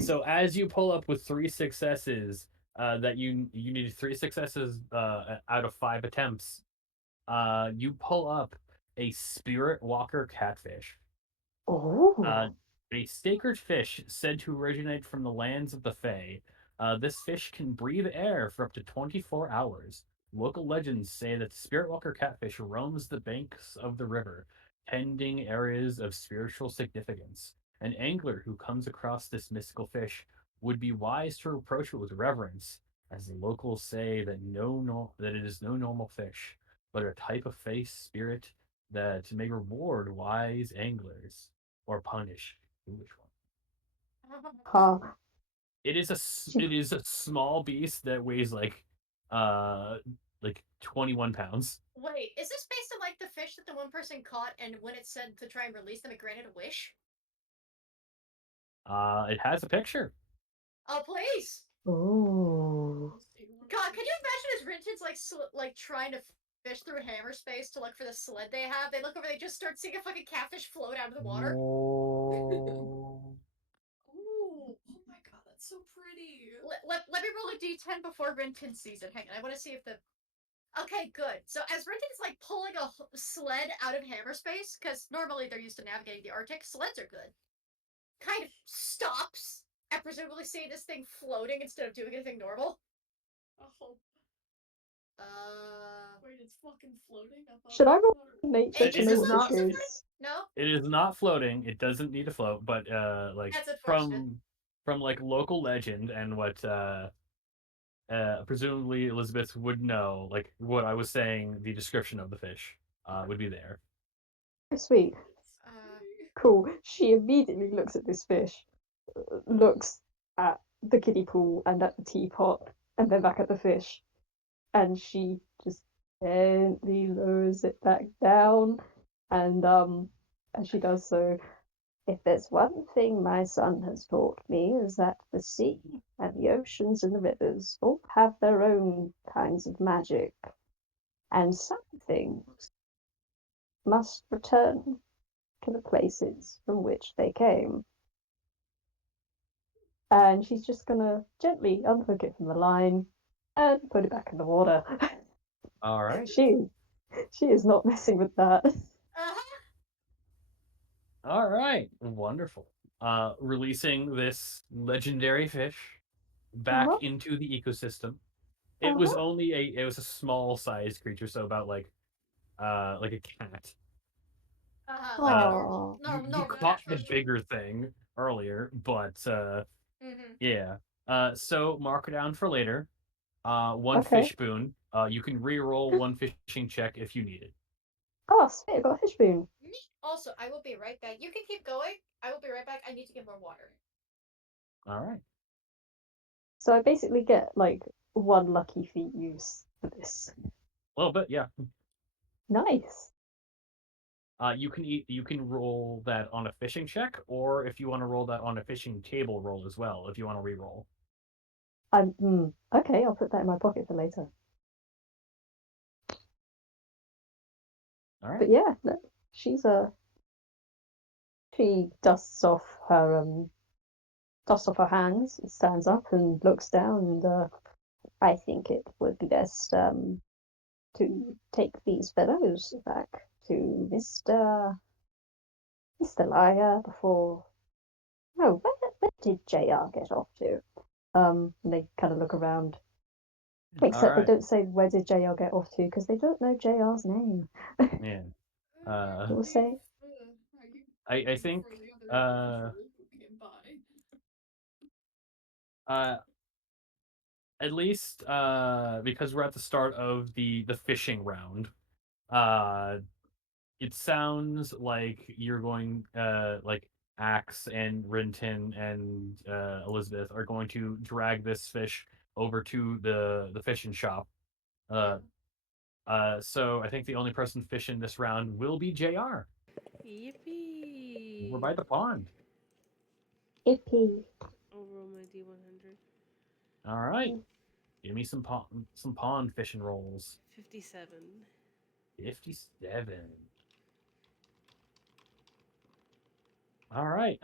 So as you pull up with three successes, that you need three successes out of five attempts. You pull up a spirit walker catfish. Uh, Oh. a sacred fish said to originate from the lands of the Fae. This fish can breathe air for up to 24 hours. Local legends say that the spirit walker catfish roams the banks of the river, tending areas of spiritual significance. An angler who comes across this mystical fish would be wise to approach it with reverence, as the locals say that that it is no normal fish, but a type of Fae spirit that may reward wise anglers or punish foolish one. Ha. She It is a small beast that weighs uh like 21 pounds. Wait, is this based on like the fish that the one person caught and when it said to try and release them, it granted a wish? It has a picture. Oh, please! Oh. God, can you imagine as Rintin's like trying to fish through hammer space to look for the sled they have? They look over, they just start seeing a fucking catfish float out of the water. Oh. Ooh, oh my god, that's so pretty. Let me roll a d10 before Rintin sees it. Hang on, I want to see if the. Okay, good. So as Rintin's like pulling a sled out of hammer space, because normally they're used to navigating the Arctic, sleds are good. Kind of stops and presumably seeing this thing floating instead of doing anything normal. Oh, Wait, it's fucking floating above Should I the roll water. nature It to know is what not. this is? No, It is not floating. It doesn't need to float, but like that's unfortunate. from like local legend and what presumably Elizabeth would know, like what I was saying, the description of the fish would be there. Oh, sweet. Cool. She immediately looks at this fish, looks at the kiddie pool and at the teapot, and then back at the fish, and she just gently lowers it back down, and as she does so, if there's one thing my son has taught me is that the sea and the oceans and the rivers all have their own kinds of magic, and some things must return to the places from which they came. And she's just gonna gently unhook it from the line and put it back in the water. All right. She is not messing with that. All right. Wonderful. Releasing this legendary fish back Uh-huh. into the ecosystem. It was Uh-huh. only it was a small sized creature, so about like a cat. Like a Oh, You normal caught cat the version. bigger thing earlier, but Mm-hmm. yeah. So mark it down for later. One okay. fish spoon. You can re-roll one fishing check if you need it. Oh, sweet, I got a fish spoon. Also, I will be right back. You can keep going. I will be right back. I need to get more water. All right. So I basically get like one lucky feet use for this. A little bit, yeah. Nice. You can roll that on a fishing check, or if you want to roll that on a fishing table roll as well, if you want to re-roll. Okay, I'll put that in my pocket for later. All right. But yeah, no, she's she dusts off her hands, stands up and looks down, and I think it would be best to take these fellows back to Mr. Liar before. No, where did JR get off to? And they kind of look around. All Except they right. don't say where did JR get off to because they don't know JR's name. Yeah. We'll say I think For the other uh official who came by. uh at least because we're at the start of the fishing round, uh it sounds like you're going like Axe and Rintin and Elizabeth are going to drag this fish over to the fishing shop. Uh so I think the only person fishing this round will be JR. We're Yippee! by the pond. Ippy. I'll roll my D100. All right. Give me some pond fishing rolls. 57. 57. All right.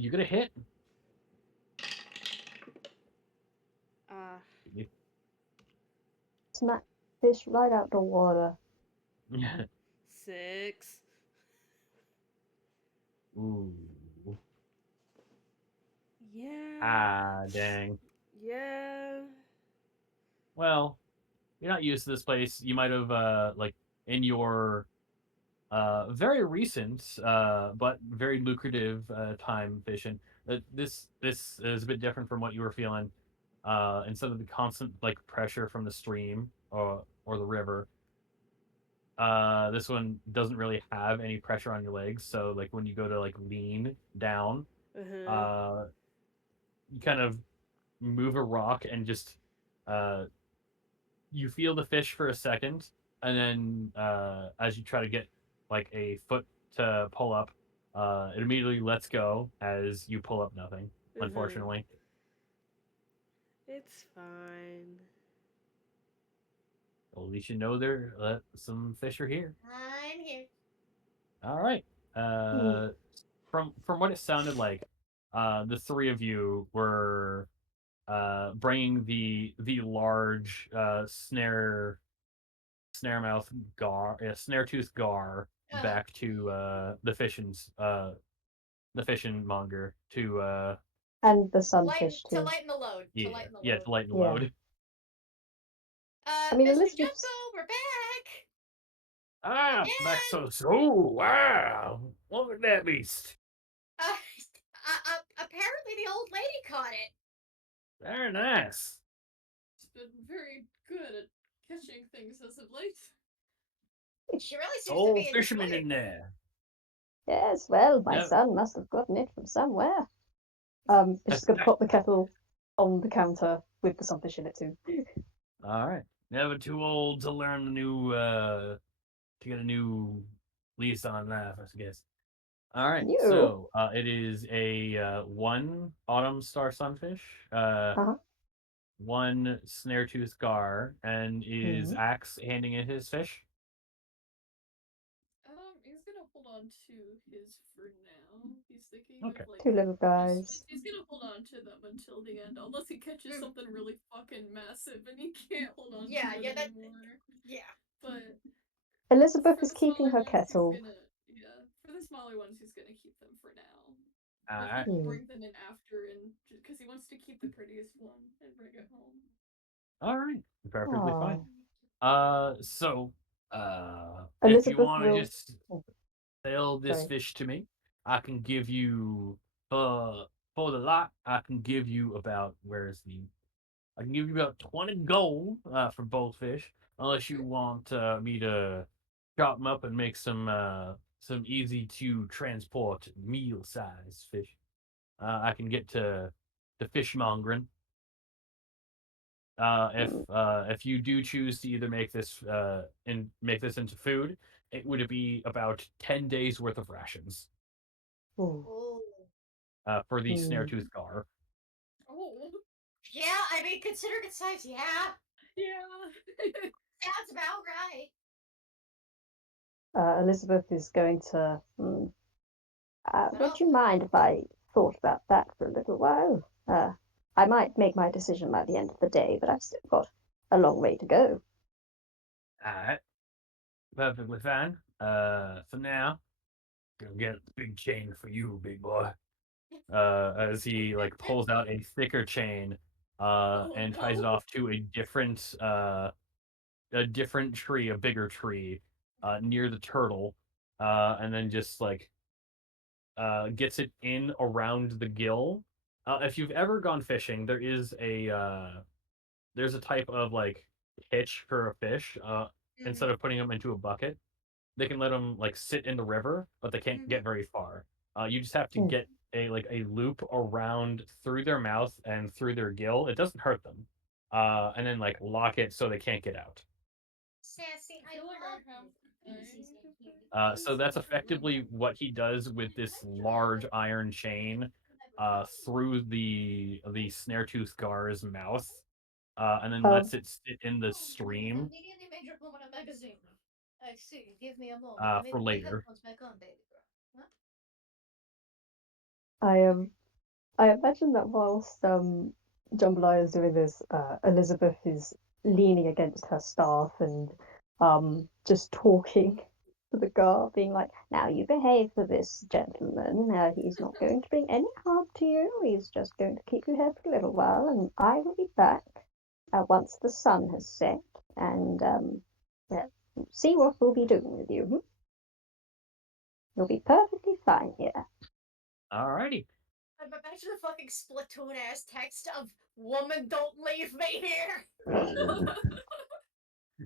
You get a hit. Ah, Smack fish right out the water. 6. Ooh. Yeah. Ah, dang. Yeah. Well, you're not used to this place. You might have like in your very recent but very lucrative time fishing. This is a bit different from what you were feeling. Instead of the constant like pressure from the stream or the river, this one doesn't really have any pressure on your legs. So like when you go to like lean down, Uh-huh. uh, you kind of move a rock and just uh, you feel the fish for a second, and then as you try to get like a foot to pull up, it immediately lets go as you pull up nothing. Uh-huh. Unfortunately, It's fine. well, at least you know there some fish are here. I'm here. All right. Hmm. From what it sounded like, the three of you were bringing the large snare mouth gar snare tooth gar Uh-huh. back to the fishing monger to And the Lighten sunfish to too. lighten the load. To yeah lighten the yeah load. to lighten the Yeah. load. I mean, Mr. Elizabeth's. Jumbo, we're back. Ah, back And so soon. Wow. Look at that beast. apparently the old lady caught it. Very nice. It's been very good at catching things as of late. She really seems to Old be fisherman enjoying in there. Yes, well, my Yep. son must have gotten it from somewhere. It's just gonna pop the kettle on the counter with the sunfish in it too. All right. Never too old to learn the new to get a new lease on life, I guess. All right. You. So it is a one autumn star sunfish, Uh-huh. one snare tooth gar, and is Mhm. Axe handing in his fish. He's gonna hold on to his for now. He's thinking Okay. of like Two little just guys. he's gonna hold on to them until the end, unless he catches something really fucking massive and he can't hold on to it that anymore. yeah. But Elizabeth for is the keeping smaller her ones, he's kettle. gonna for the smaller ones, he's gonna keep them for now. All But he right. will Hmm. bring them in after, and because he wants to keep the prettiest one and bring it home. All right. Perfectly fine. Oh, So, if you Elizabeth want to will. just Oh, sell this sorry. fish to me, I can give you for the lot. I can give you about I can give you about 20 gold for both fish, unless you want me to chop them up and make some easy to transport meal size fish. I can get to fishmongering. Mm. If you do choose to either make this into food, it would be about 10 days worth of rations Ooh. Oh. for the snare Hmm. tooth gar. Oh, Yeah, I mean, considering its size, yeah, yeah. sounds about right. Elizabeth is going to. But Would you also, mind if I thought about that for a little while? I might make my decision by the end of the day, but I've still got a long way to go. Alright, perfectly fine. For now, gonna get a big chain for you, big boy. As he like pulls out a thicker chain, Oh and ties it no. off to a different tree, a bigger tree, near the turtle, and then just like gets it in around the gill. If you've ever gone fishing, there's a type of like hitch for a fish. Instead of putting them into a bucket, they can let them like sit in the river, but they can't get very far. You just have to Hmm. get a loop around through their mouth and through their gill. It doesn't hurt them, and then like lock it so they can't get out. sassy, I I feel like I love have easy kind of So practice, that's but I don't remember. effectively what he does with this large iron chain through the snare tooth gar's mouth, and then Um, lets it sit in the stream Immediately major woman a magazine. I see. Give me a moment. Let me for put the later. headphones back on, baby girl. Huh? I imagine that whilst Jambalaya is doing this, Elizabeth is leaning against her staff and just talking to the guard, being like, "Now you behave for this gentleman. He's not going to bring any harm to you. He's just going to keep you here for a little while, and I will be back once the sun has set, and yeah, see what we'll be doing with you. Hmm? You'll be perfectly fine here." Alrighty. I'm imagining the fucking Splatoon ass text of "Woman, don't leave me here."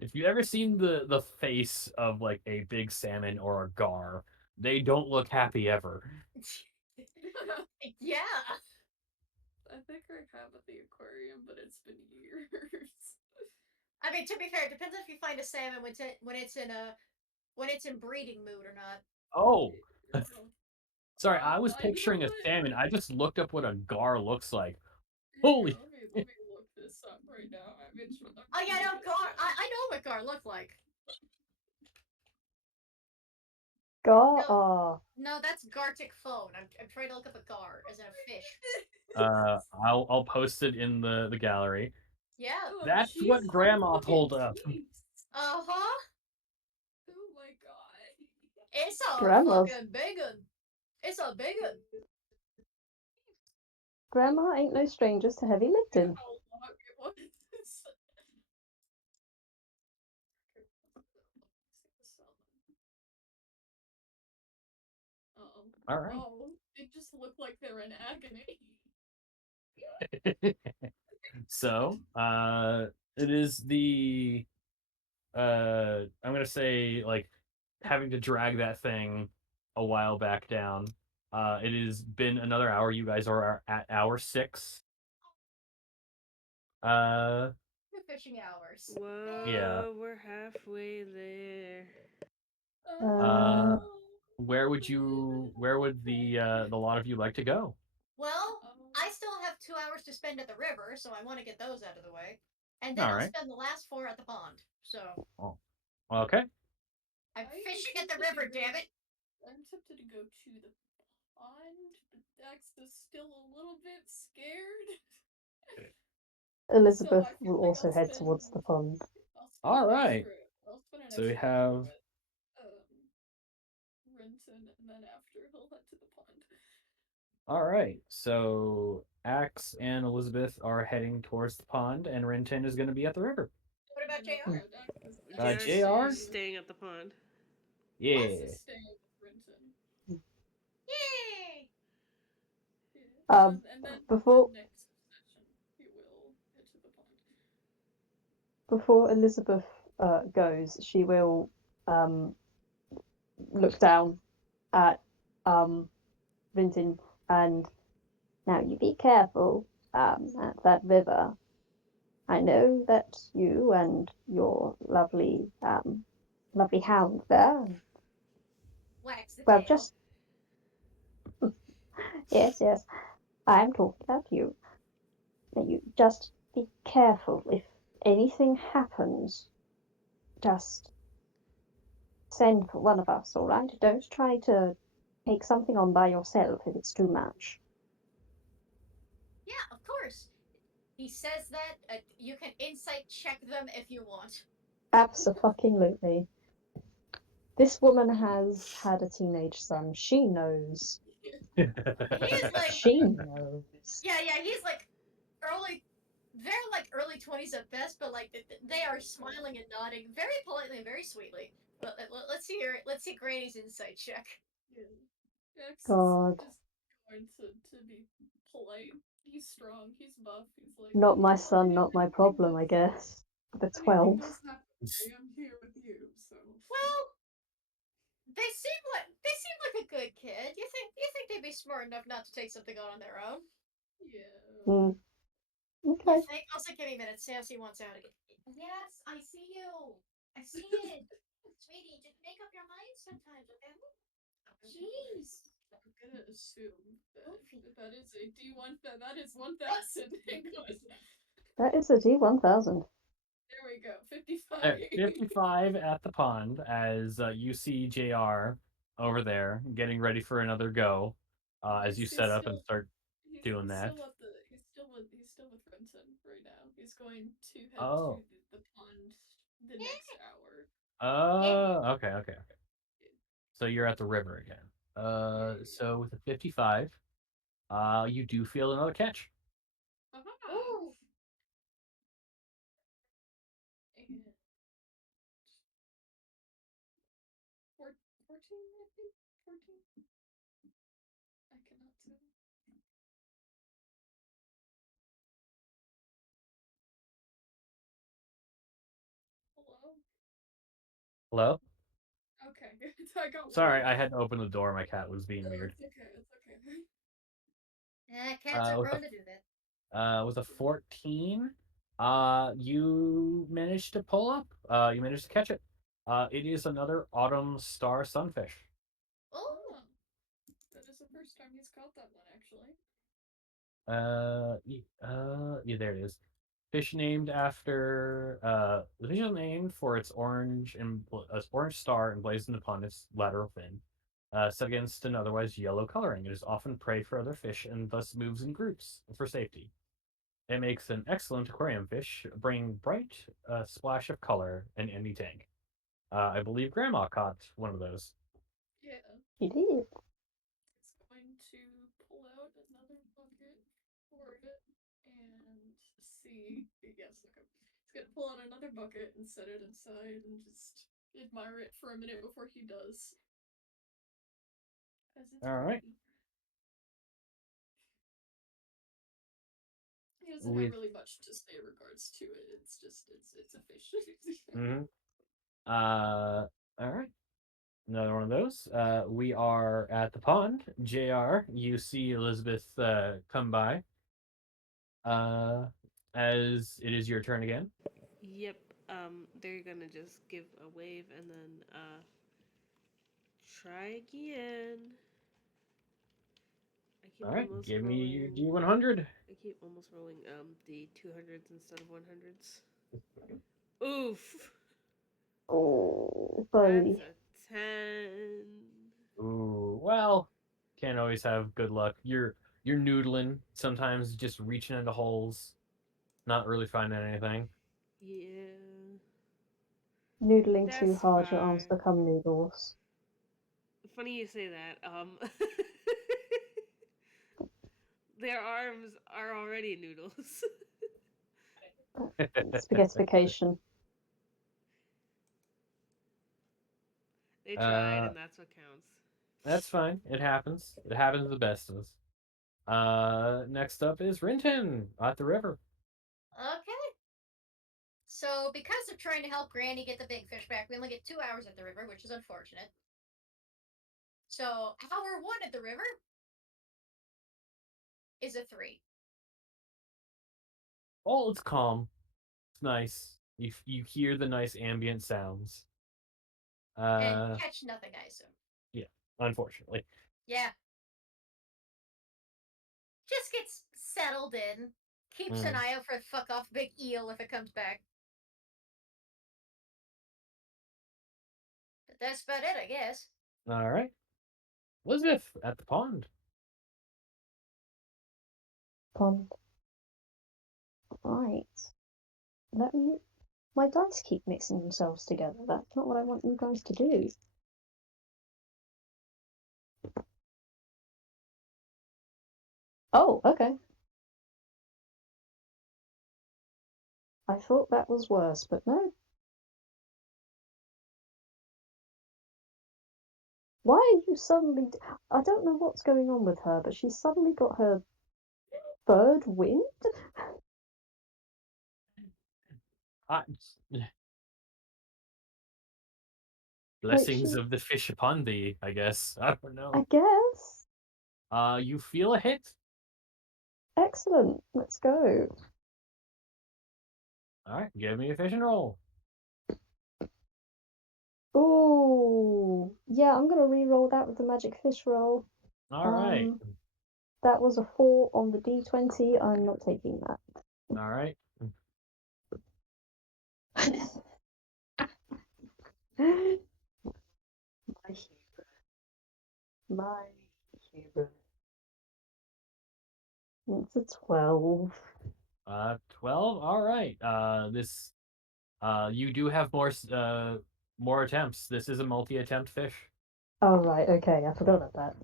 If you've ever seen the face of like a big salmon or a gar, they don't look happy ever. Yeah. I think I have at the aquarium, but it's been years. I mean, to be fair, it depends if you find a salmon when it's in breeding mood or not. Oh, Oh, sorry, I was you know picturing a what? salmon. I just looked up what a gar looks like. Here, Holy! let me look this up right now. I'm Oh yeah, no, curious Gar. now. I know what Gar looked like. Gar, No, no, that's Gartic phone. I'm trying to look up a Gar as in a fish. I'll post it in the gallery. Yeah. Oh That's what Jesus! Grandma Look at pulled up. teeth. Uh huh. Oh my god. It's a grandma's fucking big one. It's a big one. grandma ain't no strangers to heavy Look at lifting. how long it was. All right. Oh, they just look like they're in agony. So, it is the I'm gonna say like having to drag that thing a while back down. It has been another hour. You guys are at hour 6. Uh, 2 fishing hours. yeah. Whoa, we're halfway there. Uh, Oh, where would the lot of you like to go? Well, oh. I still have 2 hours to spend at the river, so I want to get those out of the way. And then All I'll right. spend the last 4 at the pond. So Oh, okay. I'm I am fishing at the tempted to river, go- damn it! I'm tempted to go to the pond, but Dex is still a little bit scared. So Elizabeth I feel will like also head towards the pond. I'll spend All an right. extra I'll spend an So we extra hour have with Rintin, and then after he'll head to the pond. all right. So Axe and Elizabeth are heading towards the pond, and Rintin is going to be at the river. What about And then JR? Dex is JR's JR? staying at the pond. Dex Yeah. is staying with Rintin. Yay! Yeah. Um, And then before the next session he will head to the pond. before Elizabeth goes, she will um, look down at Rintin and now you be careful at that river. I know that you and your lovely hound there. Wax the Well, tail. just yes, I am talking about you. You just be careful. If anything happens, just send for one of us, all right? Don't try to take something on by yourself if it's too much. Yeah, of course. He says that you can insight check them if you want. Absolutely. This woman has had a teenage son. She knows. He's like, She knows. yeah, he's like they're like early 20s at best, but like they are smiling and nodding very politely and very sweetly. Let's see Granny's insight check. Yeah. Dex God, is just going to be polite. He's strong, he's buff, he's like, not my "Oh, son, not my problem, I guess. The anything 12. does happen, I am here with you, so. Well, they seem like a good kid. You think they'd be smart enough not to take something on their own? Yeah. Mm, You okay. think? Also, give me a minute. Sassy wants out again. Yes, I see you. I see it. Sweetie, just make up your mind sometimes, okay? Jeez. I'm gonna assume that Goofy. that is a D1, that is 1,000 English. That is a D1000. There we go, 55. All right, 55 at the pond as you see JR over there getting ready for another go as you He's set up and start he's, doing he's that. still at the he's still with Renton right now. He's going to head Oh. to the pond the next hour. Okay, okay, okay. So you're at the river again. So with a 55, you do feel another catch. Ooh. And 14, I think? 14? I cannot tell. Hello? Hello? Okay, I got Sorry, worried. I had to open the door. My cat was being weird. It's okay, it's okay. Cats are With prone to do that. with a 14, you managed to pull up. You managed to catch it. It is another autumn star sunfish. Oh. That is the first time he's caught that one, actually. Yeah, there it is. Fish named after the fish is named for its orange and orange star emblazoned upon its lateral fin, set against an otherwise yellow coloring. It is often prey for other fish and thus moves in groups for safety. It makes an excellent aquarium fish, bringing bright splash of color in any tank. I believe Grandma caught one of those. Yeah. He did. It's going to pull out another bucket for it and see. Yes, okay. It's gonna pull out another bucket and set it inside and just admire it for a minute before he does. Because it's All right. pretty. He doesn't With have really much to say in regards to it. It's just it's a fish. mm-hmm. All right. Another one of those. We are at the pond. JR, you see Elizabeth come by. As it is your turn again. Yep. They're gonna just give a wave and then try again. I keep All right. almost Give me your rolling. D100. I keep almost rolling the 200s instead of 100s. Oof. Oh, That's buddy. a 10. Ooh, well, can't always have good luck. You're noodling, sometimes just reaching into holes, not really finding anything. Yeah. Noodling too That's hard, your arms fine. become noodles. Funny you say that. Their arms are already noodles. Spaghettification. They tried, uh, and that's what counts. that's fine. It happens. It happens to the best of us. Next up is Rintin at the river. Okay. So, because of trying to help Granny get the big fish back, we only get 2 hours at the river, which is unfortunate. So, hour 1 at the river is a 3. Oh, it's calm. It's nice. You hear the nice ambient sounds. And Uh, catch nothing, I assume. yeah. Unfortunately. Yeah. Just gets settled in. Keeps an Mm. eye out for a fuck off big eel if it comes back. But that's about it, I guess. All right. Elizabeth at the pond. Pond. Right. Let me. My dice keep mixing themselves together. That's not what I want you guys to do. Oh, okay. I thought that was worse, but no. Why are you suddenly? I don't know what's going on with her, but she's suddenly got her bird wind. I, Like blessings she, of the fish upon thee, I guess. I don't I know. guess. You feel a hit. Excellent. Let's go. All right, give me a fishing roll. Ooh, yeah. I'm gonna re-roll that with the magic fish roll. All right, That was a 4 on the d20. I'm not taking that. all right. My hero. My hero. It's a 12. 12. All right. This you do have more attempts. This is a multi-attempt fish. Oh, right, okay, I forgot about that.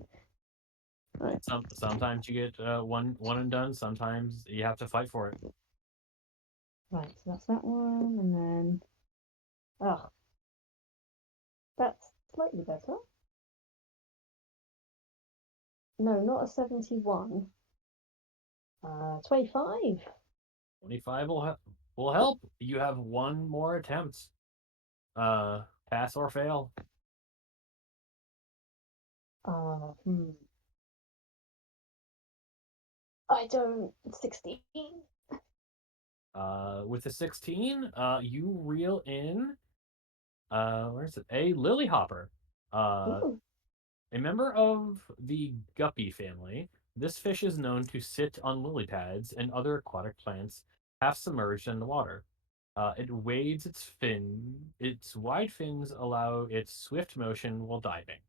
Right, Sometimes you get one and done. Sometimes you have to fight for it. right, so that's that one, and then. Oh, that's slightly better. No, not a 71. 25. 25 will help. You have one more attempt. Uh, pass or fail. Hmm. I don't. 16. With a 16, you reel in where is it? A lily hopper. Uh, Ooh. a member of the guppy family. This fish is known to sit on lily pads and other aquatic plants half submerged in the water. It wades its fin. Its wide fins allow its swift motion while diving,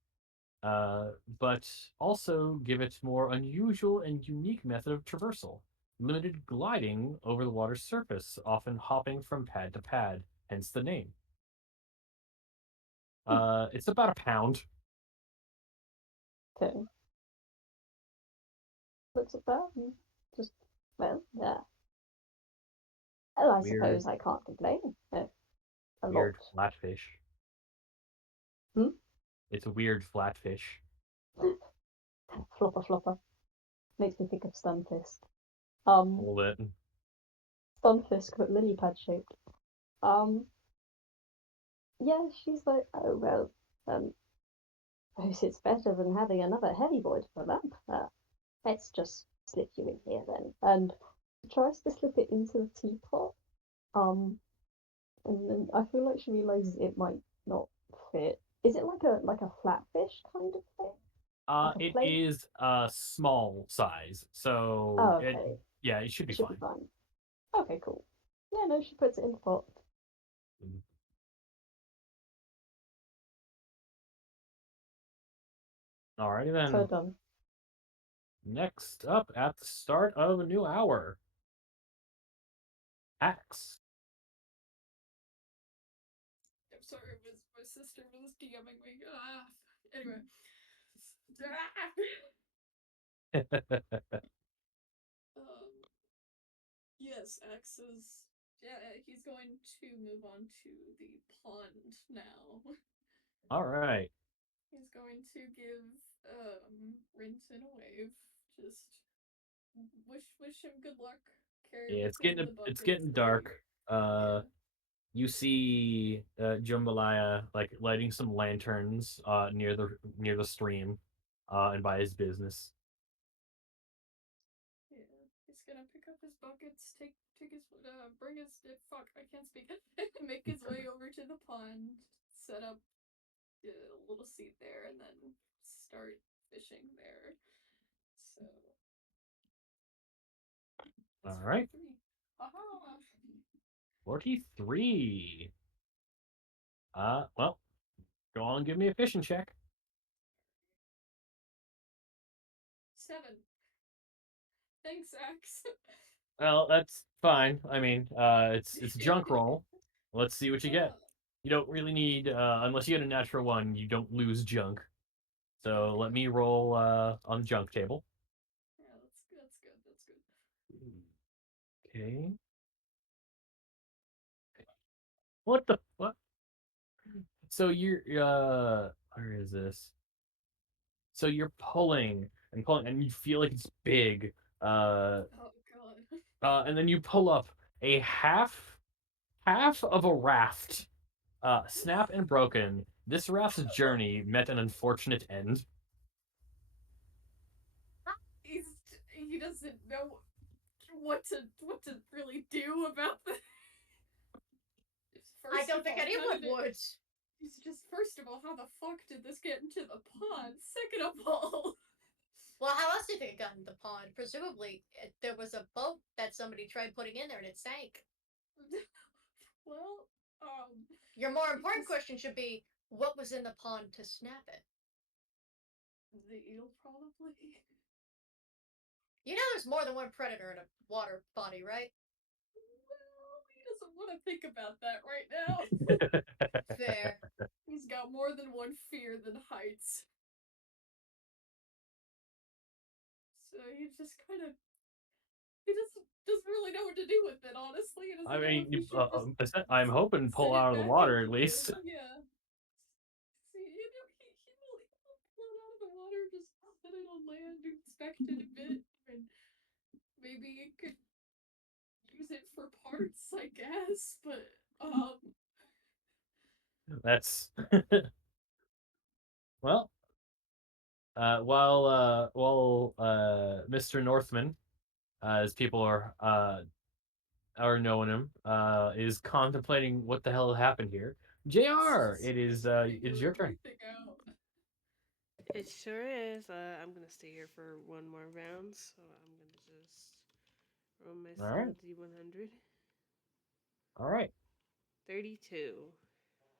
but also give it more unusual and unique method of traversal. Limited gliding over the water's surface, often hopping from pad to pad, hence the name. It's about a pound. Okay. Looks at that and just, well, yeah. Well, I Weird, suppose I can't complain. A lot. weird flatfish. Hmm? It's a weird flatfish. Flopper flopper. Makes me think of Stunfisk. Hold it. Stunfisk, but lily pad shaped. Yeah, she's like, oh well, suppose it's better than having another heavy boy to the lamp. Let's just slip you in here then. And tries to slip it into the teapot. And then I feel like she realizes it might not fit. Is it like a flatfish kind of thing? Like a It plate? is a small size, so Oh, okay. it should be It should fine. be fine. Okay, cool. Yeah, no, she puts it in the pot. Alrighty So then. done. Next up at the start of a new hour, Axe. I'm sorry, my sister was DMing me. Anyway. Yes, X is. Yeah, he's going to move on to the pond now. All right. He's going to give Rintin a wave. Just wish him good luck. Carry Yeah, Rintin in the it's bucket getting through. dark. Yeah. You see Jambalaya like lighting some lanterns near the stream and by his business. Yeah. He's gonna pick up his buckets, take his bring his fuck, I can't speak. Make his way over to the pond, set up a little seat there, and then start fishing there. So All right. 43. Aha! 43. Well, go on and give me a fishing check. 7. Thanks, Axe. Well, that's fine. I mean, it's a junk roll. Let's see what you get. You don't really need unless you get a natural one, you don't lose junk. So let me roll on the junk table. Yeah, that's good. That's good. Okay. What the what? So you're where is this? So you're pulling and you feel like it's big. Oh god. And then you pull up a half of a raft. Snap and broken. This raft's journey met an unfortunate end. He doesn't know what to really do about the. I don't think anyone would. He's just, first of all, how the fuck did this get into the pond? Second of all, Well, how else do you think it got in the pond? Presumably, there was a boat that somebody tried putting in there and it sank. well, Your more important question should be, what was in the pond to snap it? the eel probably. You know there's more than one predator in a water body, right? Well, he doesn't want to think about that right now. Fair. He's got more than one fear than heights. So he just kind of. He doesn't really know what to do with it, honestly. He doesn't I know mean, if he should just I'm hoping pull set it out of the back water into at least. yeah. See, he'll pull it out of the water, just set it on land, inspect it a bit, and maybe it could use it for parts, I guess. But That's well. While Mr. Northman, as people are knowing him, is contemplating what the hell happened here. JR, it is your turn. out. It sure is. I'm gonna stay here for one more round, so I'm gonna just roll my All right. D100. All right. 32.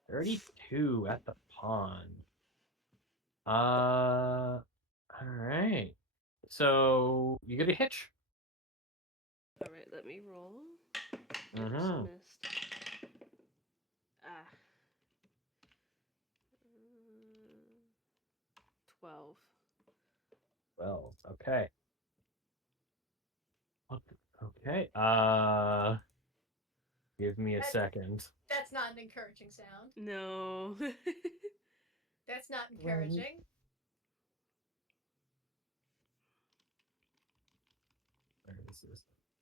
32 at the pond. All right. So you get a hitch. All right, let me roll. Oops, Mm-hmm. missed. Ah. 12. Well, okay. Okay. Give me a second. That's not an encouraging sound. No. That's not encouraging.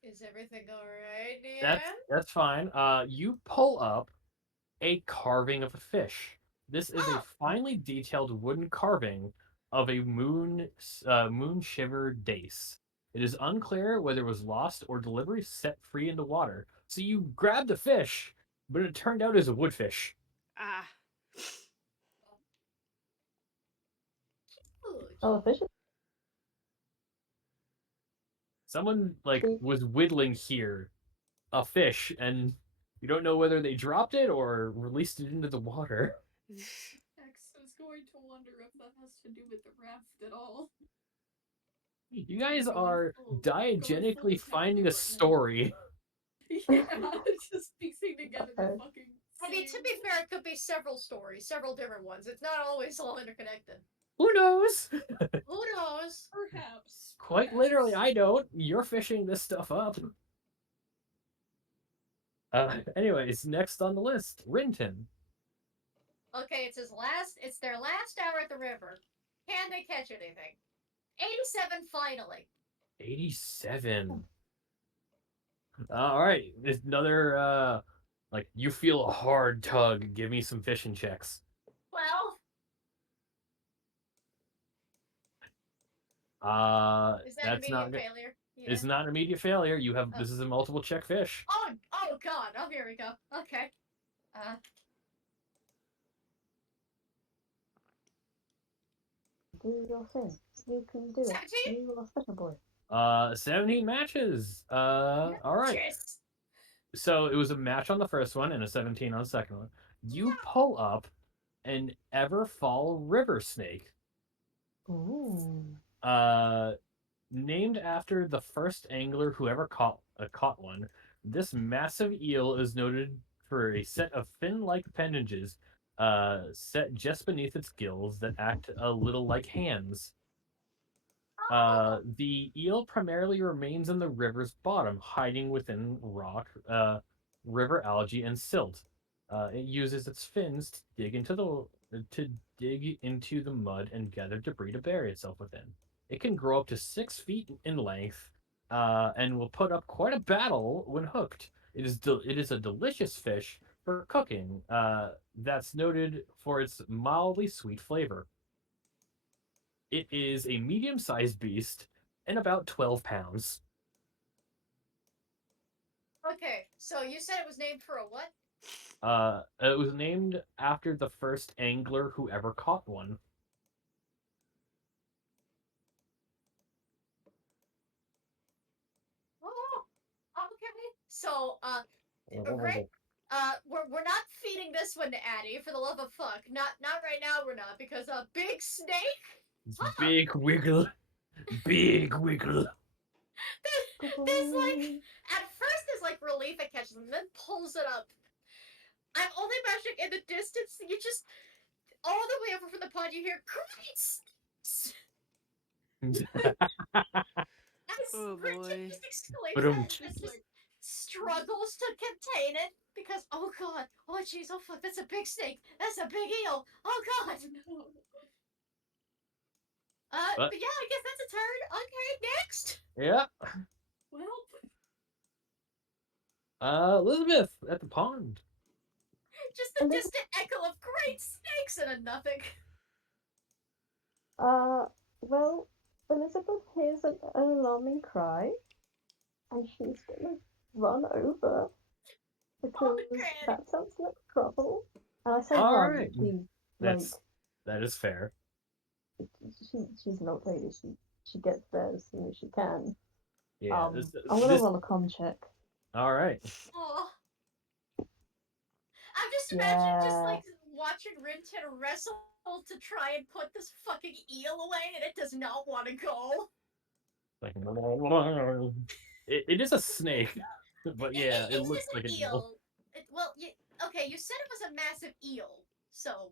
Is everything alright, That's Aaron? that's fine. You pull up a carving of a fish. This is a Oh, finely detailed wooden carving of a moon shiver dace. It is unclear whether it was lost or deliberately set free in the water. So you grabbed the fish, but it turned out as a woodfish. Ah. good. Oh, fish is Someone like sweet. was whittling here a fish, and you don't know whether they dropped it or released it into the water. X is going to wonder if that has to do with the raft at all. You guys Going are full diegetically detective finding a right now. story. Yeah, just piecing together the Okay. fucking. I mean, to be scenes. fair, it could be several stories, several different ones. It's not always all interconnected. Who knows? Who knows? Perhaps. Quite perhaps. literally, I don't. You're fishing this stuff up. Anyways, next on the list, Rintin. Okay, it's their last hour at the river. Can they catch anything? 87 finally. 87. All right, there's another like you feel a hard tug. Give me some fishing checks. Well, is that an That's not immediate good. failure? Yeah. It's not an immediate failure. You have this is a multiple check fish. Oh god. Oh, here we go. Okay. Do your thing. You can do it. 17? You are a special boy. 17 matches. All right. Yes. So it was a match on the first one and a 17 on the second one. You pull up an Everfall river snake. Ooh. Named after the first angler who ever caught one. This massive eel is noted for a set of fin-like appendages, set just beneath its gills that act a little like hands. The eel primarily remains in the river's bottom, hiding within rock, river algae, and silt. It uses its fins to dig into the mud and gather debris to bury itself within. It can grow up to 6 feet in length, and will put up quite a battle when hooked. It is a delicious fish for cooking. That's noted for its mildly sweet flavor. It is a medium-sized beast and about 12 pounds. Okay, so you said it was named for a what? It was named after the first angler who ever caught one. Oh, okay. So, great. We're not feeding this one to Addie for the love of fuck. Not right now. We're not because a big snake. Big wiggle, big wiggle. There's like at first there's like relief it catches and then pulls it up. I'm only imagining in the distance you just all the way over from the pond you hear great snakes. Oh, boy. Just exclaims But that and just struggles to contain it because oh god, oh jeez, oh fuck, that's a big snake, that's a big eel, oh god. No. What? But yeah, I guess that's a turn. Okay, next. Yeah. Well, Elizabeth at the pond. Just the distant echo of great snakes and a nothing. Well, Elizabeth hears an alarming cry, and she's gonna run over because Granny. that sounds like trouble. And I say All run. right. She like That is fair. she's an old lady. She gets there as soon as she can. Yeah. I'm gonna roll a con check. All right. Oh. I'm just imagining just like watching Rintintin wrestle to try and put this fucking eel away, and it does not want to go. Like, it is a snake, but yeah, it it's looks just like an an eel. Okay, you said it was a massive eel, so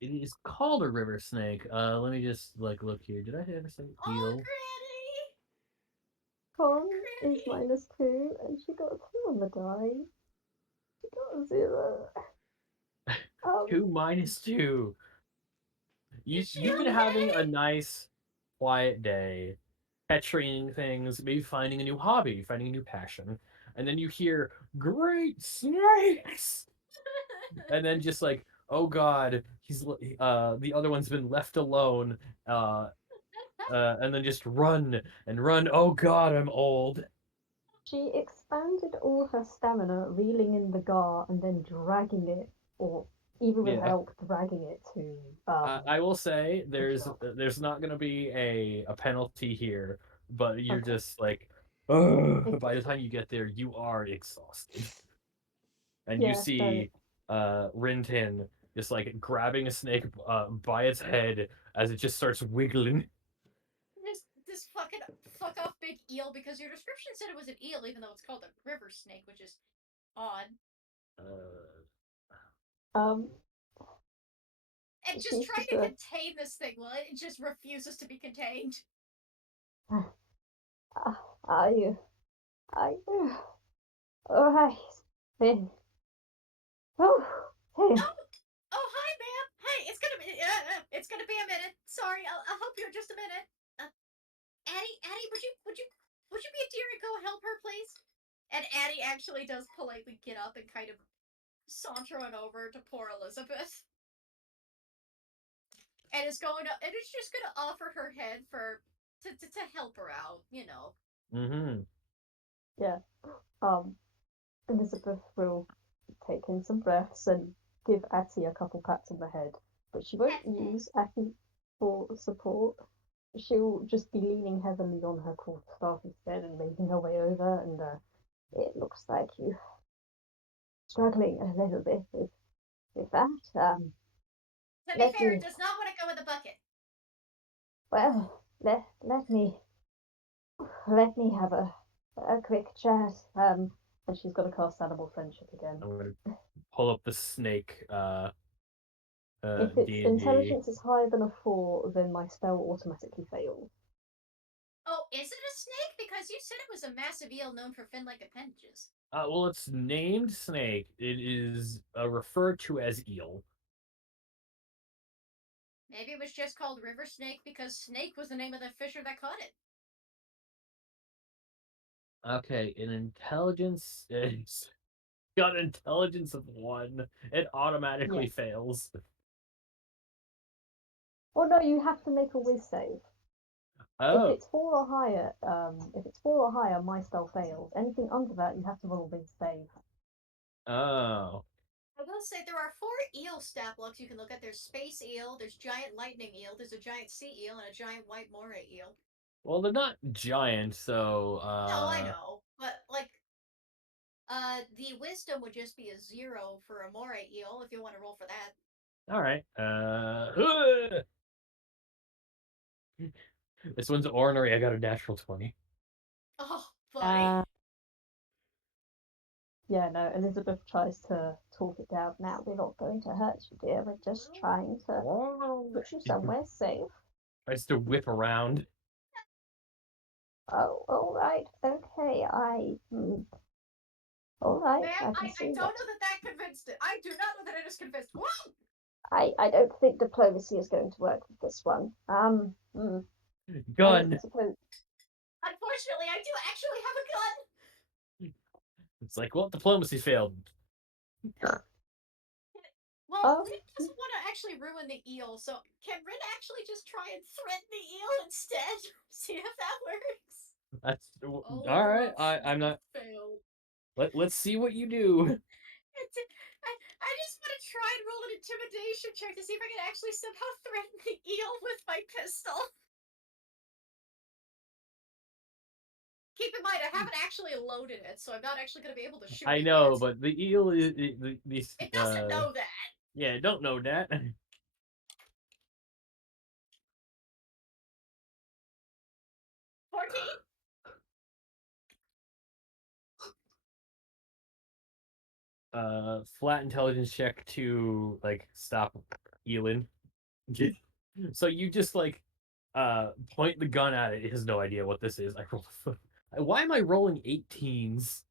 It is called a river snake. Let me just like look here. Did I ever say oh, eel? Con Granny. is -2, and she got a 2 on the die. She got a 0. 2 minus 2. You've been okay? having a nice, quiet day. catching things, maybe finding a new hobby, finding a new passion, and then you hear great snakes, and then just like, oh god, the other one's been left alone, and then just run and run. Oh god, I'm old. She expanded all her stamina, reeling in the gar and then dragging it, or even with Yeah. help, dragging it to. I will say shop. there's not gonna be a penalty here, but you're Okay. just like, ugh, by the Okay. time you get there, you are exhausted, and you Yeah. So see Rintin just like grabbing a snake by its head as it just starts wiggling. This fucking fuck off big eel, because your description said it was an eel, even though it's called a river snake, which is odd. um, And just she's trying just to a. contain this thing, well, it just refuses to be contained. Are you? Are you? All right. Then. Oh. Hey. Oh, oh, hi, ma'am. Hey, it's gonna be a minute. Sorry, I'll help you in just a minute. Addie, would you be a dear and go help her, please? And Addie actually does politely get up and kind of saunter on over to poor Elizabeth, and is just gonna offer her head to help her out, you know. Mm-hmm. Yeah. Elizabeth will take in some breaths and give Atty a couple pats on the head, but she won't use Atty for support. She'll just be leaning heavily on her quarterstaff instead and making her way over. And it looks like you're struggling a little bit with that. To be Let fair, me, it does not want to go in the bucket. well, let me have a quick chat. And she's got to cast Animal Friendship again. I'm gonna pull up the snake If its D&D. intelligence is higher than a 4, then my spell automatically fails. Oh, is it a snake? Because you said it was a massive eel known for fin-like appendages. Well, it's named snake. It is referred to as eel. Maybe it was just called river snake because snake was the name of the fisher that caught it. Okay, an intelligence is got an intelligence of 1. It automatically Yes. fails. Well, no, you have to make a whiz save. If Oh, it's 4 or higher, my spell fails. Anything under that, you have to roll a whiz save. oh. I will say there are 4 eel stat blocks you can look at. There's space eel, there's giant lightning eel, there's a giant sea eel, and a giant white moray eel. Well, they're not giant, so No, I know, but like, the wisdom would just be a 0 for a moray eel if you want to roll for that. all right. This one's ornery. I got a natural 20. Oh, buddy. Yeah, no, Elizabeth tries to talk it down. Now, we're not going to hurt you, dear. We're just trying to put you somewhere safe. Tries to whip around. Oh, all right. Okay, all right, Ma'am, I can I see don't that. know that convinced it. I do not know that it is convinced. Whoa! I don't think diplomacy is going to work with this one. I Gun. don't suppose. Unfortunately, I do actually have a gun. It's like, well, diplomacy failed. Well, Rin doesn't want to actually ruin the eel, so can Rin actually just try and threaten the eel instead? See if that works. That's Oh, all right. I'm not. failed. Let's see what you do. I just want to try and roll an intimidation check to see if I can actually somehow threaten the eel with my pistol. Keep in mind, I haven't actually loaded it, so I'm not actually going to be able to shoot I it know, yet. but the eel is It doesn't know that. Yeah, don't know that. 14? Flat intelligence check to like stop eeling. So you just like point the gun at it. It has no idea what this is. I rolled why am I rolling 18s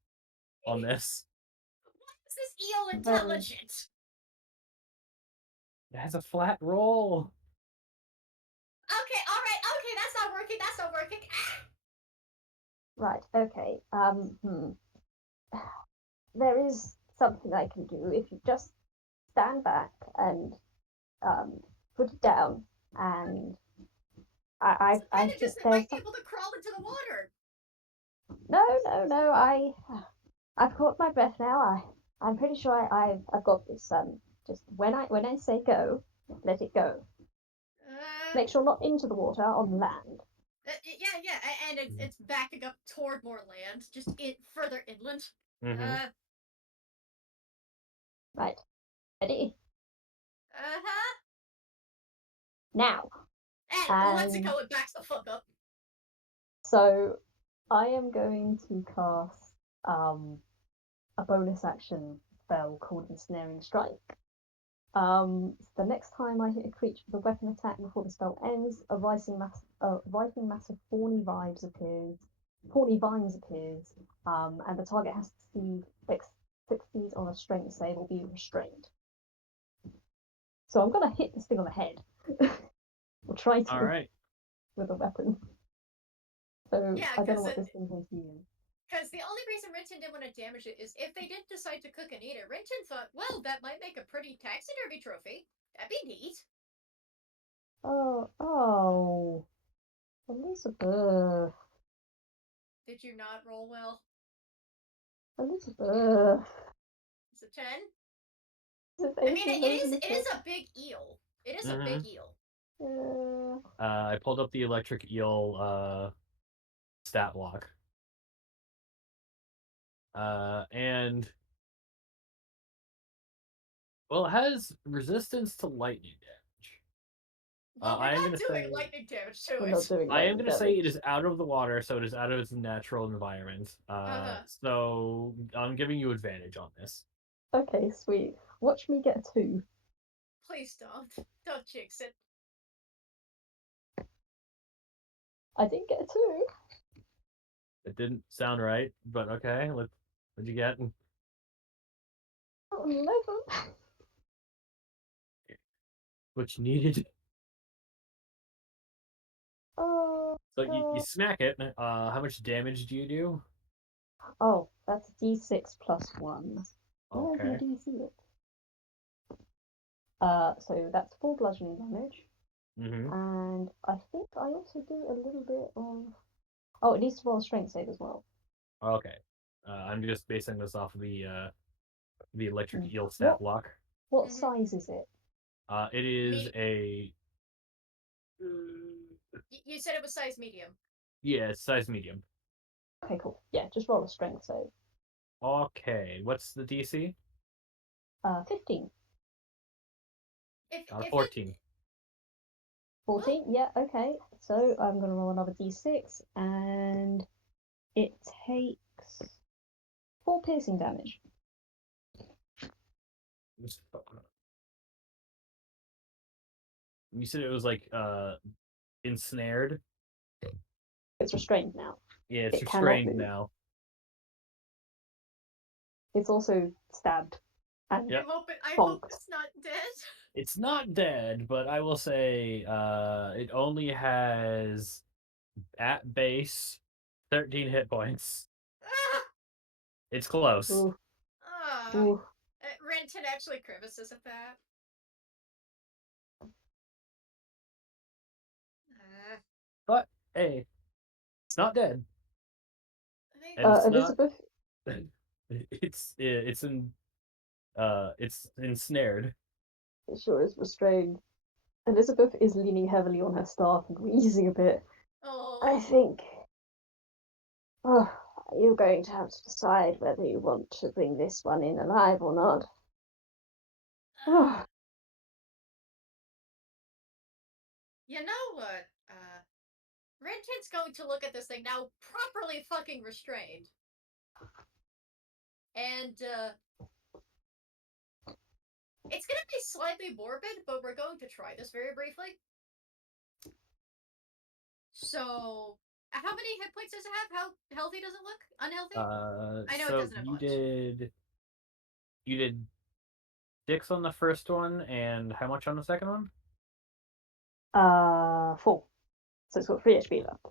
on this? Why is this eel Very. intelligent? It has a flat roll. Okay, alright, okay, that's not working, that's not working. Ah! Right, okay. There is something I can do if you just stand back and put it down. And I Kind of think just there's might be some. able to crawl into the water. No. I've caught my breath now. I'm pretty sure I've got this. Just when I say go, let it go. Uh, Make sure not into the water, on land. yeah, and it's backing up toward more land, just further inland. Mm-hmm. Right, ready Uh-huh. now. And lets it And go and backs the fuck up. so I am going to cast a bonus action spell called Ensnaring Strike. The next time I hit a creature with a weapon attack before the spell ends, a rising mass of thorny vines appears, and the target has to succeed on a strength save or be restrained. So I'm gonna hit this thing on the head, or try to All right. with a weapon. So Yeah, I don't know because what this thing is using. Because the only reason Rintin didn't want to damage it is if they did decide to cook and eat it, Rintin thought, well, that might make a pretty taxidermy trophy. That'd be neat. Oh, Elizabeth, Did you not roll well? Elizabeth. It's a 10? Is I mean, it is Elizabeth? a big eel. It is a Mm-hmm. big eel. I pulled up the electric eel stat block. And well, it has resistance to lightning damage. Well, we're I am not gonna doing say lightning damage to We're it. not doing I am lightning gonna say it damage. is out of the water, so it is out of its natural environment. Uh-huh. So I'm giving you advantage on this. Okay, sweet. Watch me get a 2. Please don't. Don't jinx it. I didn't get a 2. It didn't sound right, but okay. What'd you get? Oh, 11. What you needed. Oh, So you God. smack it. How much damage do you do? Oh, that's d6 plus 1. Where's my Okay. DC? So that's 4 bludgeoning damage. Mm-hmm. And I think I also do a little bit of. Oh, it needs to roll a strength save as well. Okay. I'm just basing this off of the electric eel stat What block. what Mhm. size is it? It is Me- a You said it was size medium. yeah, it's size medium. Okay, cool. Yeah, just roll a strength save. Okay, what's the DC? 15. Got a If it 14. 14? Yeah, okay. So I'm going to roll another d6, and it takes 4 piercing damage. You said it was like ensnared. It's restrained now. Yeah, it's It cannot restrained move. now. It's also stabbed and Yep. I hope bonked. it's not dead. It's not dead, but I will say it only has at base 13 hit points. Ah! It's close. Ooh, Ah. ooh. Renton actually crevices at that. But hey, it's not dead. I think And it's not Elizabeth, it's ensnared. it sure is restrained. Elizabeth is leaning heavily on her staff and wheezing a bit. I oh, think. Oh, you're going to have to decide whether you want to bring this one in alive or not. Oh, you know what? Renton's going to look at this thing now, properly fucking restrained, and it's gonna be slightly morbid, but we're going to try this very briefly. So, how many hit points does it have? How healthy does it look? Unhealthy? I know it So doesn't have much. you did 6 on the first one, and how much on the second one? 4. So it's got 3 HP left.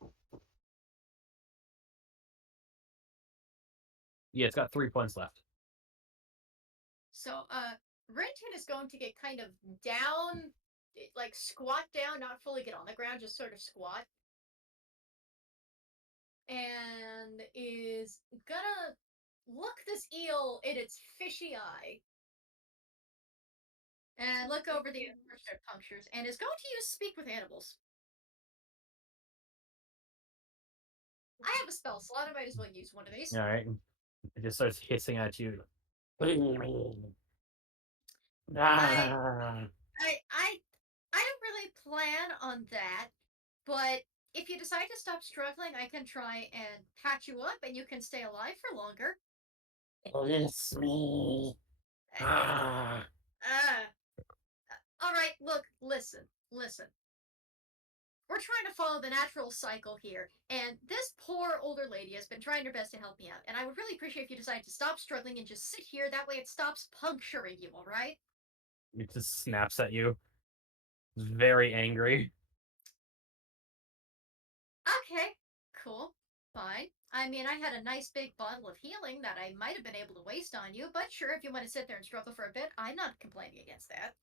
Yeah, it's got 3 points left. So, Rintintin is going to get kind of down, like squat down, not fully get on the ground, just sort of squat. And is gonna look this eel in its fishy eye. And look over the unfortunate punctures, and is going to use Speak with Animals. I have a spell slot, I might as well use one of these. Alright. It just starts hissing at you. I, Ah. I don't really plan on that, but if you decide to stop struggling, I can try and patch you up and you can stay alive for longer. It's me. Ah. Alright, look, listen. We're trying to follow the natural cycle here, and this poor older lady has been trying her best to help me out, and I would really appreciate if you decide to stop struggling and just sit here, that way it stops puncturing you, alright? It just snaps at you. It's very angry. Okay, cool, fine. I mean, I had a nice big bottle of healing that I might have been able to waste on you, but sure, if you want to sit there and struggle for a bit, I'm not complaining against that.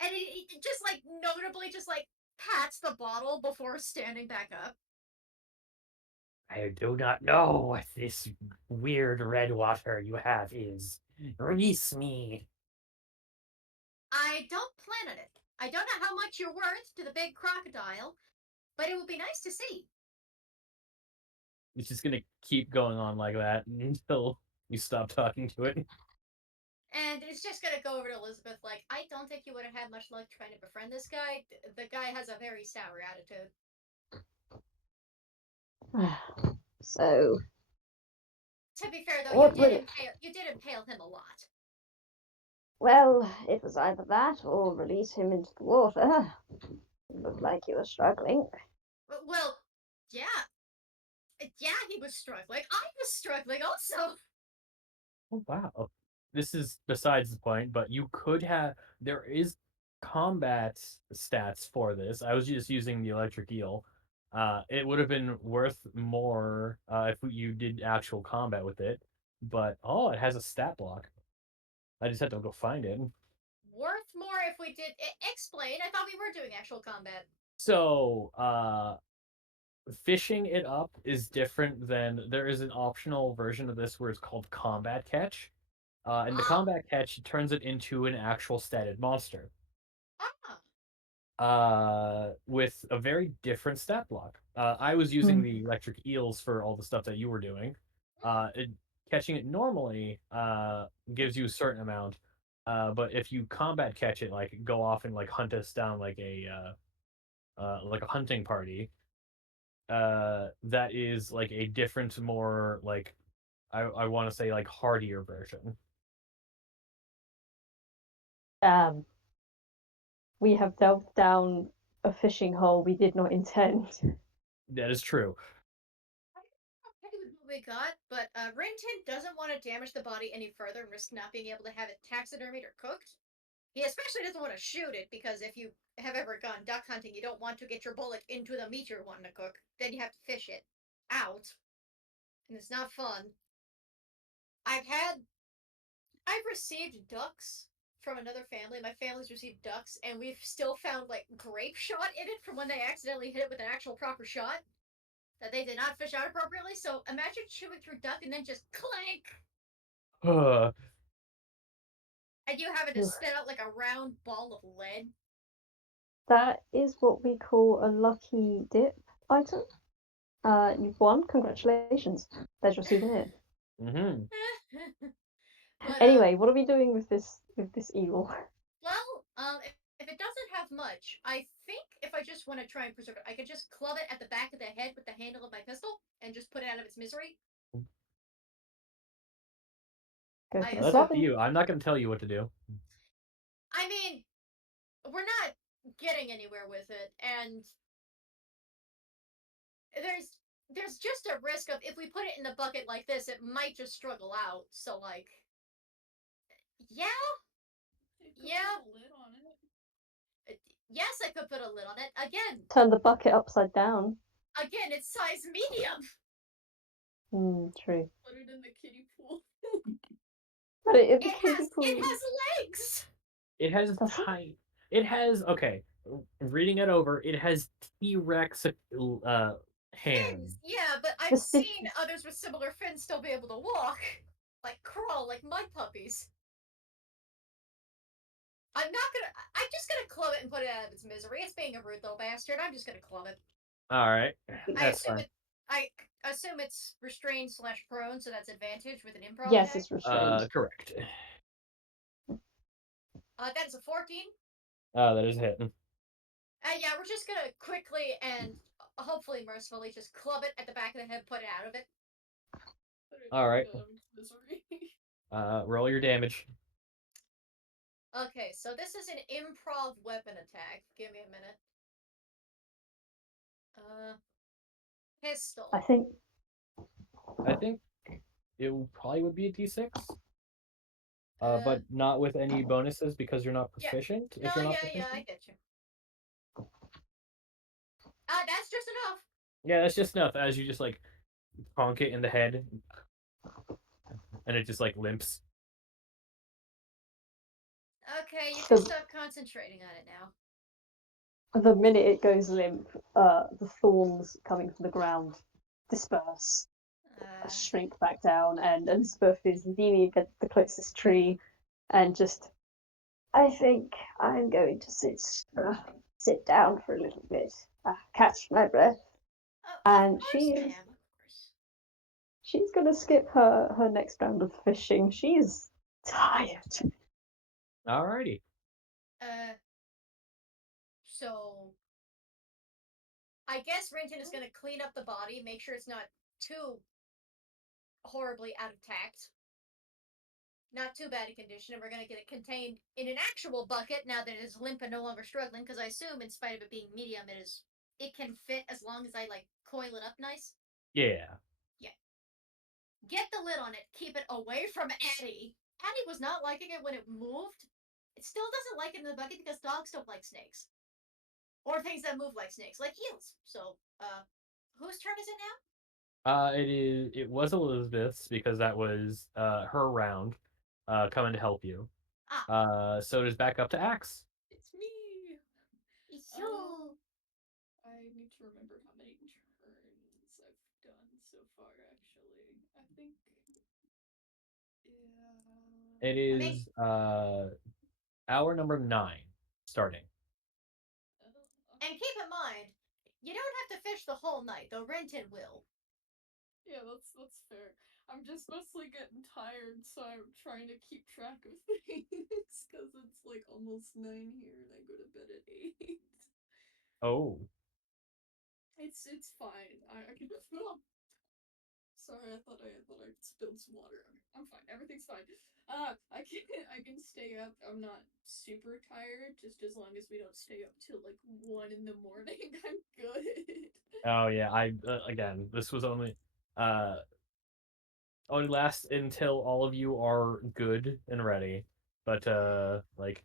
And it just, like, notably just, like, pats the bottle before standing back up. I do not know what this weird red water you have is. Release me. I don't plan on it. I don't know how much you're worth to the big crocodile, but it would be nice to see. It's just gonna keep going on like that until you stop talking to it. And it's just gonna go over to Elizabeth like, I don't think you would have had much luck trying to befriend this guy. The guy has a very sour attitude. So, To be fair, though, what you did impale him a lot. well, it was either that or release him into the water. It looked like you were struggling. Well, yeah. Yeah, he was struggling. I was struggling also. Oh wow. This is besides the point, but you could have there is combat stats for this. I was just using the electric eel. It would have been worth more if you did actual combat with it. But oh, it has a stat block. I just had to go find it. Worth more if we did. Explain. I thought we were doing actual combat. So, fishing it up is different than there is an optional version of this where it's called combat catch. And the Ah. combat catch turns it into an actual statted monster. Ah. With a very different stat block. I was using the electric eels for all the stuff that you were doing. Catching it normally gives you a certain amount, but if you combat catch it, like go off and like hunt us down like a hunting party, that is like a different, more like I want to say like hardier version. We have delved down a fishing hole we did not intend. That is true. Okay with what we got, but Rintin doesn't want to damage the body any further and risk not being able to have it taxidermied or cooked. He especially doesn't want to shoot it because if you have ever gone duck hunting, you don't want to get your bullet into the meat you're wanting to cook. Then you have to fish it out, and it's not fun. I've received ducks from another family. My family's received ducks, and we've still found like grape shot in it from when they accidentally hit it with an actual proper shot that they did not fish out appropriately. So imagine chewing through duck and then just clank, and you having to spit out like a round ball of lead. That is what we call a lucky dip item. You've won. Congratulations. There's your souvenir. Mm-hmm. But, anyway, what are we doing with this eel? Well, if it doesn't have much, I think if I just want to try and preserve it, I could just club it at the back of the head with the handle of my pistol and just put it out of its misery. Go I for the That's up to clubbing. you. I'm not going to tell you what to do. I mean, we're not getting anywhere with it, and there's just a risk of if we put it in the bucket like this, it might just struggle out. So like, yeah, yeah. Put a lid on it. Yes, I could put a lid on it. Again, Turn the bucket upside down. it's size medium. True. Put it in the kiddie pool. But it It kiddie has pool legs. It has does it? It has okay. Reading it over, it has T-Rex hands. Fins, yeah, but I've Just this. seen others with similar fins still be able to walk, like crawl, like mud puppies. I'm just gonna club it and put it out of its misery. It's being a rude little bastard. I'm just gonna club it. All right, I that's assume fine. I assume it's restrained / prone, so that's advantage with an improv Yes, attack. it's restrained. Correct. That is a 14. That is hitting. Yeah, we're just gonna quickly and hopefully mercifully just club it at the back of the head, put it out of it. All right. Out of its misery. Roll your damage. Okay, so this is an improv weapon attack. Give me a minute. Pistol. I think. I think it probably would be a D6. But not with any bonuses because you're not Yeah. proficient. No, If you're not yeah, proficient. I get you. That's just enough. Yeah, that's just enough. As you just like conk it in the head, and it just like limps. Okay, you So can stop concentrating on it now. the minute it goes limp, the thorns coming from the ground disperse, shrink back down, and Elizabeth is leaning against the closest tree, and just. I think I'm going to sit down for a little bit, catch my breath, and of course, ma'am. Of course. she's gonna skip her next round of fishing. She's tired. Alrighty. So I guess Rintintin is gonna clean up the body, make sure it's not too horribly out of tact. Not too bad a condition, and we're gonna get it contained in an actual bucket now that it is limp and no longer struggling, because I assume in spite of it being medium, it can fit as long as I like coil it up nice. Yeah. Get the lid on it, keep it away from Addie. Addie was not liking it when it moved. It still doesn't like it in the bucket because dogs don't like snakes. Or things that move like snakes, like eels. So, whose turn is it now? It was Elizabeth's because that was her round, coming to help you. So it is back up to Axe. It's me. It's you. I need to remember how many turns I've done so far. Actually, I think. Yeah. It is hour number 9 starting. And keep in mind, you don't have to fish the whole night, though Renton will. Yeah, that's fair. I'm just mostly getting tired, so I'm trying to keep track of things because it's like almost 9 here, and I go to bed at 8. Oh. It's fine. I can. Sorry, I thought I spilled some water. Okay, I'm fine. Everything's fine. I can stay up. I'm not super tired. Just as long as we don't stay up till like 1 in the morning, I'm good. Oh yeah, I again, this was uh only lasts until all of you are good and ready. But like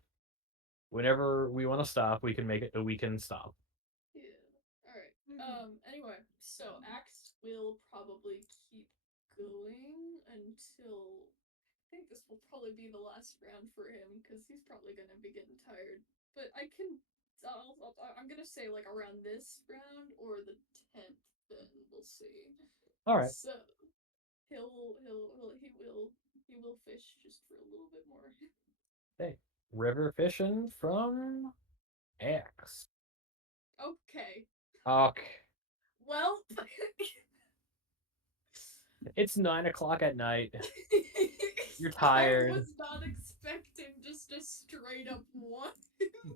whenever we want to stop, we can make it. We can stop. Yeah. All right. Anyway, so Axe will probably keep going until I think this will probably be the last round for him because he's probably gonna be getting tired. But I can. I'm gonna say like around this round or the 10th. Then we'll see. All right. So he will fish just for a little bit more. Hey, river fishing from X. Okay. Ok. Well. It's 9 o'clock at night. You're I tired. was not expecting just a straight up one.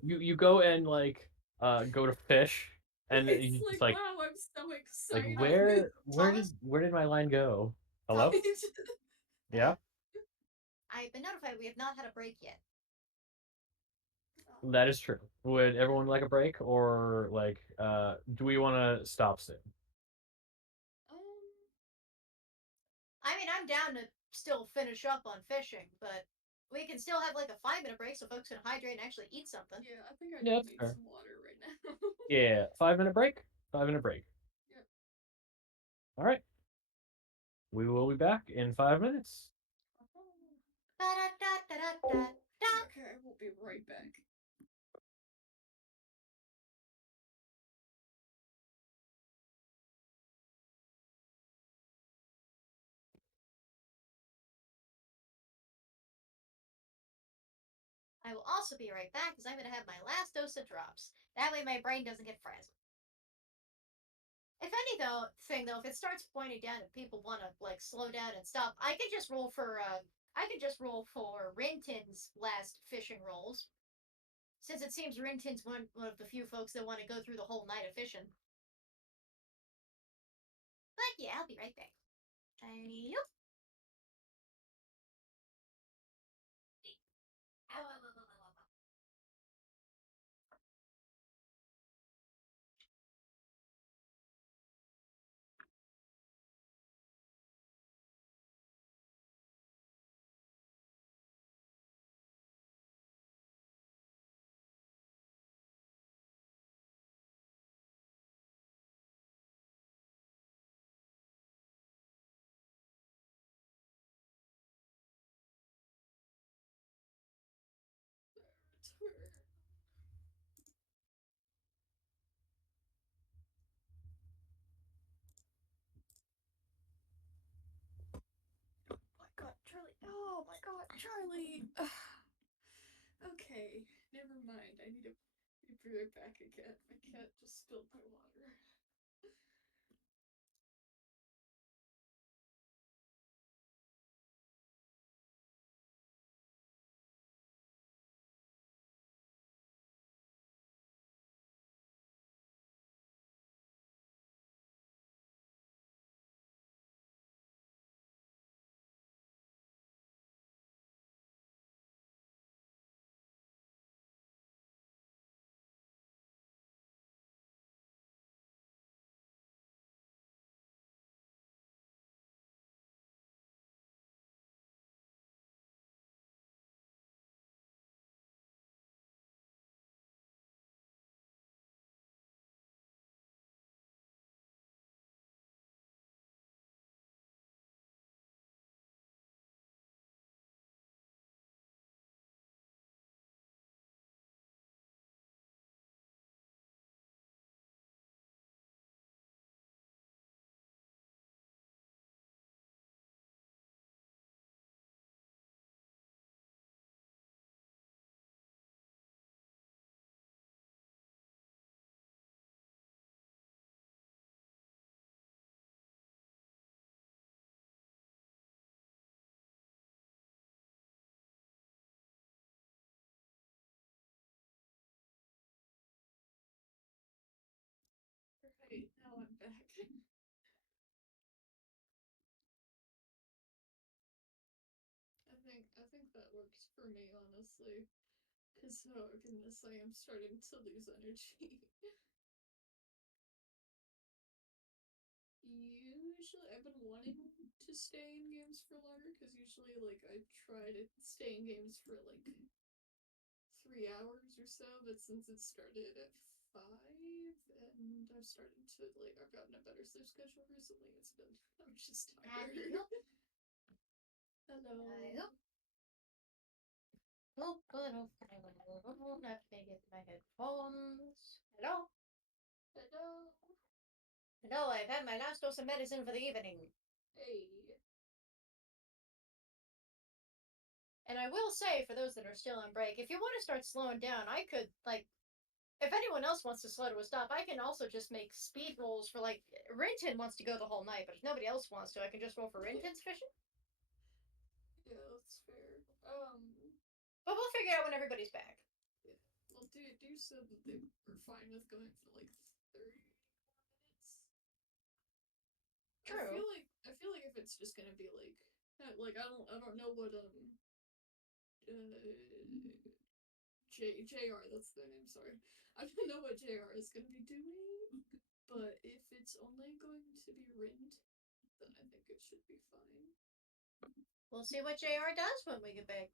You go and like go to fish, and It's you like, just like wow, I'm so like excited. where did my line go? Hello? Yeah, I've been notified we have not had a break yet. that is true. Would everyone like a break, or like do we want to stop soon? I mean, I'm down to still finish up on fishing, but we can still have like a 5-minute break so folks can hydrate and actually eat something. Yeah, I think I Yeah, just that's need fair. some water right now. Yeah, 5 minute break. 5 minute break. Yep. All right. We will be back in 5 minutes. Ba-da-da-da-da-da. Okay, I will be right back. I will also be right back because I'm going to have my last dose of drops. That way my brain doesn't get frazzled. If anything though, if it starts pointing down and people want to like slow down and stop, I could just roll for Rintintin's last fishing rolls. Since it seems Rintintin's one of the few folks that want to go through the whole night of fishing. But yeah, I'll be right back. Yep. Oh my god, Charlie! Okay, never mind. I need to be right back again. My cat just spilled my water. Right, now I'm back. I think that works for me, honestly. Cause oh goodness, I am starting to lose energy. Usually, I've been wanting to stay in games for longer, because usually, like, I try to stay in games for like 3 hours or so, but since it started at 5, and I've started to like, I've gotten a better sleep schedule recently. It's been, I'm just tired. Hello. Hello. Oh, good. Oh, not to get my headphones. Hello. Hello. Hello. I've had my last dose of medicine for the evening. Hey. And I will say, for those that are still on break, if you want to start slowing down, I could, like, if anyone else wants to slow to a stop, I can also just make speed rolls for, like, Rintin wants to go the whole night, but if nobody else wants to, I can just roll for Rintin's fishing. Yeah, that's fair. But we'll figure it out when everybody's back. Yeah. Well, dude said that they were fine with going for like 30 more minutes. True. I feel like if it's just gonna be like I don't know what JR, that's their name, sorry. I don't know what JR is gonna be doing, but if it's only going to be Rind, then I think it should be fine. We'll see what JR does when we get back.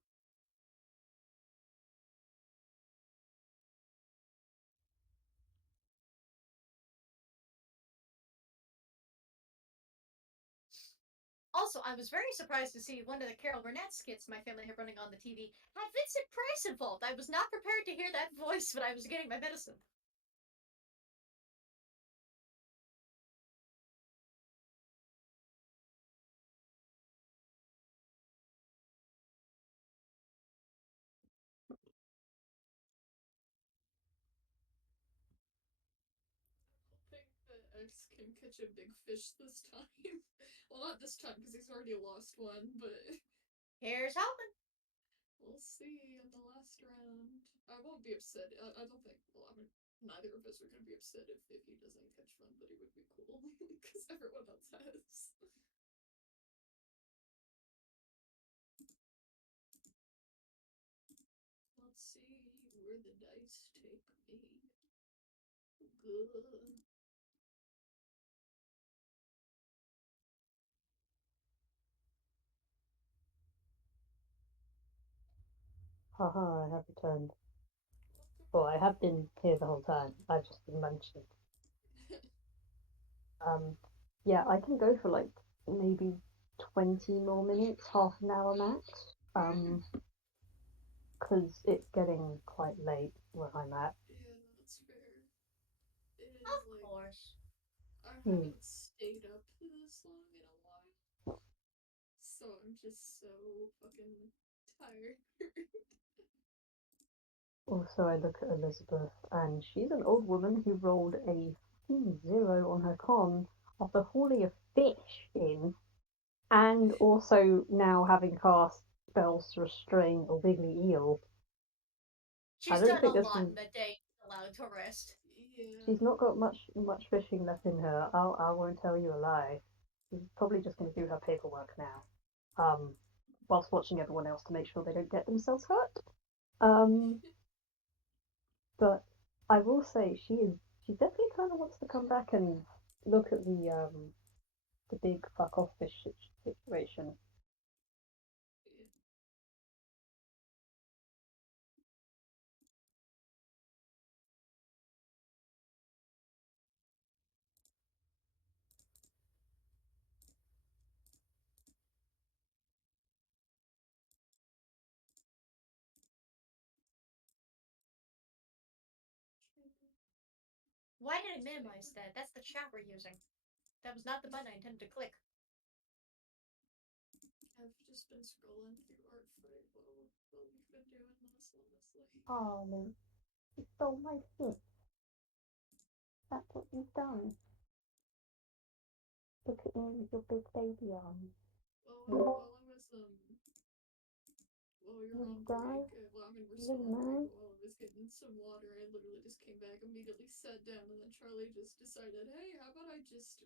Also, I was very surprised to see one of the Carol Burnett skits my family had running on the TV had Vincent Price involved. I was not prepared to hear that voice when I was getting my medicine. Hoping that X can catch a big fish this time. Well, not this time because he's already lost one, but Here's hoping. we'll see in the last round. I won't be upset. I don't think. Well, I mean, neither of us are gonna be upset if he doesn't catch one, but it would be cool because everyone else has. Let's see where the dice take me. Good. Haha, I have returned. Well, I have been here the whole time. I've just been mentioned. Yeah, I can go for like maybe 20 more minutes, half an hour max. Because it's getting quite late where I'm at. Yeah, that's fair. It is Of like course. I haven't stayed up this long in a while, so I'm just so fucking tired. Also, I look at Elizabeth, and she's an old woman who rolled a 0 on her con after hauling a fish in, and also now having cast spells to restrain a wiggly eel. She's don't done think a this lot one- in the day allowed to rest. Yeah. She's not got much fishing left in her. I won't tell you a lie. She's probably just going to do her paperwork now, whilst watching everyone else to make sure they don't get themselves hurt. But I will say she definitely kind of wants to come back and look at the big fuck off fish situation. Why did I minimize that? That's the chat we're using. That was not the button I intended to click. I've just been scrolling through art fight while we've been doing this, honestly. Oh, Link, you stole my fish. That's what you've done. Look at me with your big baby arms. While I was while we were You on die? break, well, I mean, we're You still on break, man? but while I was getting some water, I literally just came back, immediately sat down, and then Charlie just decided, hey, how about I just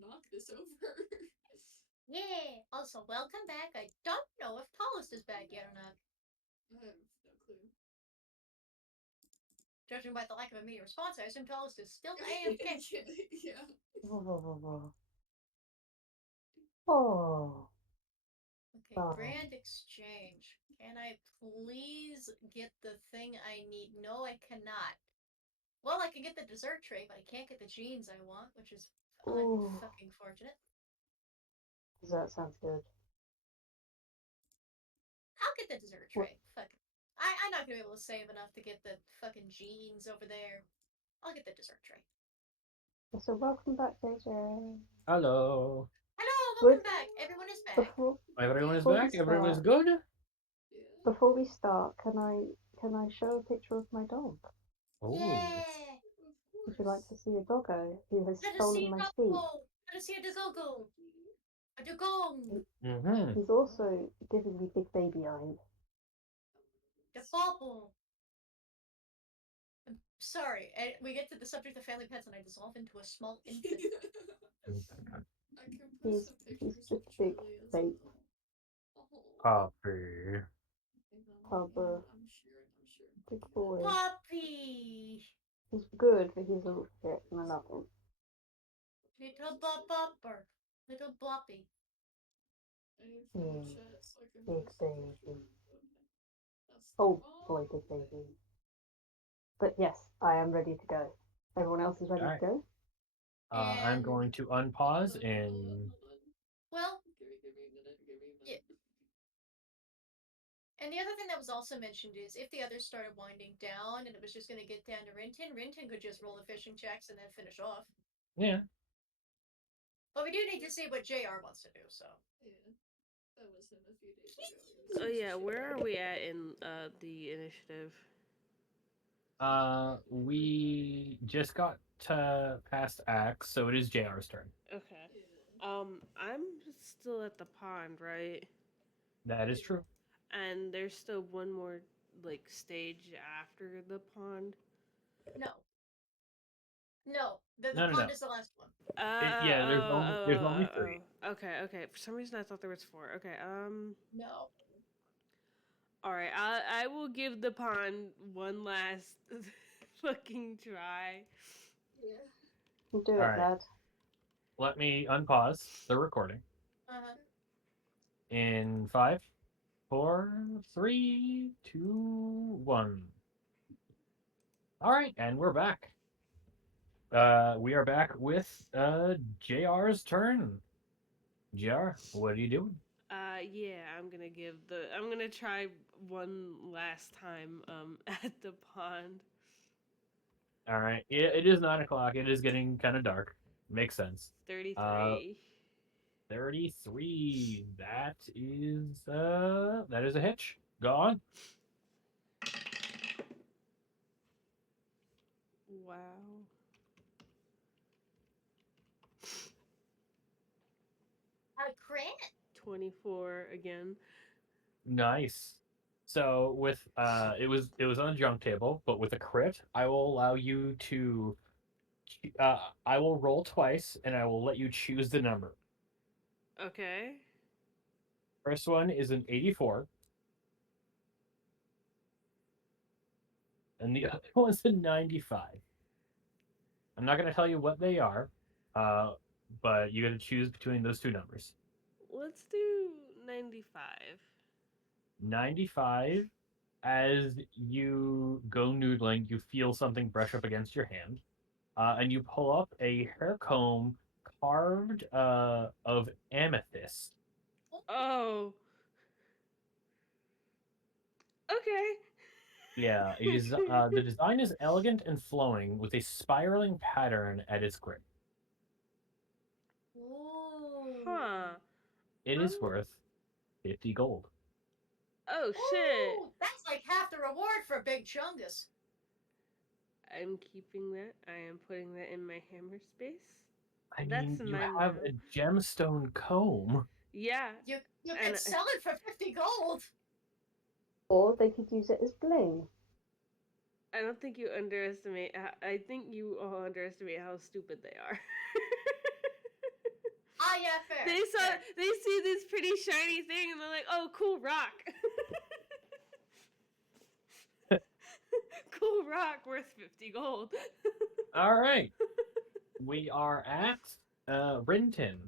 knock this over? Yeah. Also, welcome back. I don't know if Tallest is back yet or not. I have no clue. Judging by the lack of immediate response, I assume Tallest is still AFK. Yeah. Oh. Okay, Oh. grand exchange. Can I please get the thing I need? No, I cannot. Well, I can get the dessert tray, but I can't get the jeans I want, which is Ooh. unfucking fortunate. That sounds good. I'll get the dessert tray. Fuck it. I'm not gonna be able to save enough to get the fucking jeans over there. I'll get the dessert tray. So welcome back, JayJay. Hello. Hello, welcome back. Everyone is back. Everyone is Before we back. Everyone is start- good. Yeah. Before we start, can I show a picture of my dog? Oh. Yeah. Would you like to see a doggo who has Let us stolen see my a seat? doggo. Let us see a doggo. A dogong. Mm-hmm. He's also giving me big baby eyes. The bubble. I'm sorry. We get to the subject of family pets and I dissolve into a small infant. I can post some He's pictures just of big, Charlie as fake well. Puppy. pupper, I'm sure. big boy. Puppy. He's good, but he's a little shit, and I love him. Little bopper. Little bloppy. I need to find the Mm, chat so I can big post a picture. baby. That's Oh boy, big baby. But yes, I am ready to go. Everyone else is ready Alright. to go? I'm going to unpause and Well, Yeah. And the other thing that was also mentioned is if the others started winding down and it was just going to get down to Rintin could just roll the fishing checks and then finish off. Yeah. But we do need to see what JR wants to do, so. Yeah. That was him a few days ago. Oh yeah, where are we at in the initiative? We just got past Axe, so it is JR's turn. Okay. Yeah. I'm still at the pond, right? That is true. And there's still one more like stage after the pond. No. No. The No, no, pond no. is the last one. Yeah, there's only 3. Okay. For some reason, I thought there was 4. Okay. No. All right. I will give the pond one last fucking try. Yeah. Do it, Alright. lad. Let me unpause the recording. Uh-huh. In 5, 4, 3, 2, 1. All right, and we're back. We are back with JR's turn. JR, what are you doing? Yeah, I'm gonna try one last time at the pond. All right, it is 9 o'clock. It is getting kind of dark. Makes sense. 33. 33. That is a hitch. Go on. Wow. A crit? 24 again. Nice. So with it was on the junk table, but with a crit, I will allow you to I will roll twice and I will let you choose the number. Okay. First one is an 84. And the other one's a 95. I'm not going to tell you what they are, but you got to choose between those two numbers. Let's do 95. 95, as you go noodling, you feel something brush up against your hand, and you pull up a hair comb carved of amethyst. Oh. Okay. Yeah, it is, the design is elegant and flowing with a spiraling pattern at its grip. Ooh. Huh. It is worth 50 gold. Oh shit. Ooh, that's like half the reward for Big Chungus. I'm keeping that. I am putting that in my hammer space. I That's mean, you mine have now. a gemstone comb. Yeah. You And can sell it for 50 gold. Or they could use it as bling. I don't think you underestimate. I think you all underestimate how stupid they are. Ah, yeah, fair. They fair. see this pretty shiny thing and they're like, "Oh, cool rock." Cool rock worth 50 gold. All right. We are at Rintin.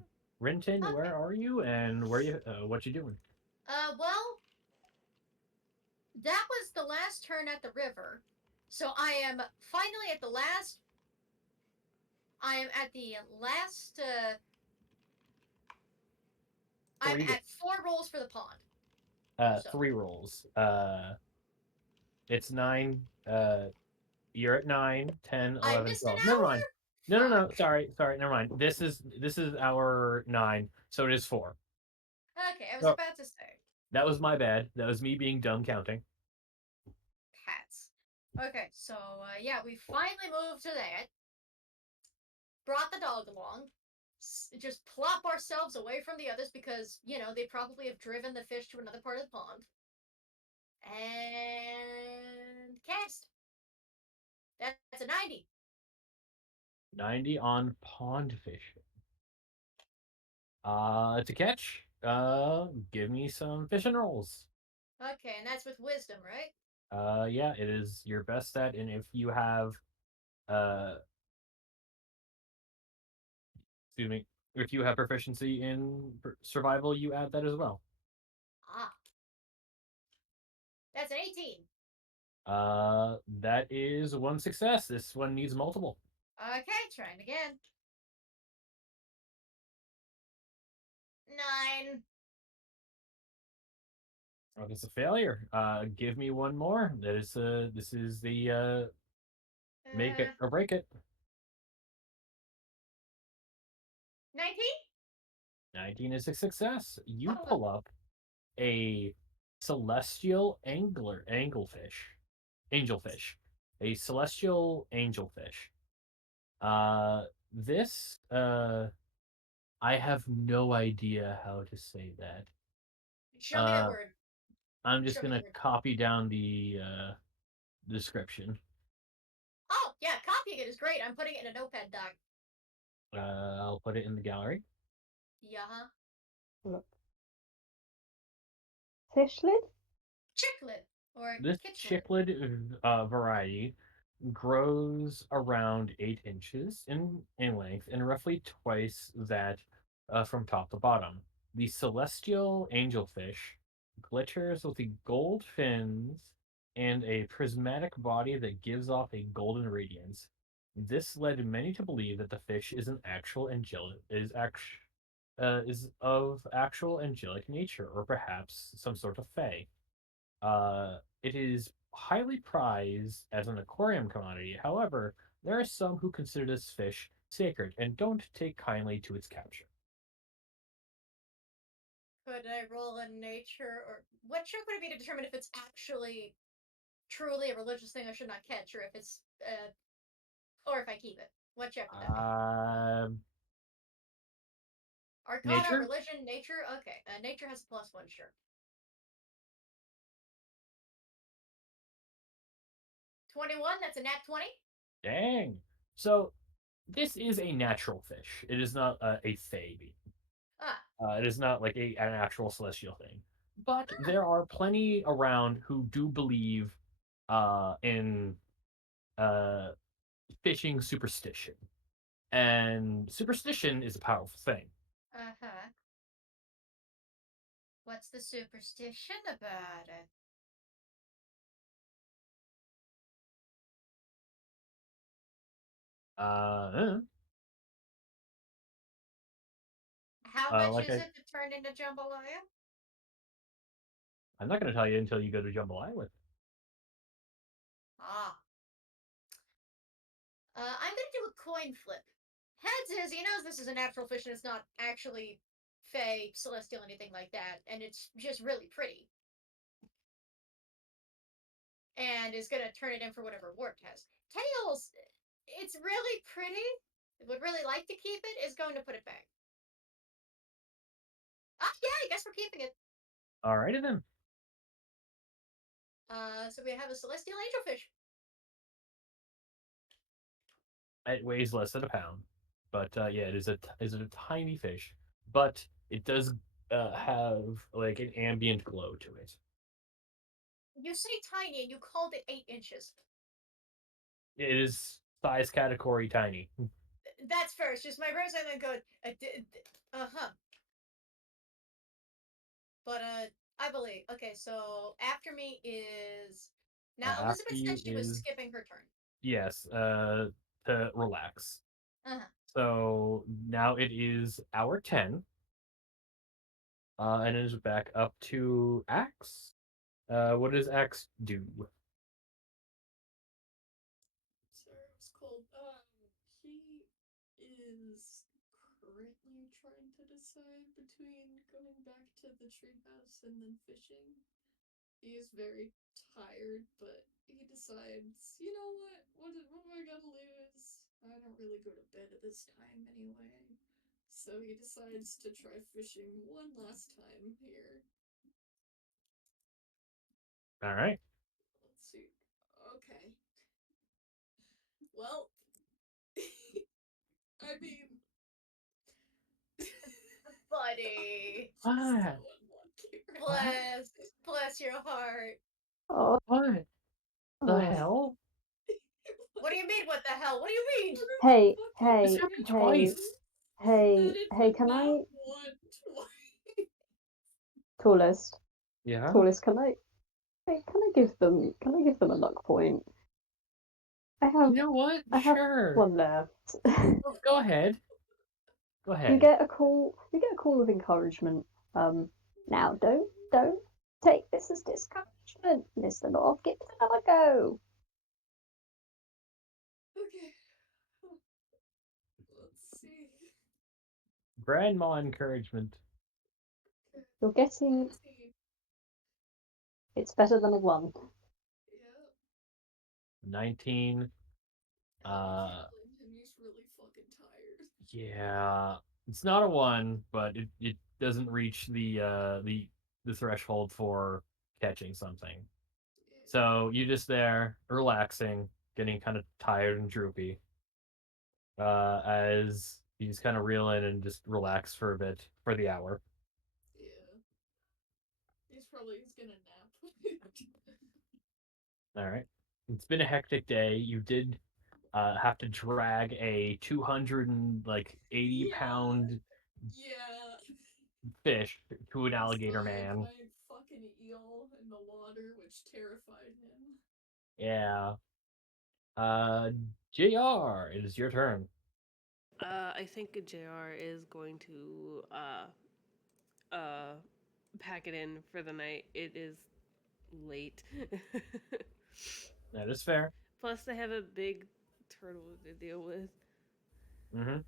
Rintin, Okay. where are you and what you doing? Well, that was the last turn at the river. So I am finally at the last. I am at the last. I'm Three, at 4 rolls for the pond. So. 3 rolls. It's 9. You're at 9, 10, I 11, missed an 12. Never hour? mind. No. Sorry. Never mind. This is our 9, so it is 4. Okay, I was Oh. about to say. That was my bad. That was me being dumb counting. Pats. Okay, so yeah, we finally moved to that. Brought the dog along. Just plop ourselves away from the others because, they probably have driven the fish to another part of the pond. And cast. That's a 90. 90 on pond fishing. It's a catch. Give me some fishing rolls. Okay, and that's with wisdom, right? Yeah, it is your best stat, and if you have, uh, excuse me, if you have proficiency in survival, you add that as well. Ah. That's an 18. That is one success. This one needs multiple. Okay, trying again. No, 9. Oh, it's a failure. Give me one more. This is the make it or break it. 19? 19 is a success. You Oh, pull up a celestial angelfish, a celestial angelfish. This I have no idea how to say that. show me that word. I'm just Show me the gonna word. copy down the description. Oh, yeah, copying it is great. I'm putting it in a notepad doc. I'll put it in the gallery. Yeah. Look. Fish lid? Chiclet. Or This kitchlet. chickled variety grows around 8 inches in length and roughly twice that from top to bottom. The celestial angelfish glitters with the gold fins and a prismatic body that gives off a golden radiance. This led many to believe that the fish is an actual is of actual angelic nature, or perhaps some sort of fae. It is highly prized as an aquarium commodity. However, there are some who consider this fish sacred and don't take kindly to its capture. Could I roll a nature or what check would it be to determine if it's actually truly a religious thing I should not catch, or if it's or if I keep it? What check would that be? Arcana, Nature? religion, nature. Okay, nature has a +1. Sure. 21. That's a nat 20. Dang. So this is a natural fish. It is not a fae being. Ah, It is not like an actual celestial thing. But there are plenty around who do believe in uh, fishing superstition. And superstition is a powerful thing. uh-huh. What's the superstition about it? Uh, How much like is it to turn into jambalaya? I'm not going to tell you until you go to Jambalaya with. Ah. I'm gonna do a coin flip. Heads is he knows this is a natural fish and it's not actually fey, celestial, anything like that, and it's just really pretty. And is gonna turn it in for whatever reward it has. Tails, it's really pretty. Would really like to keep it, is going to put it back. Ah, yeah, I guess we're keeping it. Alrighty then. So we have a celestial angelfish. It weighs less than a pound, but yeah, it is a tiny fish, but it does have like an ambient glow to it. You say tiny and you called it 8 inches. It is size category tiny. That's fair. It's just my brain's not going. Uh-huh. But I believe. Okay, so after me is now After Elizabeth said you she was is skipping her turn. yes, to relax. Uh-huh. So now it is hour 10, and it is back up to Axe. What does Axe do? Sorry, it was cold. He is currently trying to decide between going back to the treehouse and then fishing. He is very tired, but he decides, you know what? What am I gonna lose? I don't really go to bed at this time anyway. So he decides to try fishing one last time here. All right. Let's see. Okay. Well, I mean, Buddy. just so What? unlucky. Bless your heart. Oh, What the oh. hell? What do you mean, what the hell? What do you mean? Hey, This hey, happened hey, twice. hey, That it's hey, can not I, one twice. tallest, Yeah. tallest, hey, can I give them a luck point? I have, You know what? I have Sure. one left. Go ahead. Go You ahead. get a call. You get a call of encouragement. Now don't take this as discouragement, Mr. North. Give it another go. Okay. Let's see. Grandma encouragement. Okay. You're getting. 19. It's better than a 1. Yep. 19. Ellie can't blame him. He's really fucking tired. Yeah, it's not a 1, but it doesn't reach the threshold for catching something. Yeah. So you just there, relaxing, getting kind of tired and droopy. As you just kind of reel in and just relax for a bit for the hour. Yeah. He's gonna nap. All right. It's been a hectic day. You did have to drag a 280 Yeah. pound Yeah. fish to an Lost alligator my man. fucking eel in the water, which terrified him. Yeah. Uh, JR, it is your turn. I think JR is going to uh pack it in for the night. It is late. That is fair. Plus, they have a big turtle to deal with. Mm-hmm.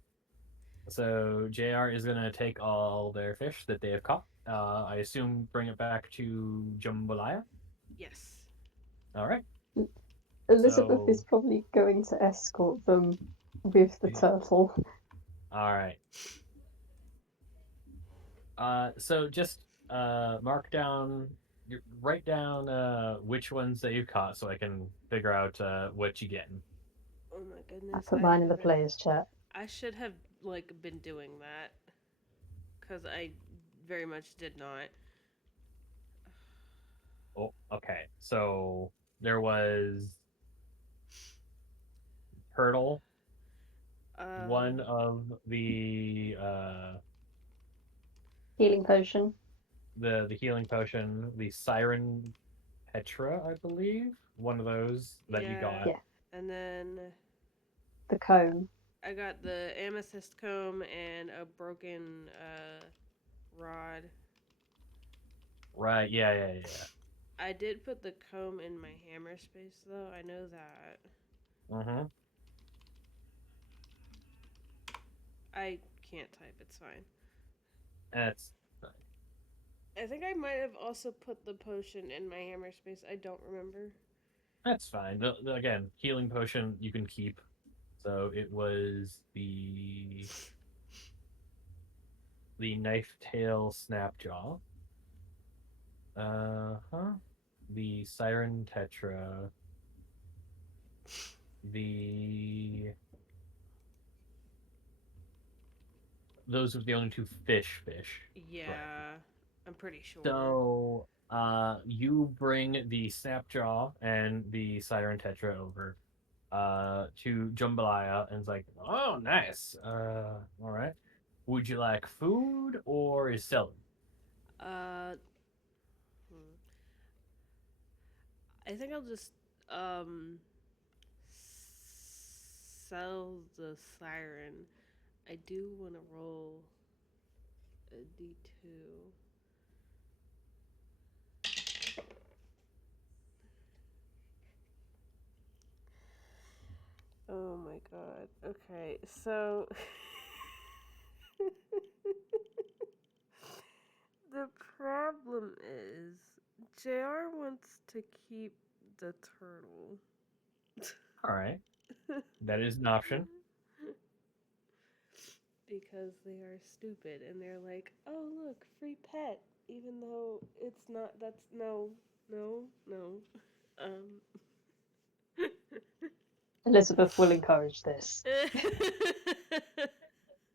So JR is gonna take all their fish that they have caught. I assume bring it back to Jambalaya. Yes. All right. Elizabeth So, is probably going to escort them with the turtle. all right. So just mark down, write down which ones that you've caught, so I can figure out what you getting. Oh my I goodness. put mine in the players' chat. I should have like been doing that because I very much did not. Oh, okay. So there was turtle, one Um. of Healing potion. the healing potion, the siren petra, I believe, one of those that you Yeah. got. Yeah. And then The comb. I got the amethyst comb and a broken rod. Right. Yeah. Yeah. Yeah. I did put the comb in my hammer space though. I know that. Mm-hmm. I can't type. It's fine. That's I think I might have also put the potion in my hammer space. I don't remember. that's fine. Again, healing potion you can keep. So it was the knife tail snapjaw. Huh. The siren tetra. The those were the only two fish. Right. Yeah, I'm pretty sure. So you bring the snapjaw and the siren tetra over to Jambalaya and it's like, oh nice. All right. Would you like food or is selling? Uh, hmm. I think I'll just um sell the siren. I do want to roll a d2. Oh my god. Okay, so the problem is JR wants to keep the turtle. All right. That is an option. Because they are stupid and they're like, oh look, free pet, even though it's not. That's no, no, no. Um. Elizabeth will encourage this.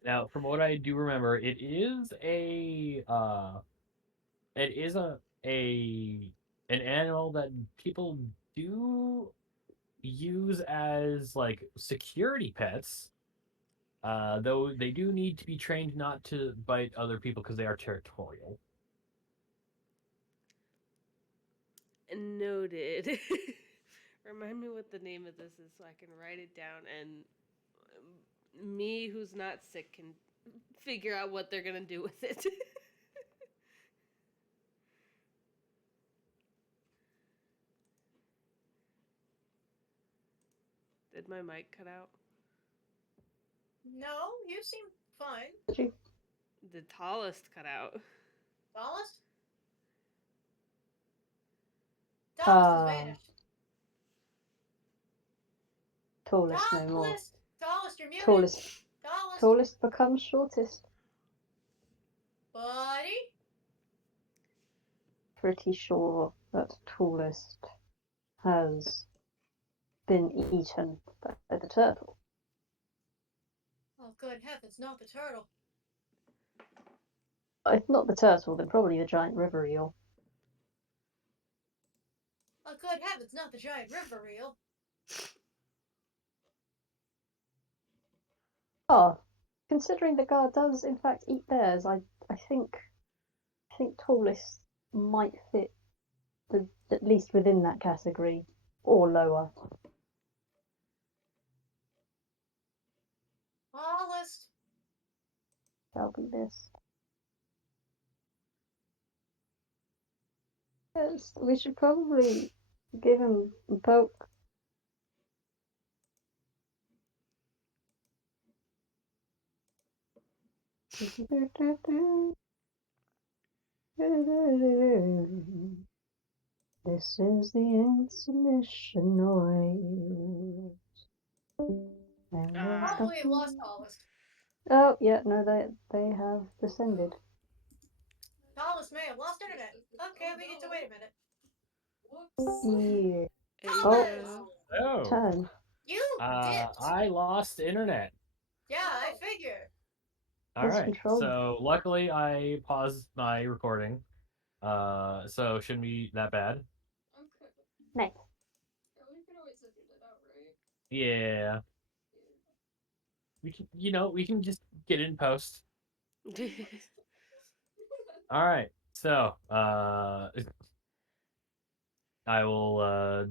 Now, from what I do remember, it is a an animal that people do use as like security pets. Though they do need to be trained not to bite other people because they are territorial. Noted. Remind me what the name of this is so I can write it down and me who's not sick can figure out what they're gonna do with it. Did my mic cut out? No, you seem fine. Did you? The tallest cut out. Tallest? Tallest has vanished. Tallest no more. Tallest! Tallest, you're muted. Tallest. Tallest. Tallest becomes shortest. Buddy? Pretty sure that tallest has been eaten by the turtle. Oh, good heavens, not the turtle. If not the turtle, then probably the giant river eel. Oh, good heavens, not the giant river eel. Oh, considering the guard does in fact eat bears, I think tallest might fit at least within that category or lower. Tallest. That'll be this. Yes, we should probably give him a poke. This is the intermission noise. Probably it lost tallest. Oh yeah, no, they have descended. Tallest may have lost internet. Okay, we need to wait a minute. Yeah. Tallest! Oh, Turn. You dipped. I lost internet. Yeah, I figured. All Lose right. control. So luckily I paused my recording. So shouldn't be that bad. Okay. Nice. Yeah, we can always edit it out, right? Yeah. We can, we can just get it in post. All right. So, I will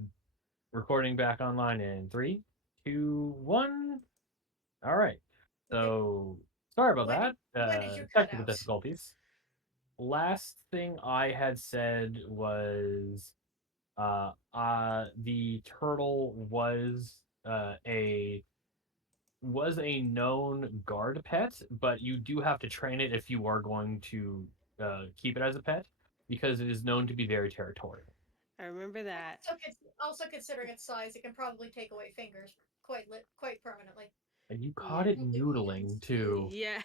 recording back online in 3, 2, 1. All right. So sorry about When that. did you cut Technical out? difficulties. Last thing I had said was the turtle was a known guard pet, but you do have to train it if you are going to keep it as a pet because it is known to be very territorial. I remember that. Also considering its size, it can probably take away fingers quite permanently. And you caught Yeah. it noodling too. Yeah.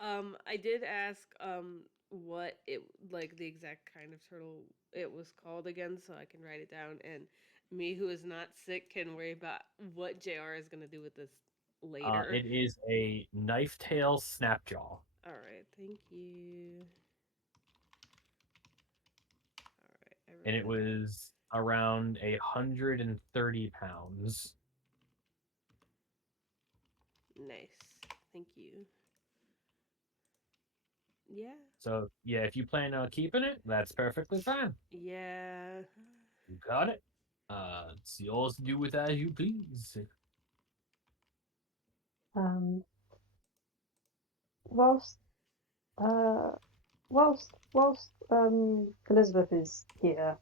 I did ask what it like the exact kind of turtle it was called again, so I can write it down. And me, who is not sick, can worry about what JR is gonna do with this later. It is a knife tail snapjaw. All right, thank you. All right, And it was around 130 pounds. Nice, thank you. Yeah. So yeah, if you plan on keeping it, that's perfectly fine. Yeah. You got it. It's yours to do with as you please. Whilst Elizabeth is here,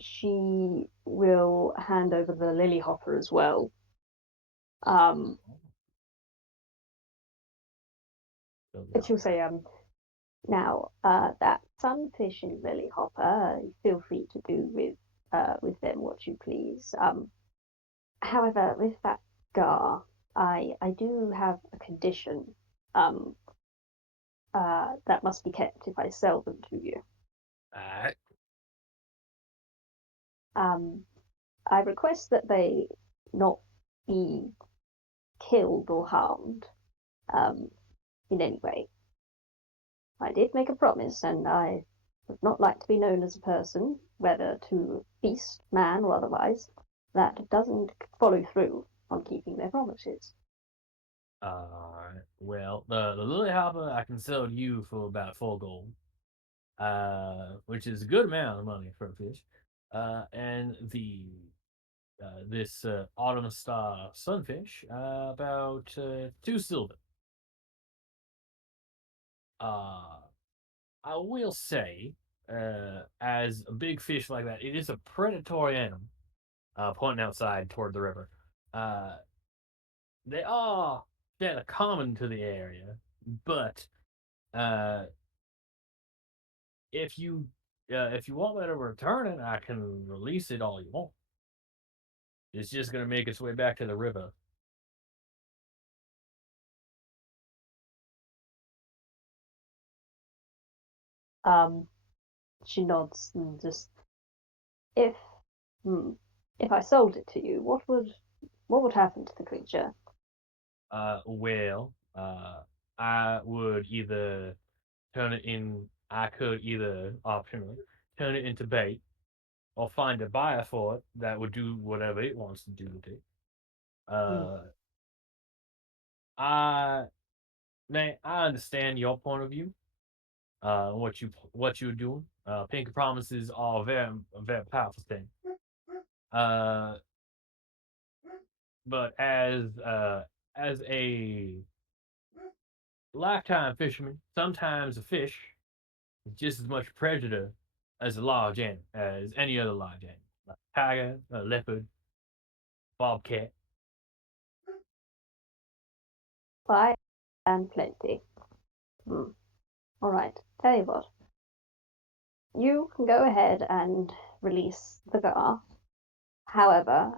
she will hand over the lily hopper as well. And she'll say, now, that sunfishing lily hopper, feel free to do with them what you please. However, with that gar, I do have a condition that must be kept if I sell them to you. Alright. I request that they not be killed or harmed in any way. I did make a promise, and I would not like to be known as a person, whether to beast, man, or otherwise, that doesn't follow through on keeping their promises. Well, the lily hopper I can sell to you for about 4 gold, which is a good amount of money for a fish. And the this autumn star sunfish, about 2 silver. I will say, as a big fish like that, it is a predatory animal. Pointing outside toward the river. Uh, they are kind of common to the area, but uh, if you if you want me to return it, I can release it all you want. It's just gonna make its way back to the river. Um, she nods and just if hmm, if I sold it to you, what would happen to the creature? Well, I would either turn it in. I could either optionally turn it into bait, or find a buyer for it that would do whatever it wants to do with it. Hmm. Uh, I man, I understand your point of view. What you're doing. Pinky promises are a very powerful thing. Uh, but as a lifetime fisherman, sometimes a fish is just as much a predator as a large animal, as any other large animal, like a tiger, a leopard, bobcat. Buy and plenty. Hmm. All right. Tell you what. You can go ahead and release the gar. However,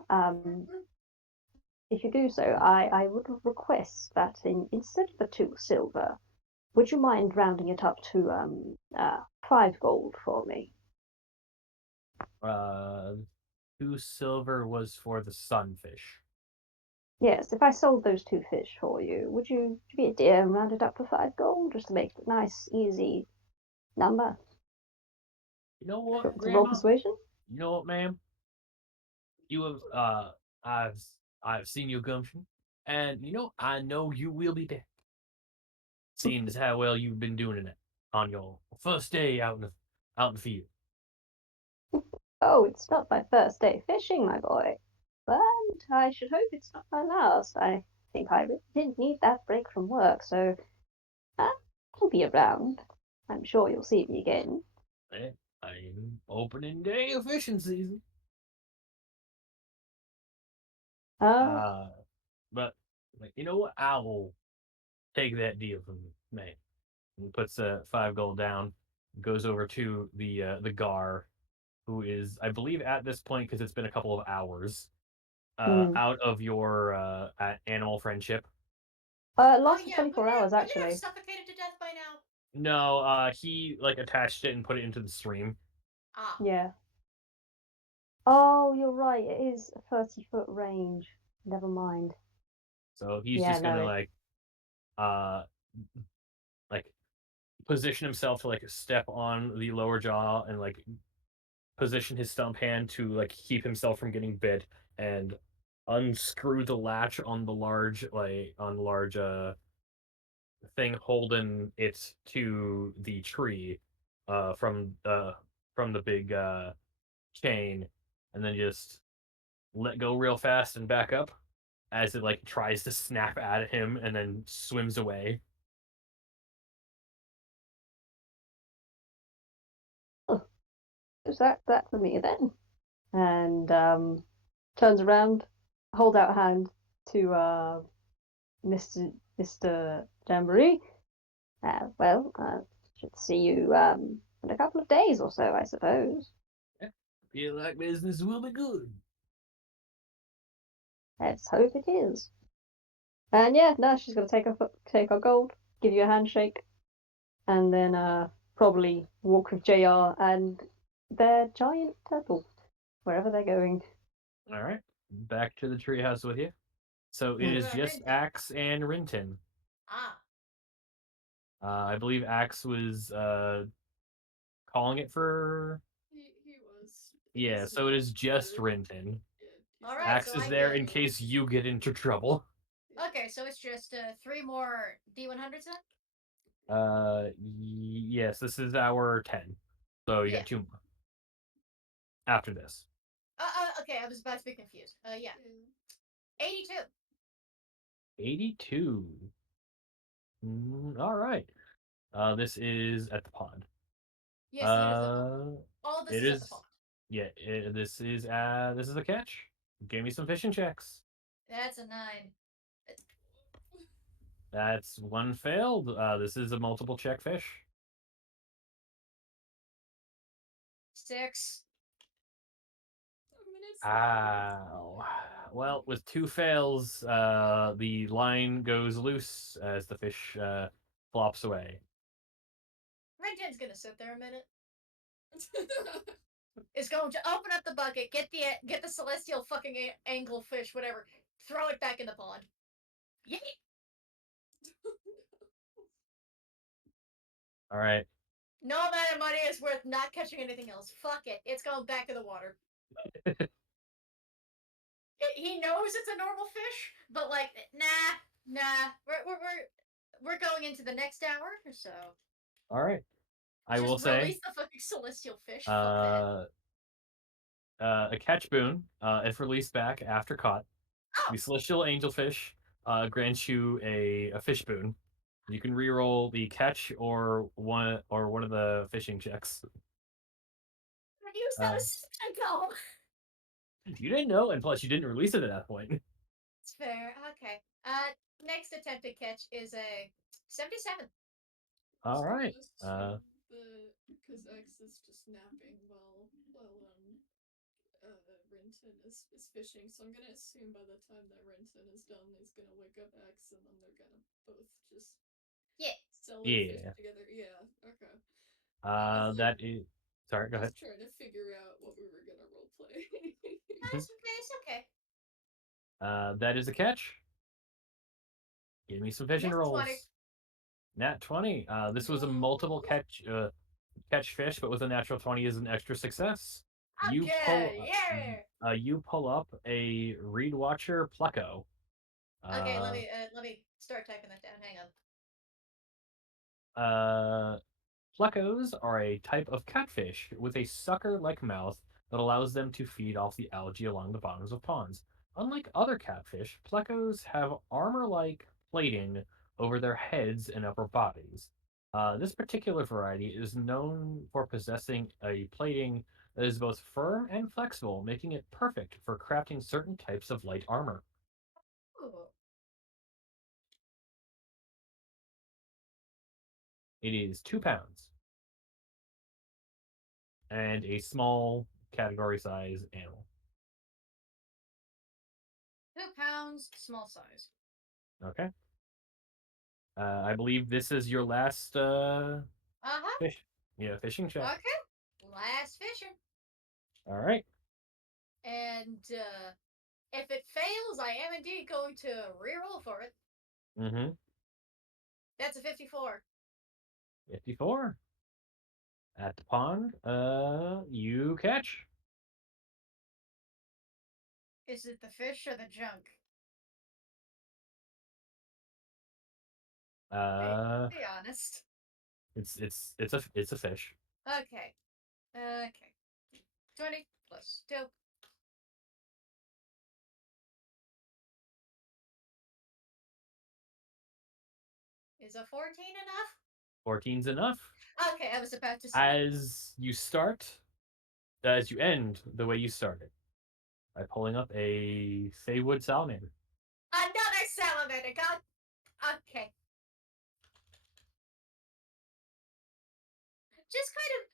if you do so, I would request that instead of the 2 silver, would you mind rounding it up to 5 gold for me? Uh, 2 silver was for the sunfish. Yes, if I sold those 2 fish for you, would you be a dear and round it up to 5 gold just to make it a nice, easy number? You know Do you what, want to roll Grandma? persuasion? You know what, ma'am? You have I've I've seen your gumption, and I know you will be back. Seeing as how well you've been doing it on your first day out in the field. Oh, it's not my first day fishing, my boy. But I should hope it's not my last. I think I really did need that break from work, so I'll be around. I'm sure you'll see me again. Eh, I'm opening day of fishing season. Uh, Uh, but like, you know what? I will take that deal from you, man. And puts 5 gold down, goes over to the Gar, who is, I believe, at this point because it's been a couple of hours, hmm. out of your animal friendship. Oh Lasted yeah, 24 hours wouldn't it have actually. suffocated to death by now? No, he like attached it and put it into the stream. Ah, Yeah. Oh, you're right. It is a 30-foot range. Never mind. So he's Yeah, just no. gonna uh like position himself to like step on the lower jaw and like position his stump hand to like keep himself from getting bit and unscrew the latch on the large thing holding it to the tree from the big chain, and then just let go real fast and back up as it like tries to snap at him and then swims away. Oh, is that for me then? And turns around, hold out a hand to Mr. Jamboree. Well, should see you in a couple of days or so, I suppose. Yeah. Feel like business will be good. Let's hope it is. And yeah, now she's gonna take our gold, give you a handshake, and then probably walk with JR and their giant turtle wherever they're going. All right, back to the treehouse with you. So it what is about just Rintin? Axe and Rintin. Ah, I believe Axe was calling it for. He was. Yeah, He's so it not is just there. Rintin. Yeah, he's all not right. Axe So is I there get. in case you get into trouble. Okay, so it's just 3 more D100s then. Yes, this is our 10. So you Yeah. got 2 more after this. okay, I was about to be confused. Yeah. 82. 82. All right. This is at the pond. Yes, it is at the pond. All this It is at the is. pond. Yeah, this is a catch. Give me some fishing checks. That's a 9. That's one failed. This is a multiple check fish. 6. I mean, it's Ow. Well, with 2 fails, the line goes loose as the fish flops away. Rintintin's gonna sit there a minute. Is going to open up the bucket, get the celestial fucking anglefish, whatever, throw it back in the pond. Yay! All right. No amount of money is worth not catching anything else. Fuck it. It's going back in the water. He knows it's a normal fish, but like, nah. We're going into the next hour, so. All right. I Just will say, release the fucking celestial fish. Fuck that. a catch boon, if released back after caught, Oh, the celestial angelfish grants you a fish boon. You can reroll the catch or one of the fishing checks. I used that a second ago. You didn't know, and plus you didn't release it at that point. It's fair. Okay. Next attempted catch is a 77. All right. Because X is just napping while Rintin is fishing, so I'm gonna assume by the time that Rintin is done, he's gonna wake up X, and then they're gonna both just sell their fish Yeah. together. Yeah. Okay. That is. Sorry. Go I ahead. was trying to figure out what we were gonna roleplay. That's okay. It's okay. That is a catch. Give me some fishing Nat rolls. 20. Nat 20. This was a multiple catch fish, but with a natural 20 is an extra success. You pull up a Reed Watcher Pleco. Okay, let me start typing that down. Hang on. Plecos are a type of catfish with a sucker-like mouth that allows them to feed off the algae along the bottoms of ponds. Unlike other catfish, plecos have armor-like plating over their heads and upper bodies. This particular variety is known for possessing a plating that is both firm and flexible, making it perfect for crafting certain types of light armor. Ooh. It is 2 pounds and a small category size animal. 2 pounds, small size. Okay. I believe this is your last Uh-huh. fishing check. Okay. Last fishing. All right. And if it fails, I am indeed going to reroll for it. Mm-hmm. That's a 54. 54. At the pond, you catch. Is it the fish or the junk? Be honest. It's a fish. Okay. Okay. 20 plus 2. Is a 14 enough? 14's enough. Okay, I was about to say. As you end the way you started, by pulling up a Feywood salamander. Another salamander, god. Okay. Just kind of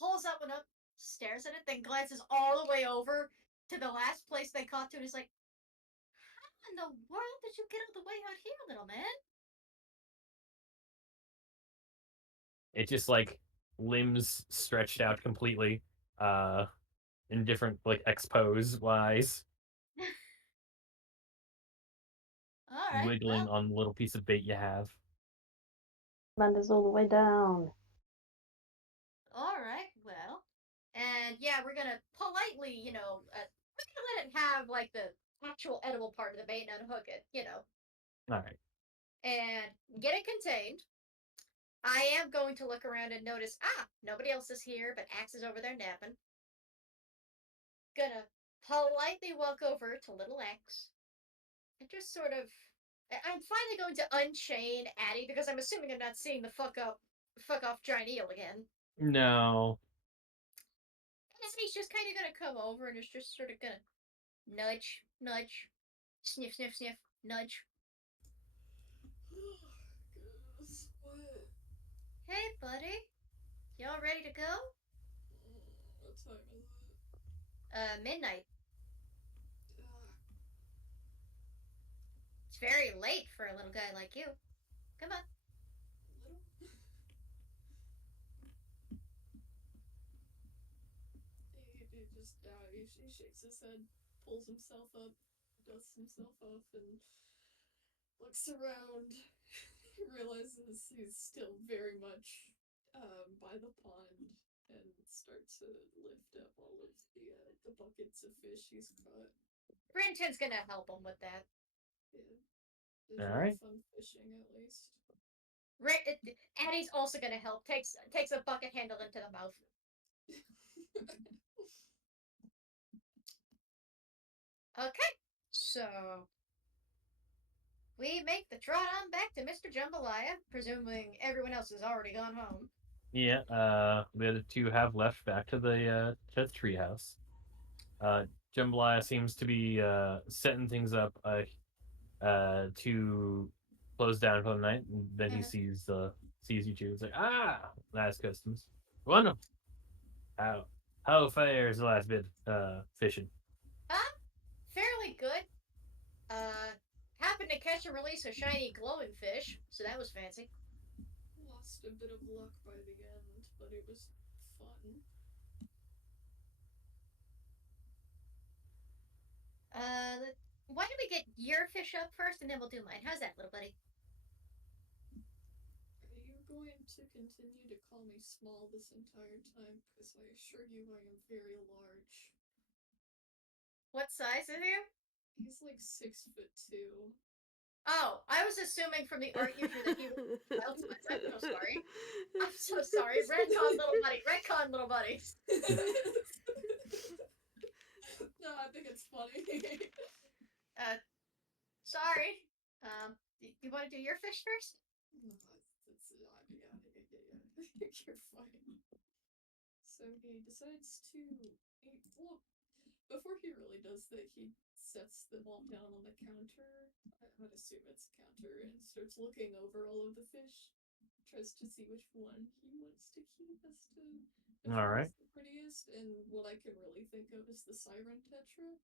pulls that one up, stares at it, then glances all the way over to the last place they caught to, and is like, how in the world did you get all the way out here, little man? It just like limbs stretched out completely, in different like expose wise, Alright, wiggling well, on the little piece of bait you have. Amanda's all the way down. alright, well. And yeah, we're gonna politely, we're gonna let it have, like, the actual edible part of the bait and unhook it, All right. and get it contained. I am going to look around and notice, nobody else is here, but Axe is over there napping. gonna politely walk over to little X and just sort of. I'm finally going to unchain Addie because I'm assuming I'm not seeing the fuck off giant eel again. No. And he's just kind of gonna come over and is just sort of gonna nudge, nudge, sniff, sniff, sniff, nudge. Goodness, what? Hey, buddy, y'all ready to go? What time is it? Midnight. Ah, It's very late for a little guy like you. Come on. little. He just he shakes his head, pulls himself up, dusts himself off, and looks around. He realizes he's still very much by the pond, and starts to lift up all of the buckets of fish he's caught. Rintintin's gonna help him with that. Yeah, there's All really right. fun fishing at least. Addie's also gonna help. Takes a bucket handle into the mouth. Okay, so we make the trot on back to Mr. Jambalaya, presuming everyone else has already gone home. Yeah. The other two have left back to the treehouse. Jambalaya seems to be setting things up to close down for the night. And then he sees you two. It's like, nice customs. Wonderful. How fares the last bit fishing? Fairly good. Happened to catch and release a shiny glowing fish, so that was fancy. Lost a bit of luck by the end, but it was fun. Why don't we get your fish up first, and then we'll do mine? How's that, little buddy? Are you going to continue to call me small this entire time? Because I assure you I am very large. What size is he? He's like 6'2". Oh, I was assuming from the art user that he was child size. I'm so sorry. I'm so sorry. Retcon, little buddy. Retcon, little buddy. No, I think it's funny. Sorry. You want to do your fish first? Yeah. You're fine. So he decides to. Well, before he really does that, he sets them all down on the counter. I would assume it's a counter, and starts looking over all of the fish. Tries to see which one he wants to keep as to which All one right. is the prettiest. And what I can really think of is the siren tetra.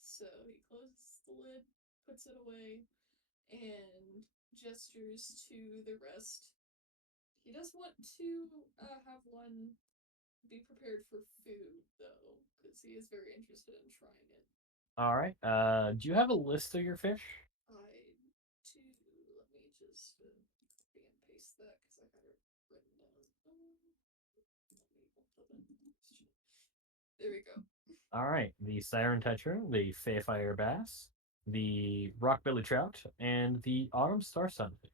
So he closes the lid, puts it away, and gestures to the rest. He does want to have one be prepared for food, though, because he is very interested in trying it. All right. Do you have a list of your fish? I do. Let me just copy and paste that because I got it written down. There we go. All right. The siren tetra, the fire bass, the rock-bellied trout, and the autumn star sunfish.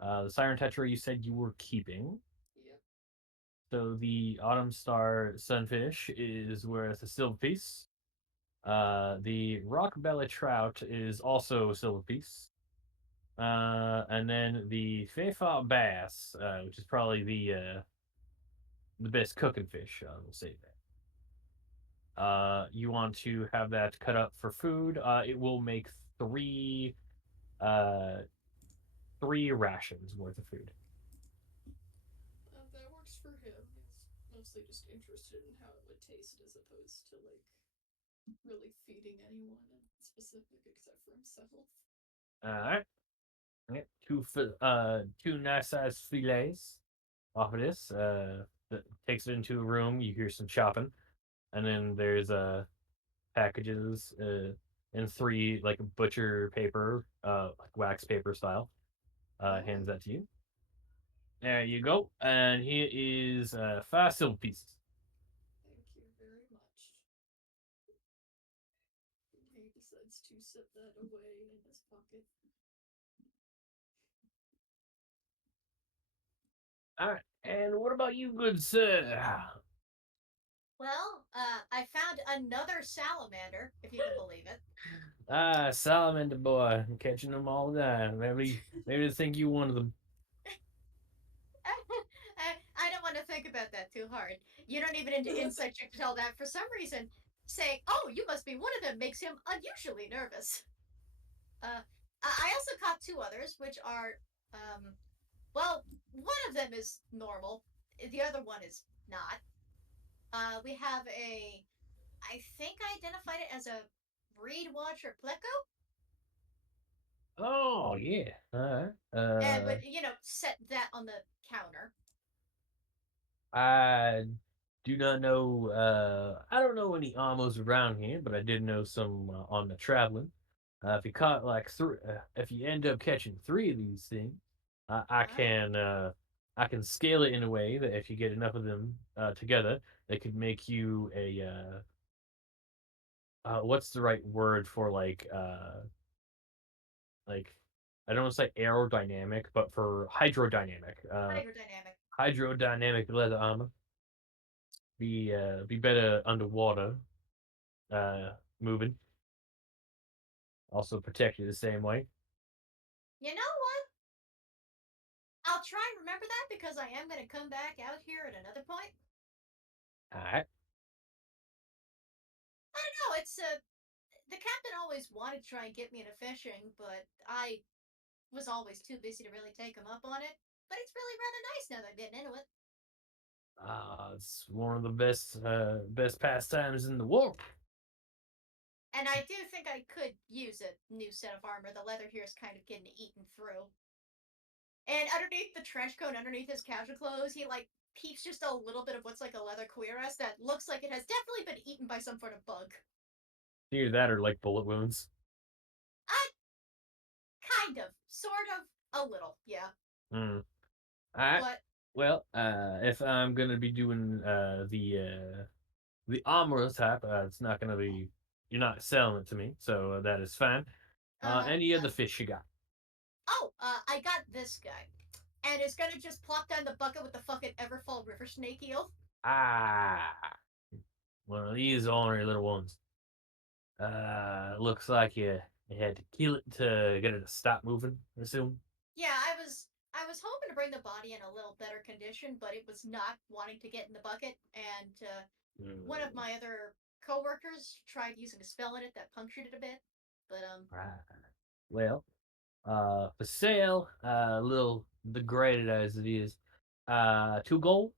The siren tetra you said you were keeping. Yep. So the autumn star sunfish is worth a silver piece. The rock-bellied trout is also a silver piece. And then the fire bass, which is probably the best cooking fish, we'll say that. You want to have that cut up for food. It will make uh, three rations worth of food. That works for him. He's mostly just interested in how it would taste as opposed to, like, really feeding anyone in specific except for himself. All right. Yeah, two nice sized fillets off of this. That takes it into a room. You hear some chopping, and then there's packages in three like butcher paper, like wax paper style. Hands that to you. There you go. And here is 5 silver pieces. Thank you very much. He decides to set that away in his pocket. All right. And what about you, good sir? Well, I found another salamander, if you can believe it. Salamander boy, I'm catching them all the time. Maybe they think you one of them. I don't want to think about that too hard. You don't even into inside check to tell that. For some reason, saying, "Oh, you must be one of them," makes him unusually nervous. I also caught two others, which are, um, well, one of them is normal, the other one is not. We have I think I identified it as a reed watcher pleco, Oh yeah. All right. and would set that on the counter. I do not know. I don't know any amos around here, but I did know some on the traveling. If you caught like three, if you end up catching three of these things, Uh, I can scale it in a way that if you get enough of them together, they could make you a what's the right word for like I don't want to say aerodynamic, but for hydrodynamic. Hydrodynamic. Hydrodynamic leather armor be better underwater uh moving. Also protect you the same way. You know what? I'll try and remember that because I am going to come back out here at another point. Alright. I don't know. It's the captain always wanted to try and get me into fishing, but I was always too busy to really take him up on it. But it's really rather nice now that I'm getting into it. It's one of the best pastimes in the world. And I do think I could use a new set of armor. The leather here is kind of getting eaten through. And underneath the trench coat, underneath his casual clothes, he like keeps just a little bit of what's like a leather cuirass that looks like it has definitely been eaten by some sort of bug. Either that or like bullet wounds. I kind of, sort of, a little, yeah. Mm. Alright. But Well, if I'm gonna be doing the armor type, it's not gonna be you're not selling it to me, so that is fine. Any other fish you got? I got this guy, and it's gonna just plop down the bucket with the fucking Everfall River Snake eel. Ah, one of these ornery little ones. Looks like you had to kill it to get it to stop moving. I assume. Yeah, I was hoping to bring the body in a little better condition, but it was not wanting to get in the bucket, and one of Mm, my other coworkers tried using a spell in it that punctured it a bit. But right. Well, for sale, a little degraded as it is. 2 gold.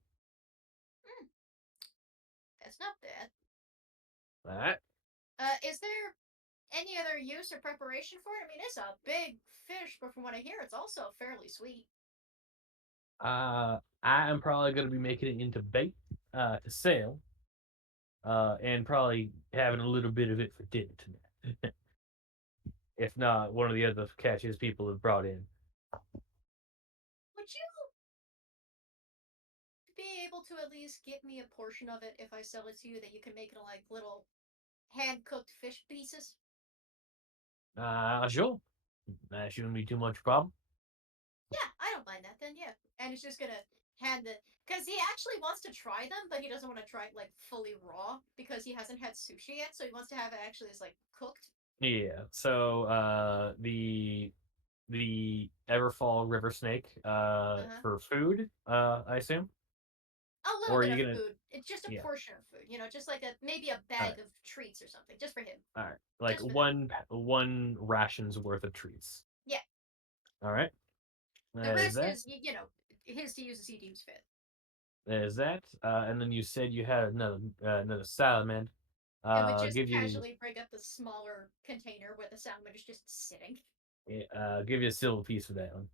hmm, that's not bad. All right. Is there any other use or preparation for it? I mean, it's a big fish, but from what I hear, it's also fairly sweet. I am probably gonna be making it into bait, to sell, and probably having a little bit of it for dinner tonight. If not, one of the other catches people have brought in. Would you be able to at least get me a portion of it if I sell it to you that you can make it like little hand cooked fish pieces? Sure. That shouldn't be too much problem. Yeah, I don't mind that then, yeah. And it's just gonna hand the because he actually wants to try them, but he doesn't want to try it like fully raw because he hasn't had sushi yet, so he wants to have it actually as like cooked. Yeah. So the Everfall River Snake Uh-huh. for food, I assume? A little Or are bit you of gonna food. It's just a yeah. portion of food, just like a maybe a Alright. bag of treats or something, just for him. Alright. Like Just for them. one ration's worth of treats. Yeah. Alright. The There's rest that. is his to use as he deems fit. There's that. And then you said you had another salamander. And would just Give you casually bring up the smaller container where the salmon is just sitting. give you a silver piece for that one.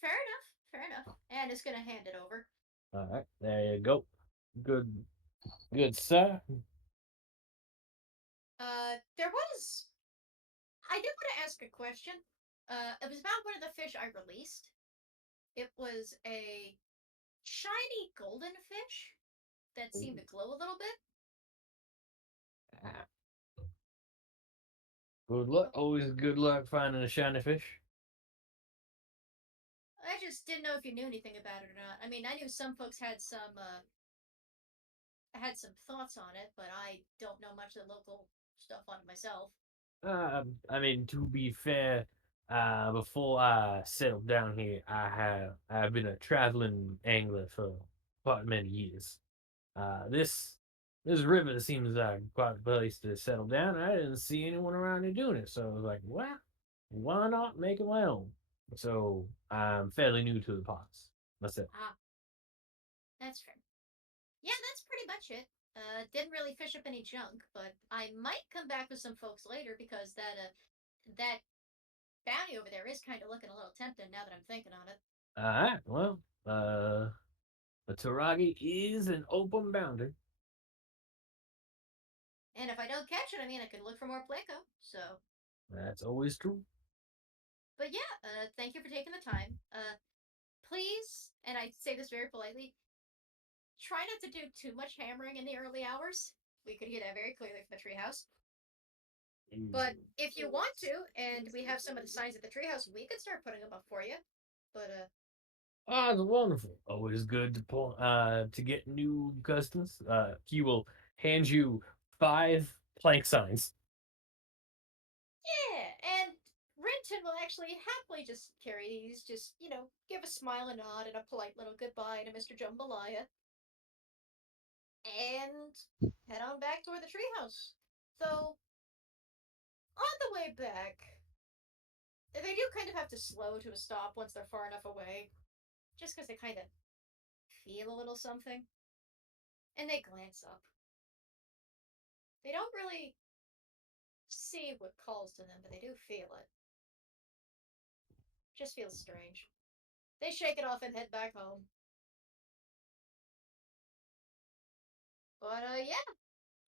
Fair enough. Fair enough. And it's gonna hand it over. Alright, there you go. Good good sir. There was. I did want to ask a question. It was about one of the fish I released. It was a shiny golden fish that seemed to glow a little bit. Ah, good luck. Always good luck finding a shiny fish. I just didn't know if you knew anything about it or not. I mean, I knew some folks had some thoughts on it, but I don't know much of the local stuff on it myself. I mean, to be fair, before I settled down here, I've been a traveling angler for quite many years. This river seems like quite a place to settle down. I didn't see anyone around here doing it, so I was like, well, why not make it my own? So I'm fairly new to the ponds. That's it. Ah, that's fair. Yeah, that's pretty much it. Didn't really fish up any junk, but I might come back with some folks later because that bounty over there is kind of looking a little tempting now that I'm thinking on it. All right, well, the Taragi is an open boundary. And if I don't catch it, I mean, I could look for more Pleco. So, That's always true. but yeah, thank you for taking the time. Please, and I say this very politely, try not to do too much hammering in the early hours. We could hear that very clearly from the treehouse. But if you want to, and we have some of the signs at the treehouse, we could start putting them up for you. But Ah, it's wonderful. Always good to get new customers. He will hand you 5 plank signs. yeah, and Rintintin will actually happily just carry these, just, give a smile and nod and a polite little goodbye to Mr. Jambalaya. And head on back toward the treehouse. Though, on the way back, they do kind of have to slow to a stop once they're far enough away. Just because they kind of feel a little something. And they glance up. They don't really see what calls to them, but they do feel it. Just feels strange. They shake it off and head back home. But yeah,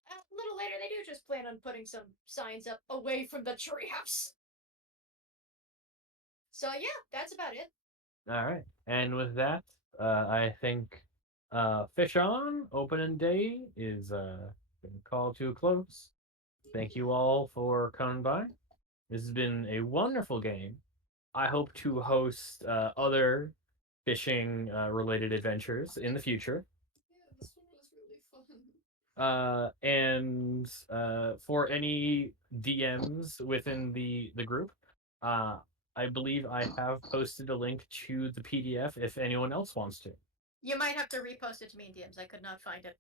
a little later they do just plan on putting some signs up away from the treehouse. So yeah, that's about it. All right. And with that, I think Fish On opening day is been called to a close. Thank you all for coming by. This has been a wonderful game. I hope to host other fishing related adventures in the future. Yeah, this one was really fun. And for any DMs within the group, uh, I believe I have posted a link to the PDF if anyone else wants to. You might have to repost it to me in DMs. I could not find it.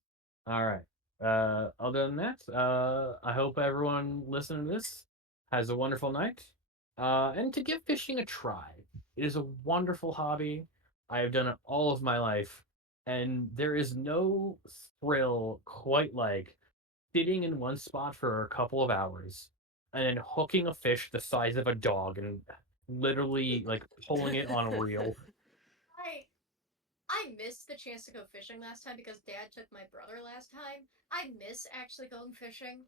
All right. Other than that, I hope everyone listening to this has a wonderful night. And to give fishing a try. It is a wonderful hobby. I have done it all of my life, and there is no thrill quite like sitting in one spot for a couple of hours and then hooking a fish the size of a dog and literally like pulling it on a reel. I I missed the chance to go fishing last time because Dad took my brother last time. I miss actually going fishing.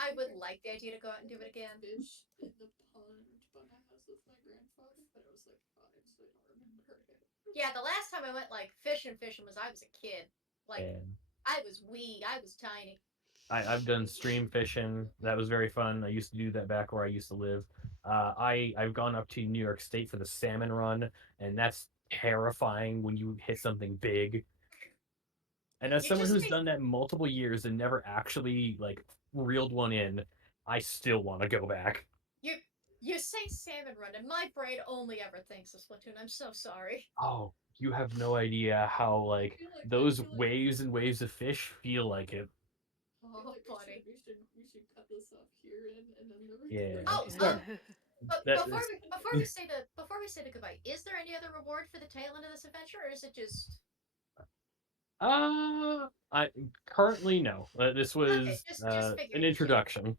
I would like the idea to go out and do it again. Fish in the pond by my house with my grandfather, but I was like 5, so I don't remember it. Yeah, the last time I went like fishing was I was a kid. Like And I was wee, I was tiny. I've done stream fishing. That was very fun. I used to do that back where I used to live. I've gone up to New York State for the salmon run, and that's terrifying when you hit something big. And as It someone just who's makes done that multiple years and never actually like reeled one in, I still want to go back. you say salmon run, and my brain only ever thinks of Splatoon. I'm so sorry. Oh, you have no idea how like those waves and waves of fish feel like it. Oh, Like buddy. we should cut this off here and then the Yeah. Oh, Start- But That before we say the goodbye, is there any other reward for the tail end of this adventure, or is it just I currently no. This was okay? Just an figured. introduction.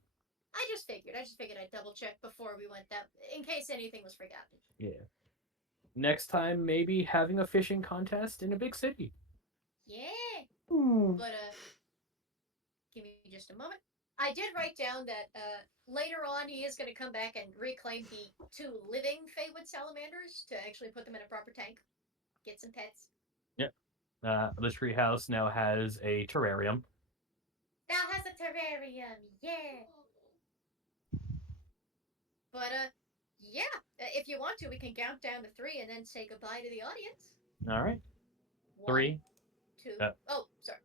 I just figured. I just figured I'd double check before we went that, in case anything was forgotten. Yeah. Next time, maybe having a fishing contest in a big city. Yeah. Hmm. But give me just a moment. I did write down that later on he is going to come back and reclaim the 2 living Feywood salamanders to actually put them in a proper tank, get some pets. Yep. The treehouse now has a terrarium. Now has a terrarium, yeah. But Yeah, if you want to, we can count down to 3 and then say goodbye to the audience. All right. 1, 3. 2. Uh, Oh, sorry.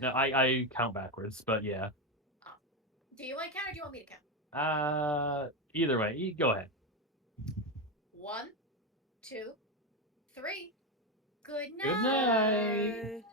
No, I count backwards, but yeah. Do you want to count or do you want me to count? Either way, go ahead. 1, 2, 3. Good night. Good night. Bye.